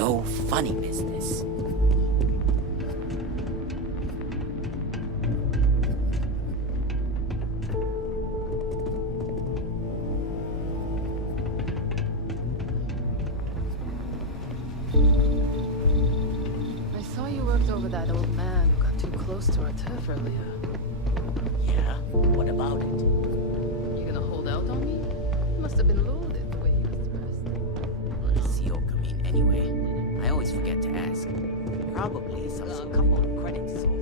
No funny business. I saw you worked over that old man who got too close to our turf earlier. Yeah? What about it? You gonna hold out on me? You must have been loaded the way he was dressed. What does Sioka mean anyway? I always forget to ask. Probably some couple of credits sold.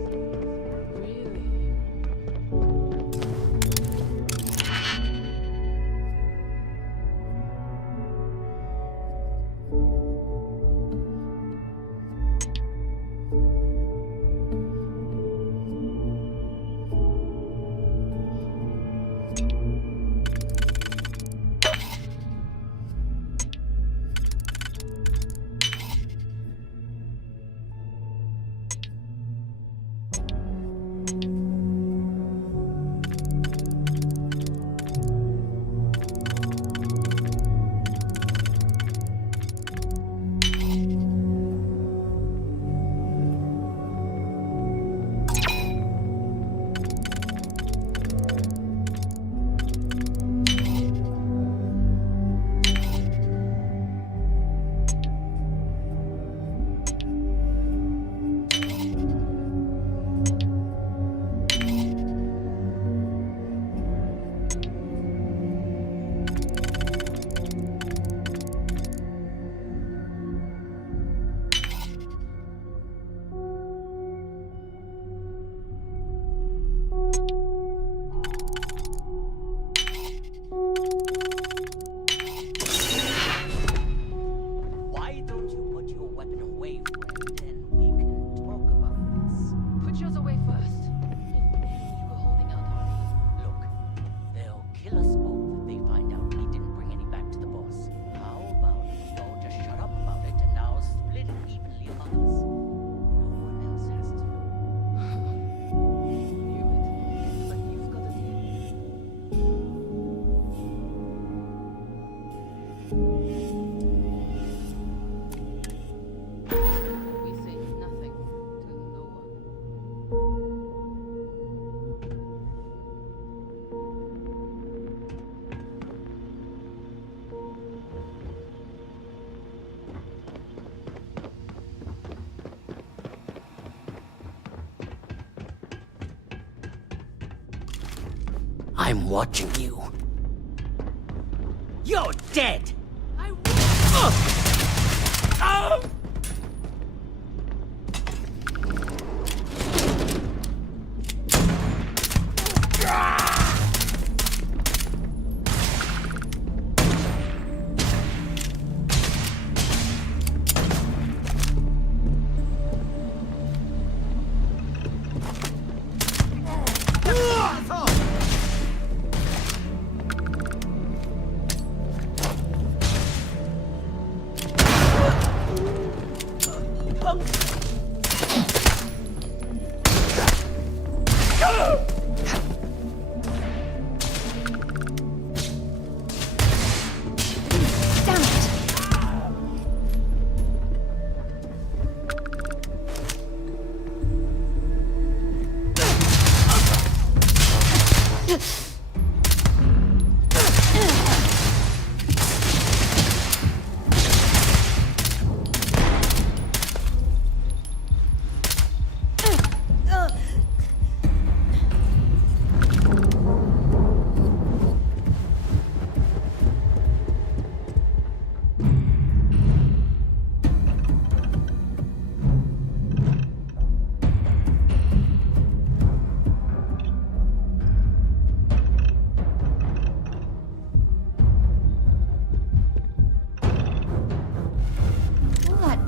I'm watching you. You're dead!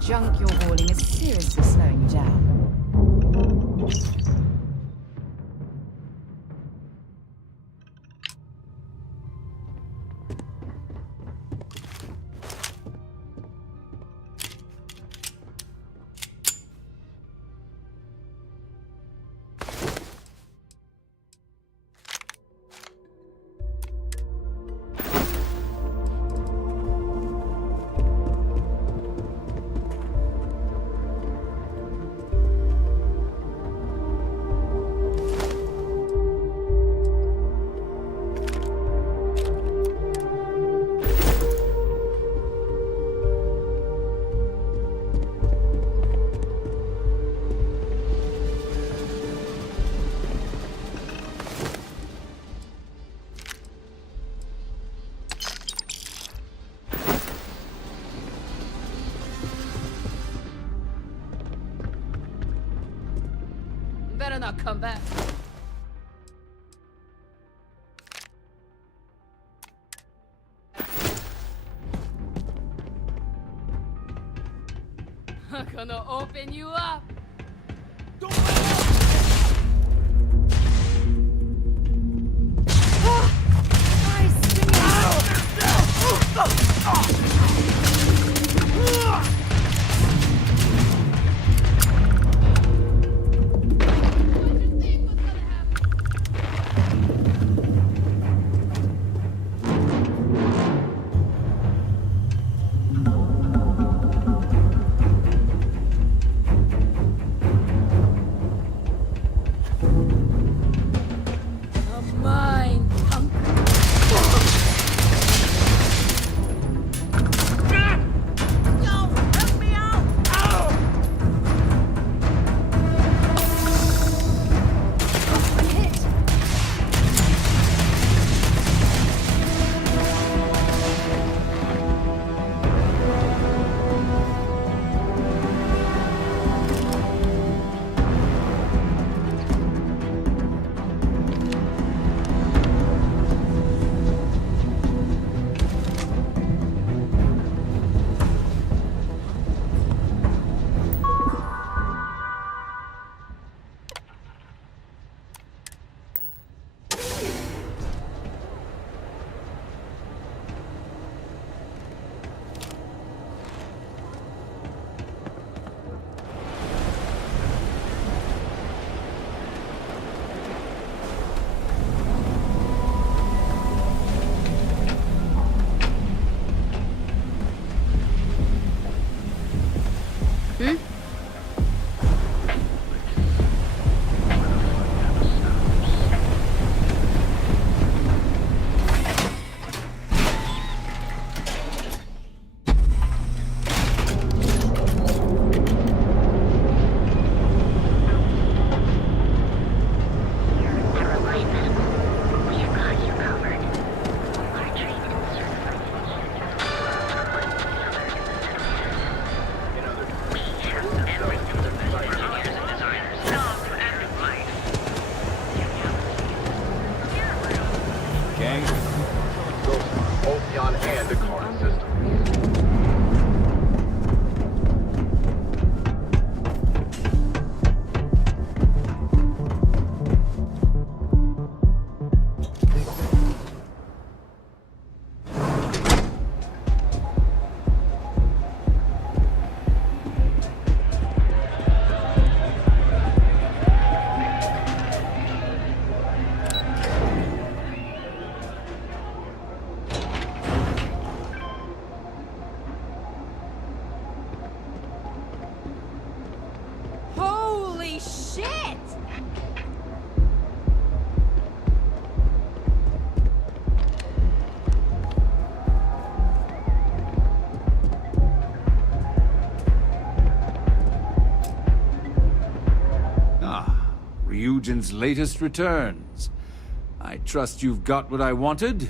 Junk you're hauling is seriously slowing you down. then I'll come back. I'm gonna open you up. Ryujin's latest returns. I trust you've got what I wanted?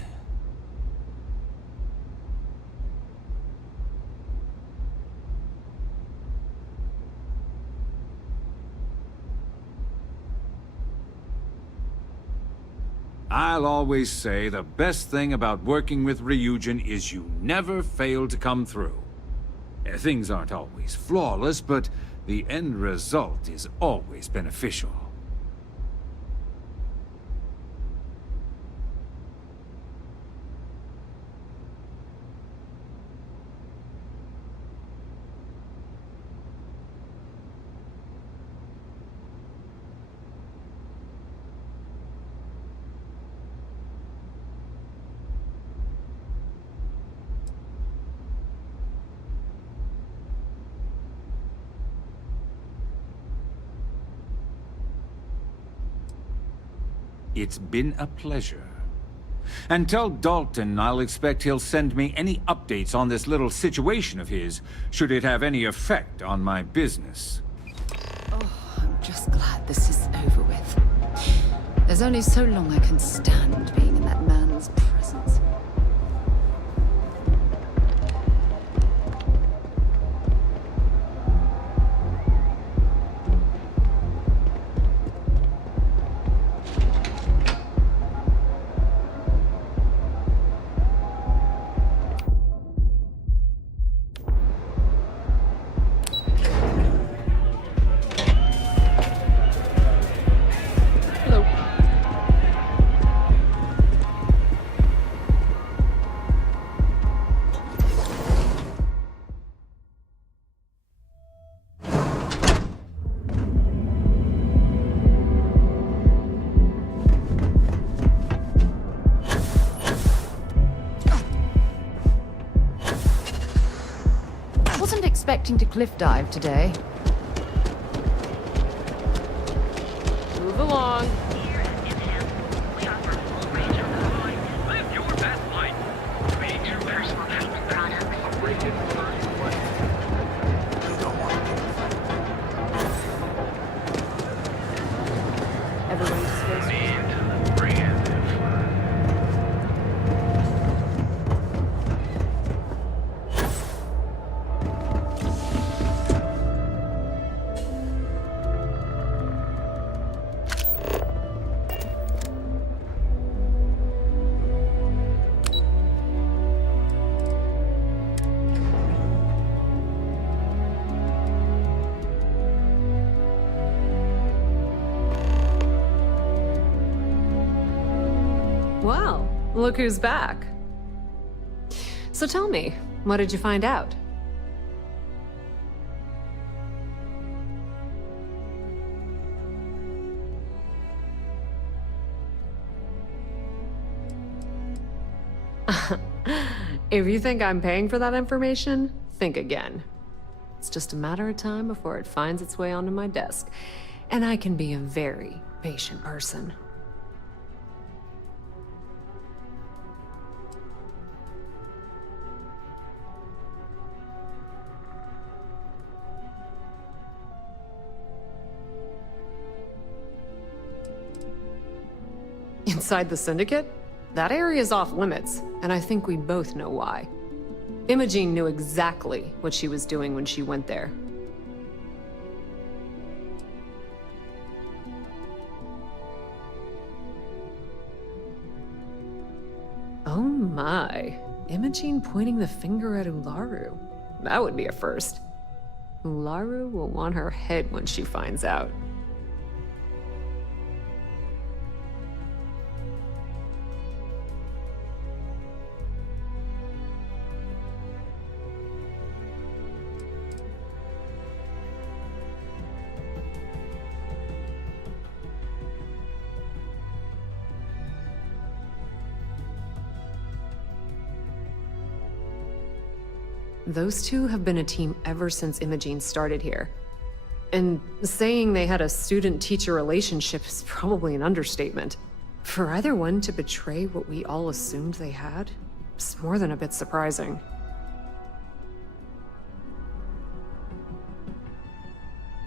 I'll always say the best thing about working with Ryujin is you never fail to come through. Things aren't always flawless, but the end result is always beneficial. It's been a pleasure. And tell Dalton I'll expect he'll send me any updates on this little situation of his, should it have any effect on my business. Oh, I'm just glad this is over with. There's only so long I can stand being in that man's presence. wasn't expecting to cliff dive today. Move along. Live your best life. Create your personal treatment products. Everyone just goes. Well, look who's back. So tell me, what did you find out? If you think I'm paying for that information, think again. It's just a matter of time before it finds its way onto my desk, and I can be a very patient person. Inside the Syndicate? That area is off limits, and I think we both know why. Imogene knew exactly what she was doing when she went there. Oh my. Imogene pointing the finger at Ularu. That would be a first. Ularu will want her head when she finds out. Those two have been a team ever since Imogene started here. And saying they had a student-teacher relationship is probably an understatement. For either one to betray what we all assumed they had, is more than a bit surprising.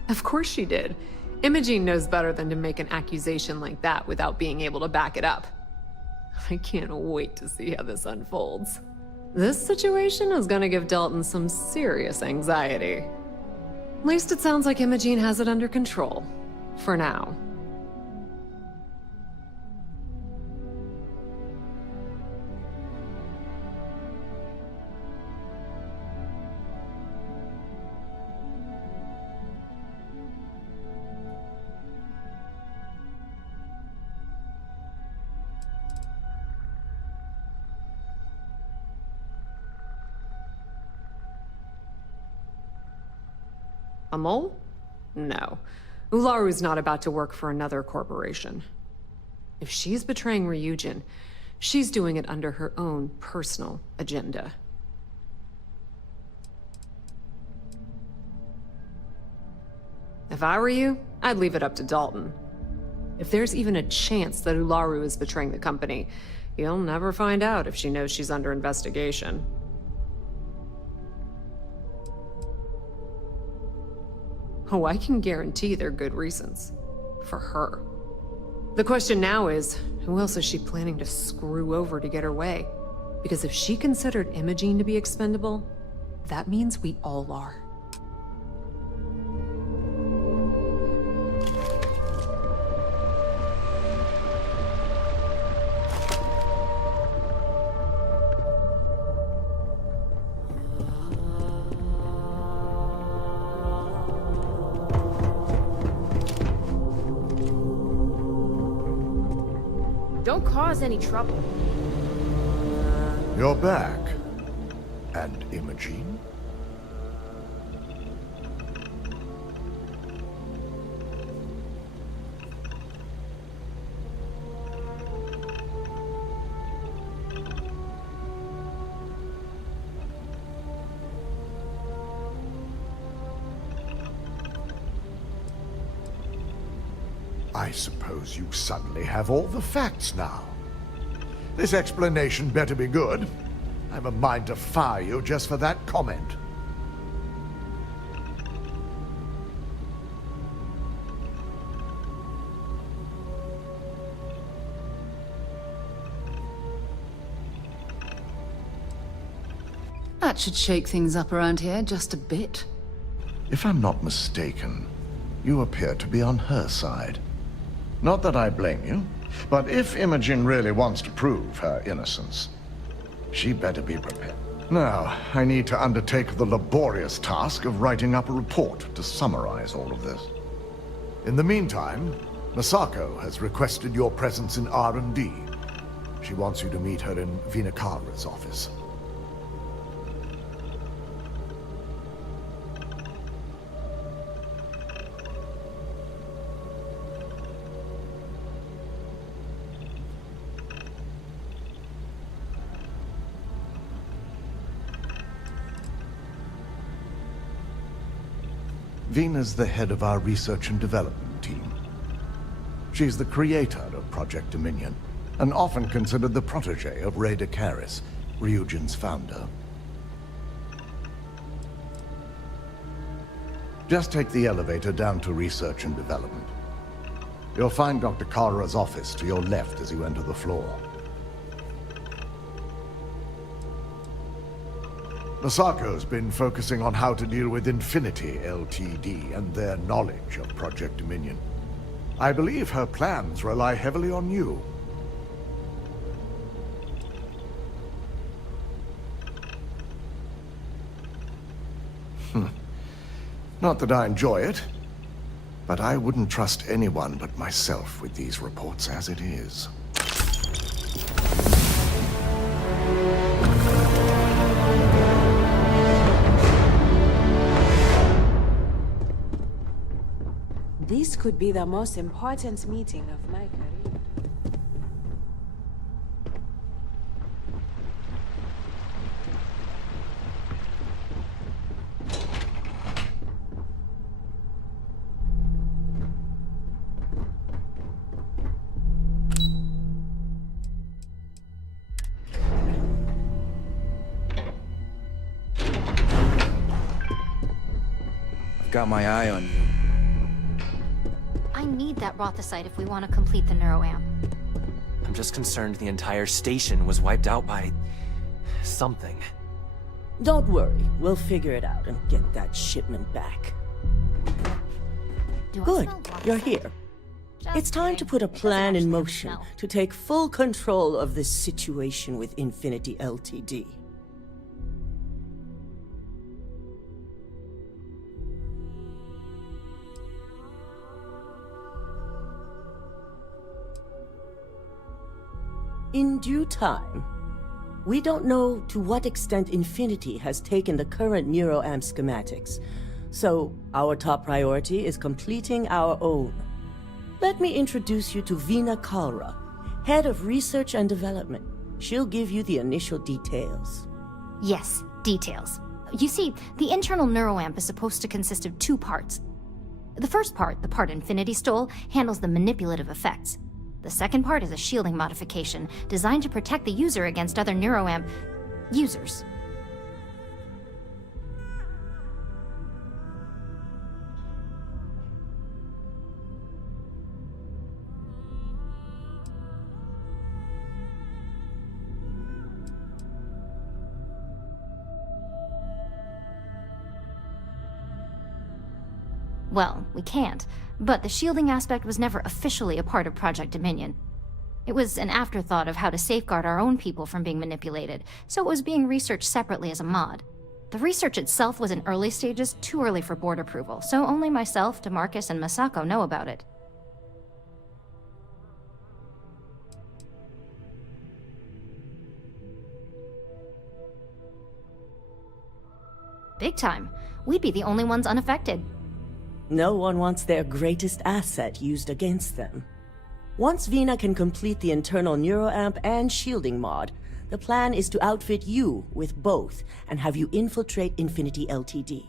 Of course she did. Imogene knows better than to make an accusation like that without being able to back it up. I can't wait to see how this unfolds. This situation is gonna give Dalton some serious anxiety. At least it sounds like Imogene has it under control. For now. A mole? No. Ularu's not about to work for another corporation. If she's betraying Ryujin, she's doing it under her own personal agenda. If I were you, I'd leave it up to Dalton. If there's even a chance that Ularu is betraying the company, you'll never find out if she knows she's under investigation. Oh, I can guarantee they're good reasons. For her. The question now is, who else is she planning to screw over to get her way? Because if she considered Imogene to be expendable, that means we all are. Don't cause any trouble. You're back. And Imogene? I suppose you suddenly have all the facts now. This explanation better be good. I have a mind to fire you just for that comment. That should shake things up around here just a bit. If I'm not mistaken, you appear to be on her side. Not that I blame you, but if Imogen really wants to prove her innocence, she better be prepared. Now, I need to undertake the laborious task of writing up a report to summarize all of this. In the meantime, Masako has requested your presence in R&D. She wants you to meet her in Vinakara's office. Vina's the head of our research and development team. She's the creator of Project Dominion, and often considered the protege of Ray DeCaris, Ryujin's founder. Just take the elevator down to research and development. You'll find Dr. Kara's office to your left as you enter the floor. Masako's been focusing on how to deal with Infinity Ltd. And their knowledge of Project Dominion. I believe her plans rely heavily on you. Not that I enjoy it, but I wouldn't trust anyone but myself with these reports as it is. This could be the most important meeting of my career. I've got my eye on you. I need that Rothicite if we want to complete the neuroamp. I'm just concerned the entire station was wiped out by... something. Don't worry, we'll figure it out and get that shipment back. Good, you're here. It's time to put a plan in motion to take full control of this situation with Infinity Ltd. In due time. We don't know to what extent Infinity has taken the current neuroamp schematics, so our top priority is completing our own. Let me introduce you to Vina Kalra, Head of Research and Development. She'll give you the initial details. Yes, details. You see, the internal neuroamp is supposed to consist of two parts. The first part, the part Infinity stole, handles the manipulative effects. The second part is a shielding modification designed to protect the user against other neuroamp users. Well, we can't, but the shielding aspect was never officially a part of Project Dominion. It was an afterthought of how to safeguard our own people from being manipulated, so it was being researched separately as a mod. The research itself was in early stages, too early for board approval, so only myself, DeMarcus, and Masako know about it. Big time. We'd be the only ones unaffected. No one wants their greatest asset used against them. Once Vina can complete the internal neuroamp and shielding mod, the plan is to outfit you with both and have you infiltrate Infinity Ltd.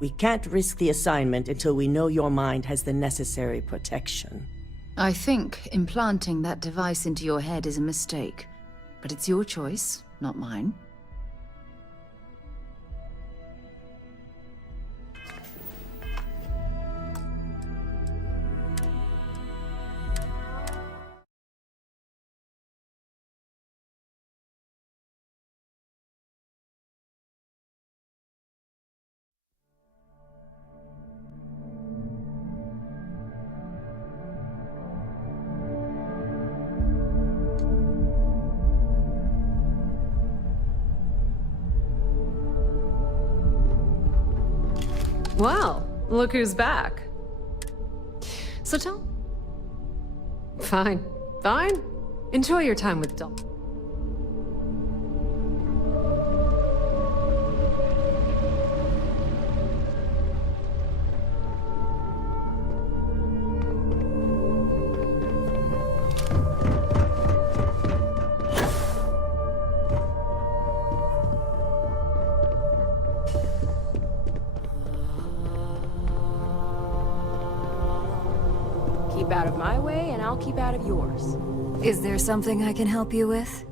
We can't risk the assignment until we know your mind has the necessary protection. I think implanting that device into your head is a mistake. But it's your choice, not mine. Well, look who's back. So tell... Fine. Fine. Enjoy your time with Dalton. Keep out of my way, and I'll keep out of yours. Is there something I can help you with?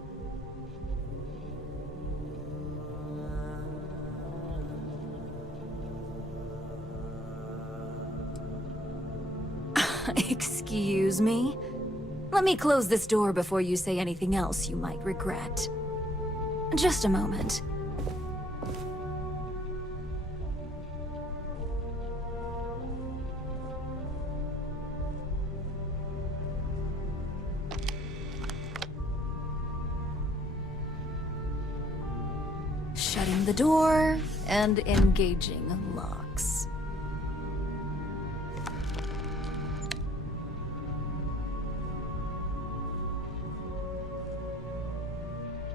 Excuse me? Let me close this door before you say anything else you might regret. Just a moment. Shutting the door and engaging locks.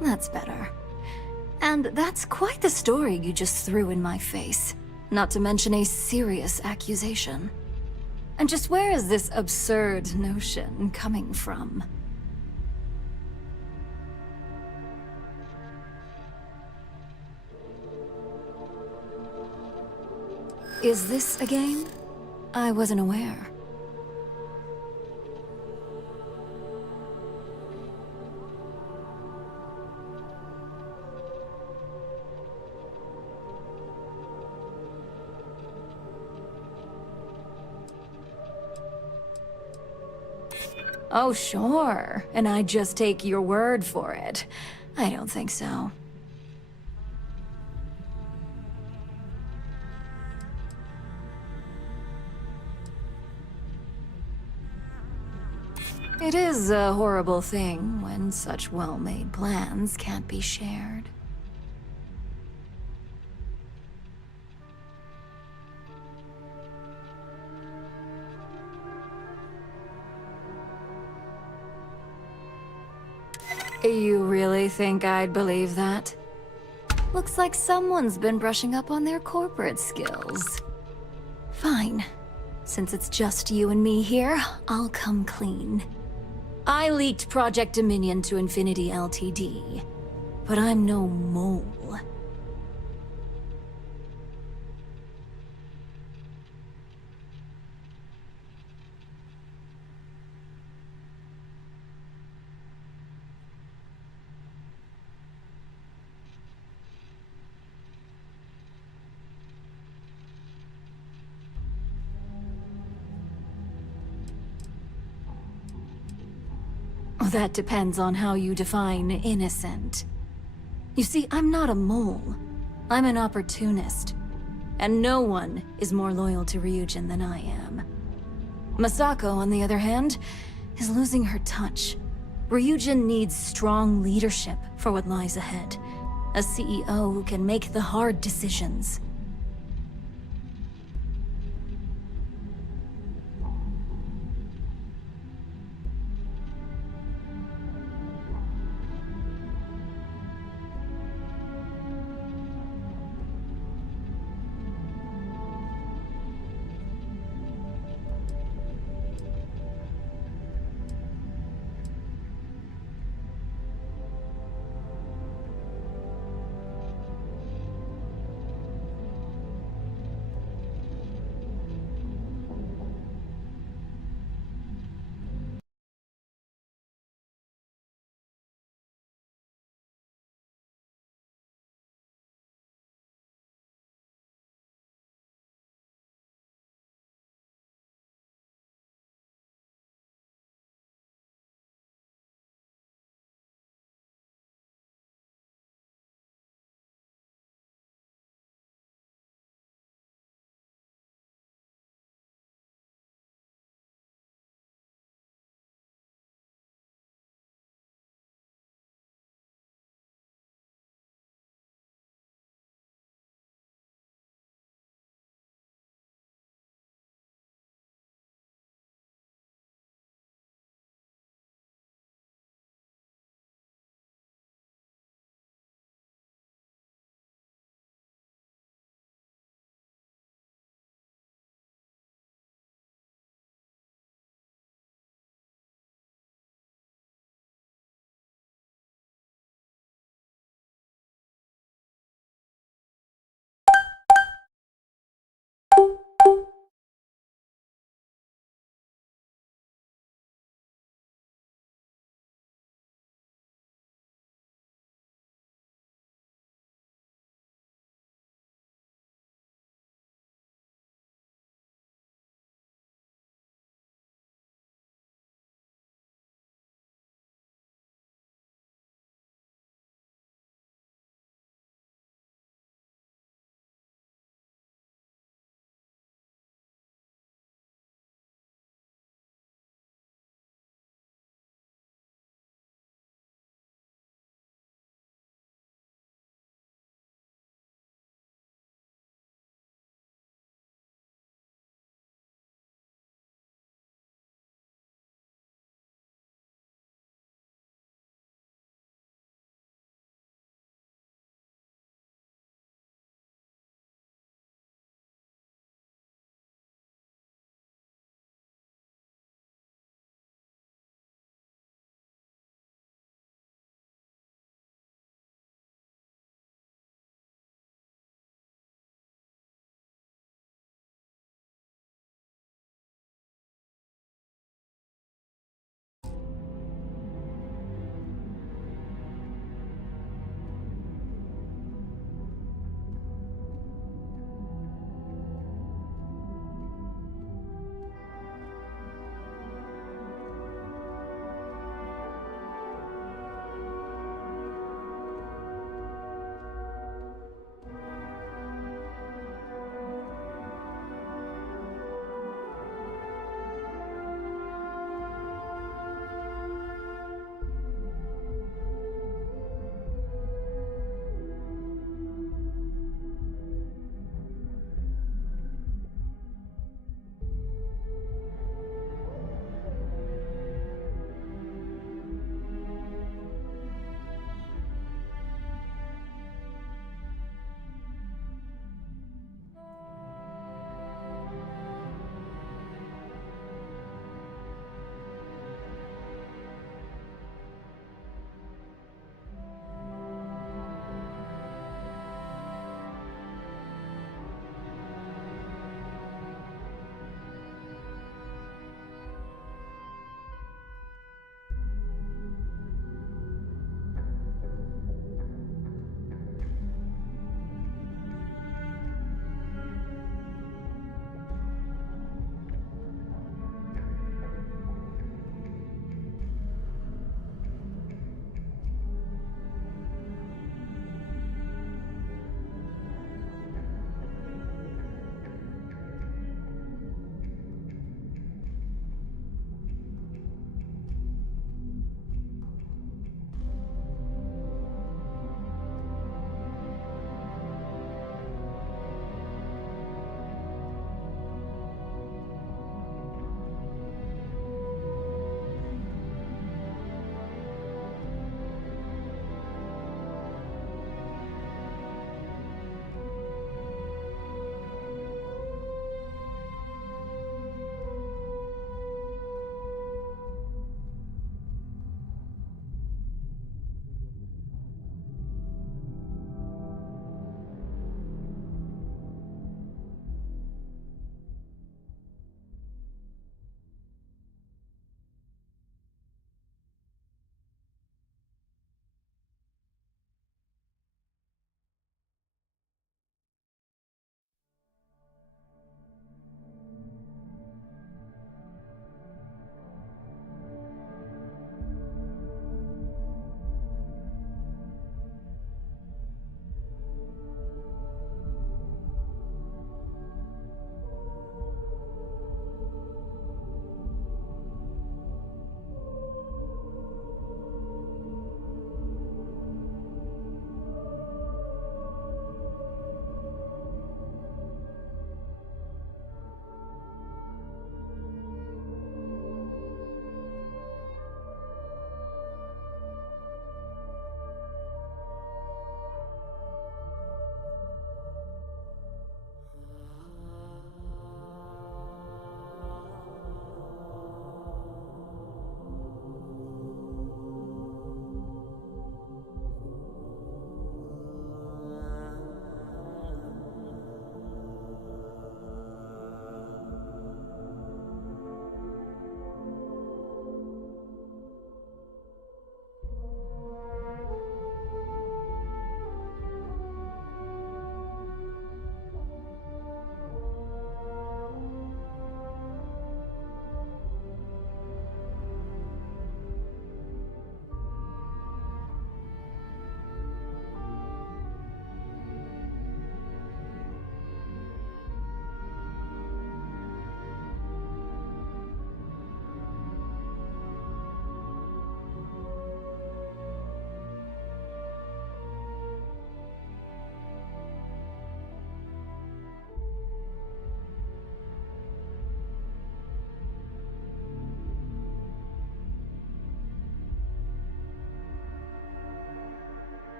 That's better. And that's quite the story you just threw in my face. Not to mention a serious accusation. And just where is this absurd notion coming from? Is this a game? I wasn't aware. Oh, sure. And I just take your word for it. I don't think so. It is a horrible thing when such well-made plans can't be shared. You really think I'd believe that? Looks like someone's been brushing up on their corporate skills. Fine. Since it's just you and me here, I'll come clean. I leaked Project Dominion to Infinity Ltd. But I'm no mole. That depends on how you define innocent. You see, I'm not a mole. I'm an opportunist. And no one is more loyal to Ryujin than I am. Masako, on the other hand, is losing her touch. Ryujin needs strong leadership for what lies ahead. A CEO who can make the hard decisions.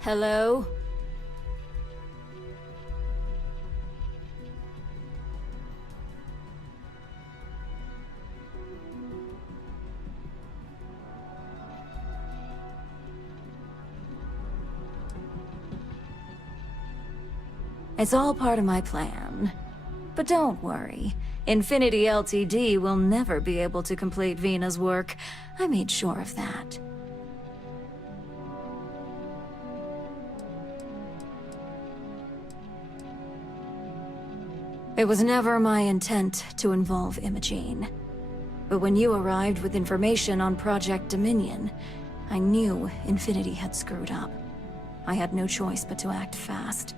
Hello? It's all part of my plan. But don't worry. Infinity Ltd will never be able to complete Vina's work. I made sure of that. It was never my intent to involve Imogene. But when you arrived with information on Project Dominion, I knew Infinity had screwed up. I had no choice but to act fast.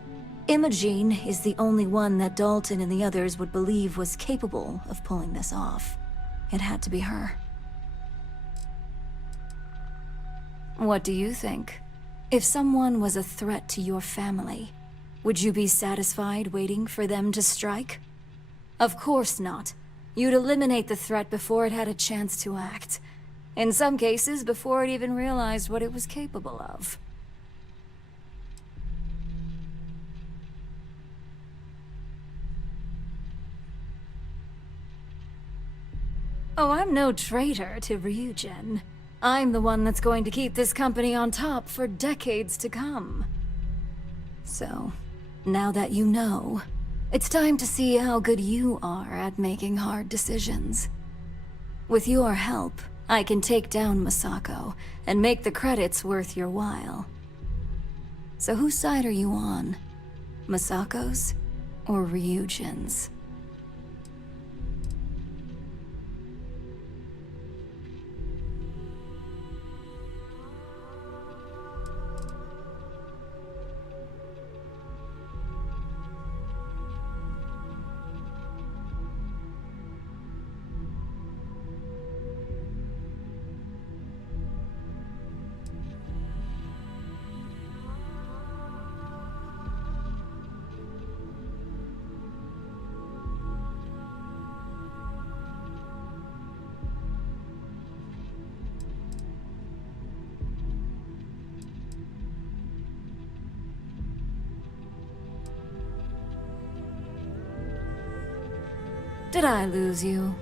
Imogene is the only one that Dalton and the others would believe was capable of pulling this off. It had to be her. What do you think? If someone was a threat to your family, would you be satisfied waiting for them to strike? Of course not. You'd eliminate the threat before it had a chance to act. In some cases, before it even realized what it was capable of. Oh, I'm no traitor to Ryujin. I'm the one that's going to keep this company on top for decades to come. So, now that you know, it's time to see how good you are at making hard decisions. With your help, I can take down Masako and make the credits worth your while. So whose side are you on? Masako's or Ryujin's? Did I lose you?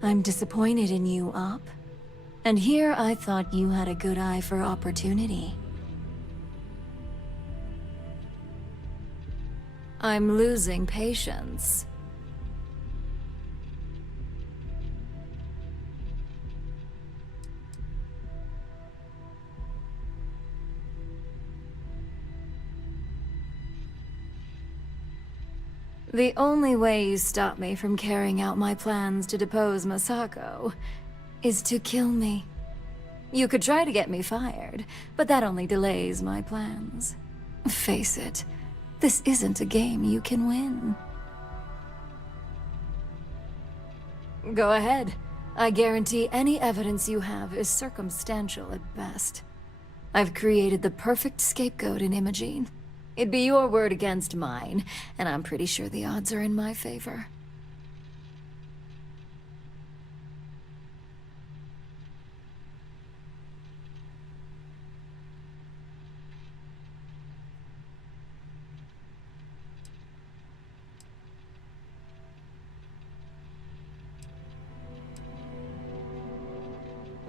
I'm disappointed in you, Op. And here I thought you had a good eye for opportunity. I'm losing patience. The only way you stop me from carrying out my plans to depose Masako is to kill me. You could try to get me fired, but that only delays my plans. Face it, this isn't a game you can win. Go ahead. I guarantee any evidence you have is circumstantial at best. I've created the perfect scapegoat in Imogene. It'd be your word against mine, and I'm pretty sure the odds are in my favor.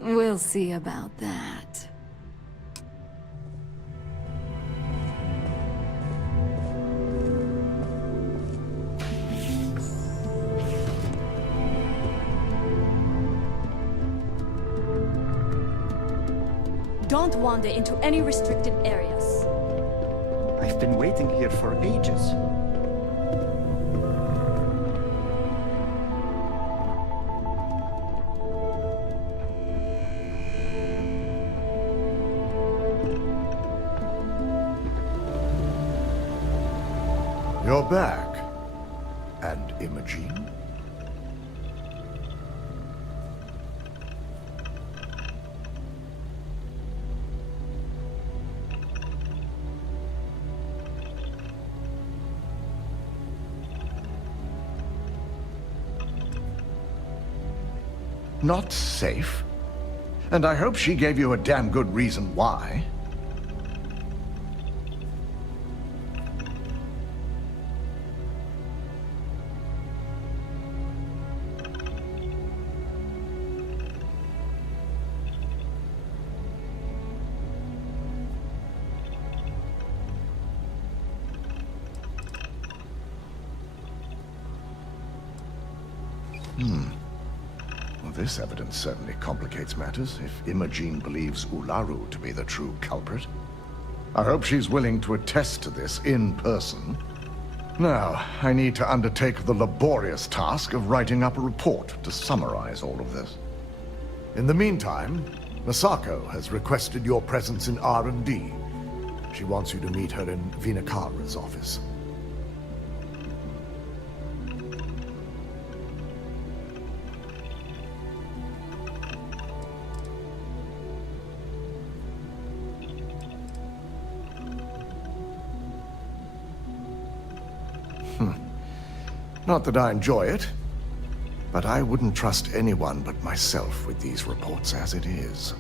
We'll see about that. Don't wander into any restricted areas. I've been waiting here for ages. You're back. And Imogene? Not safe? And I hope she gave you a damn good reason why. Well, this evidence certainly complicates matters, if Imogene believes Ularu to be the true culprit. I hope she's willing to attest to this in person. Now, I need to undertake the laborious task of writing up a report to summarize all of this. In the meantime, Masako has requested your presence in R&D. She wants you to meet her in Vinakara's office. Not that I enjoy it, but I wouldn't trust anyone but myself with these reports as it is.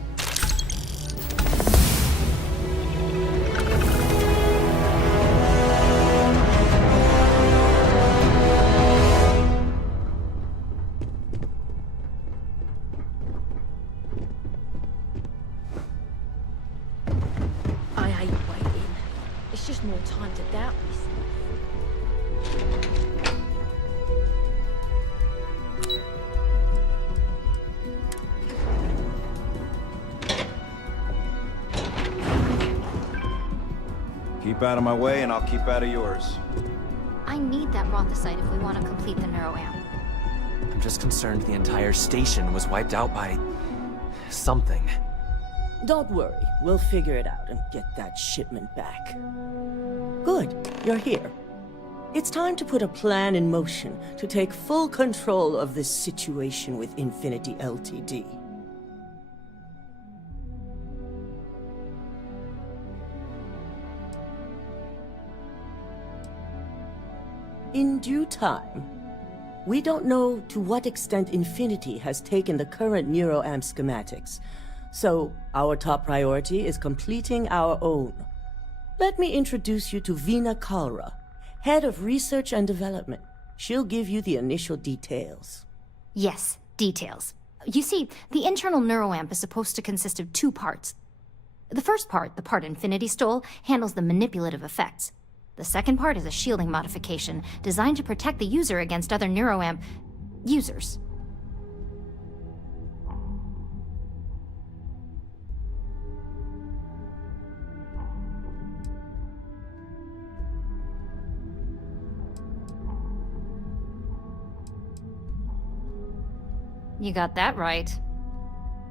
I hate waiting. It's just more time to doubt myself. Keep out of my way and I'll keep out of yours. I need that Rothicite if we want to complete the neuroamp. I'm just concerned the entire station was wiped out by something. Don't worry, we'll figure it out and get that shipment back. Good, you're here. It's time to put a plan in motion to take full control of this situation with Infinity Ltd. In due time. We don't know to what extent Infinity has taken the current neuroamp schematics, so our top priority is completing our own. Let me introduce you to Vinakara, Head of Research and Development. She'll give you the initial details. Yes, details. You see, the internal neuroamp is supposed to consist of two parts. The first part, the part Infinity stole, handles the manipulative effects. The second part is a shielding modification designed to protect the user against other neuroamp users. You got that right.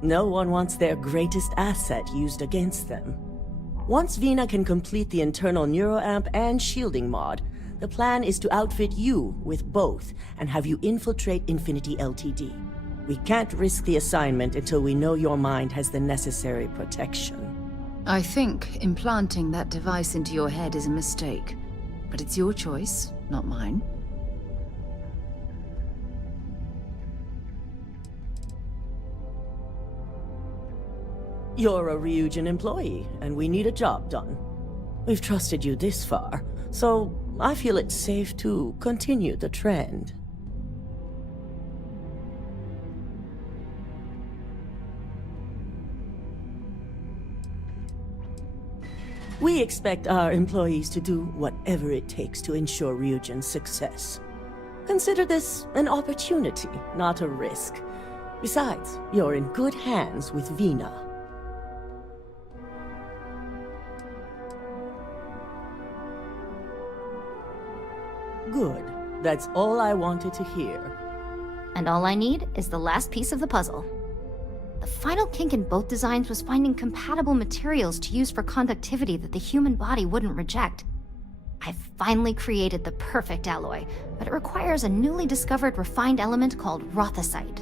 No one wants their greatest asset used against them. Once Vina can complete the internal neuroamp and shielding mod, the plan is to outfit you with both and have you infiltrate Infinity Ltd. We can't risk the assignment until we know your mind has the necessary protection. I think implanting that device into your head is a mistake, but it's your choice, not mine. You're a Ryujin employee, and we need a job done. We've trusted you this far, so I feel it's safe to continue the trend. We expect our employees to do whatever it takes to ensure Ryujin's success. Consider this an opportunity, not a risk. Besides, you're in good hands with Vina. Good. That's all I wanted to hear. And all I need is the last piece of the puzzle. The final kink in both designs was finding compatible materials to use for conductivity that the human body wouldn't reject. I I've finally created the perfect alloy, but it requires a newly discovered refined element called rothosite.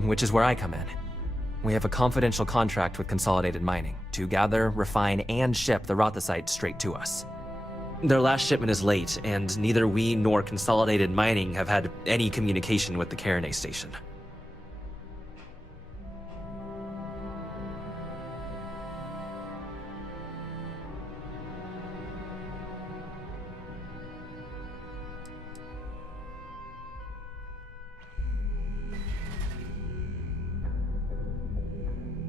Which is where I come in. We have a confidential contract with Consolidated Mining to gather, refine, and ship the rothosite straight to us. Their last shipment is late, and neither we nor Consolidated Mining have had any communication with the Carinae station.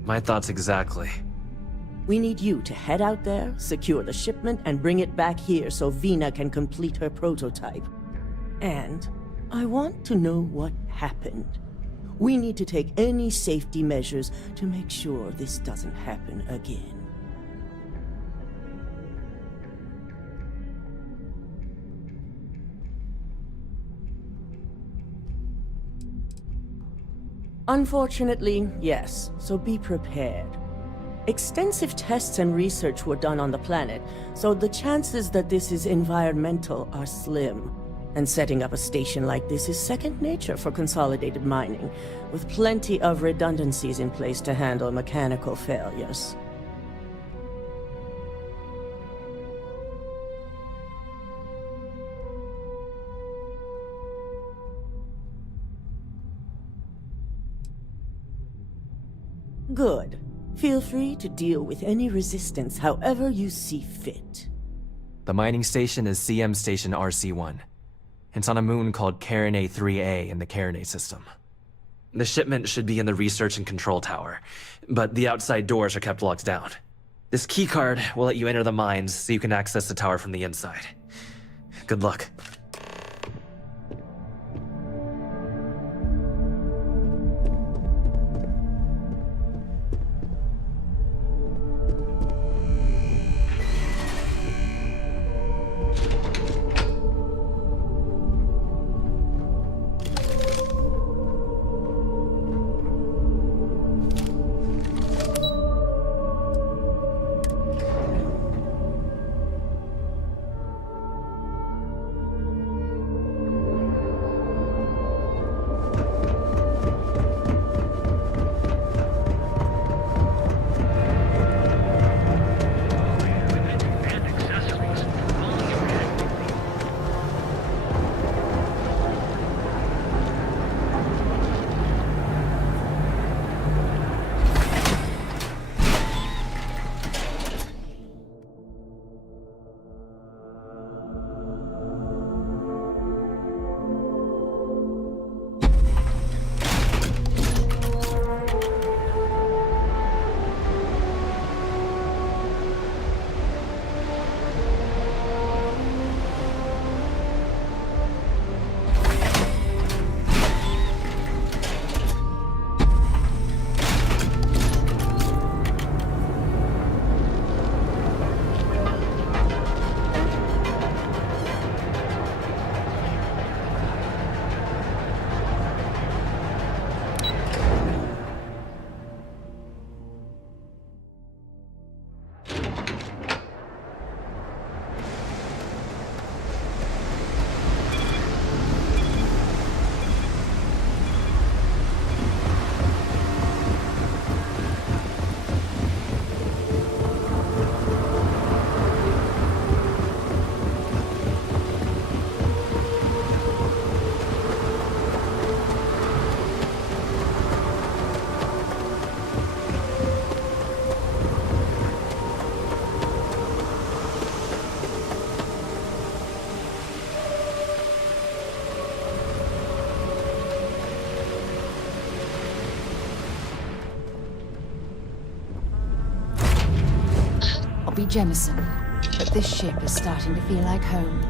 My thoughts exactly. We need you to head out there, secure the shipment, and bring it back here so Vina can complete her prototype. And I want to know what happened. We need to take any safety measures to make sure this doesn't happen again. Unfortunately, yes, so be prepared. Extensive tests and research were done on the planet, so the chances that this is environmental are slim. And setting up a station like this is second nature for Consolidated Mining, with plenty of redundancies in place to handle mechanical failures. Good. Feel free to deal with any resistance however you see fit. The mining station is CM Station RC-1. It's on a moon called Carinae 3A in the Carinae system. The shipment should be in the research and control tower, but the outside doors are kept locked down. This keycard will let you enter the mines so you can access the tower from the inside. Good luck. Be Jemison, but this ship is starting to feel like home.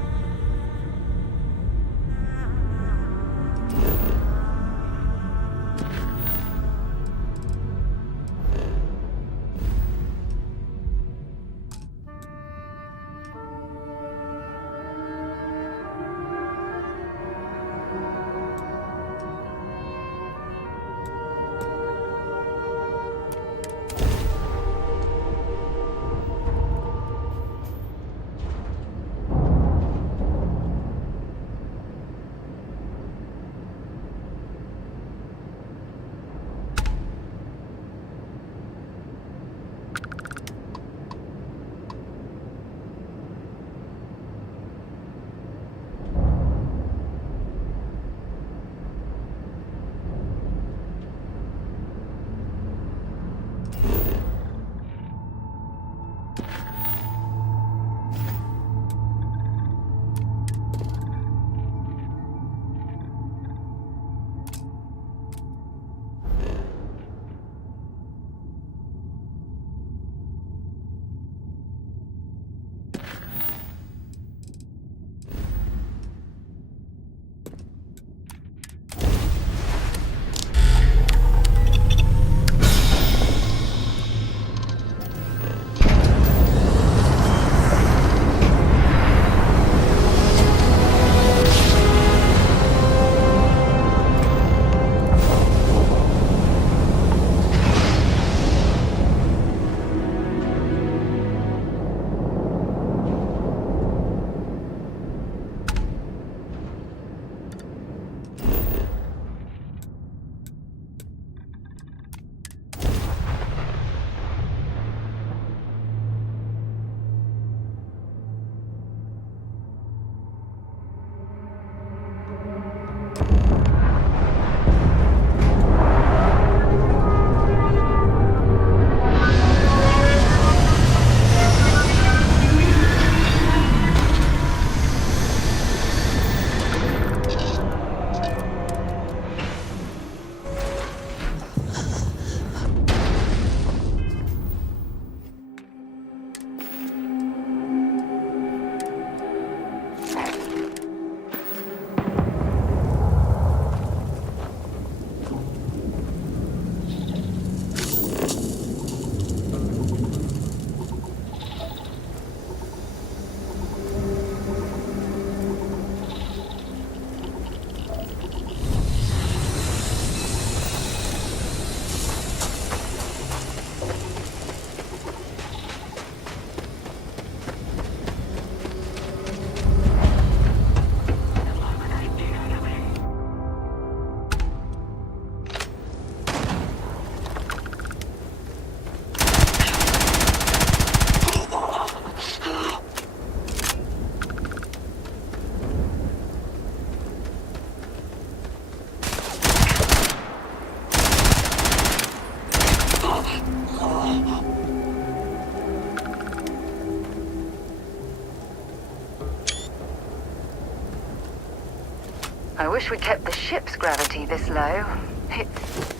I wish we kept the ship's gravity this low. It's...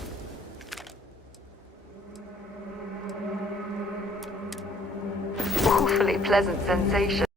awfully pleasant sensation.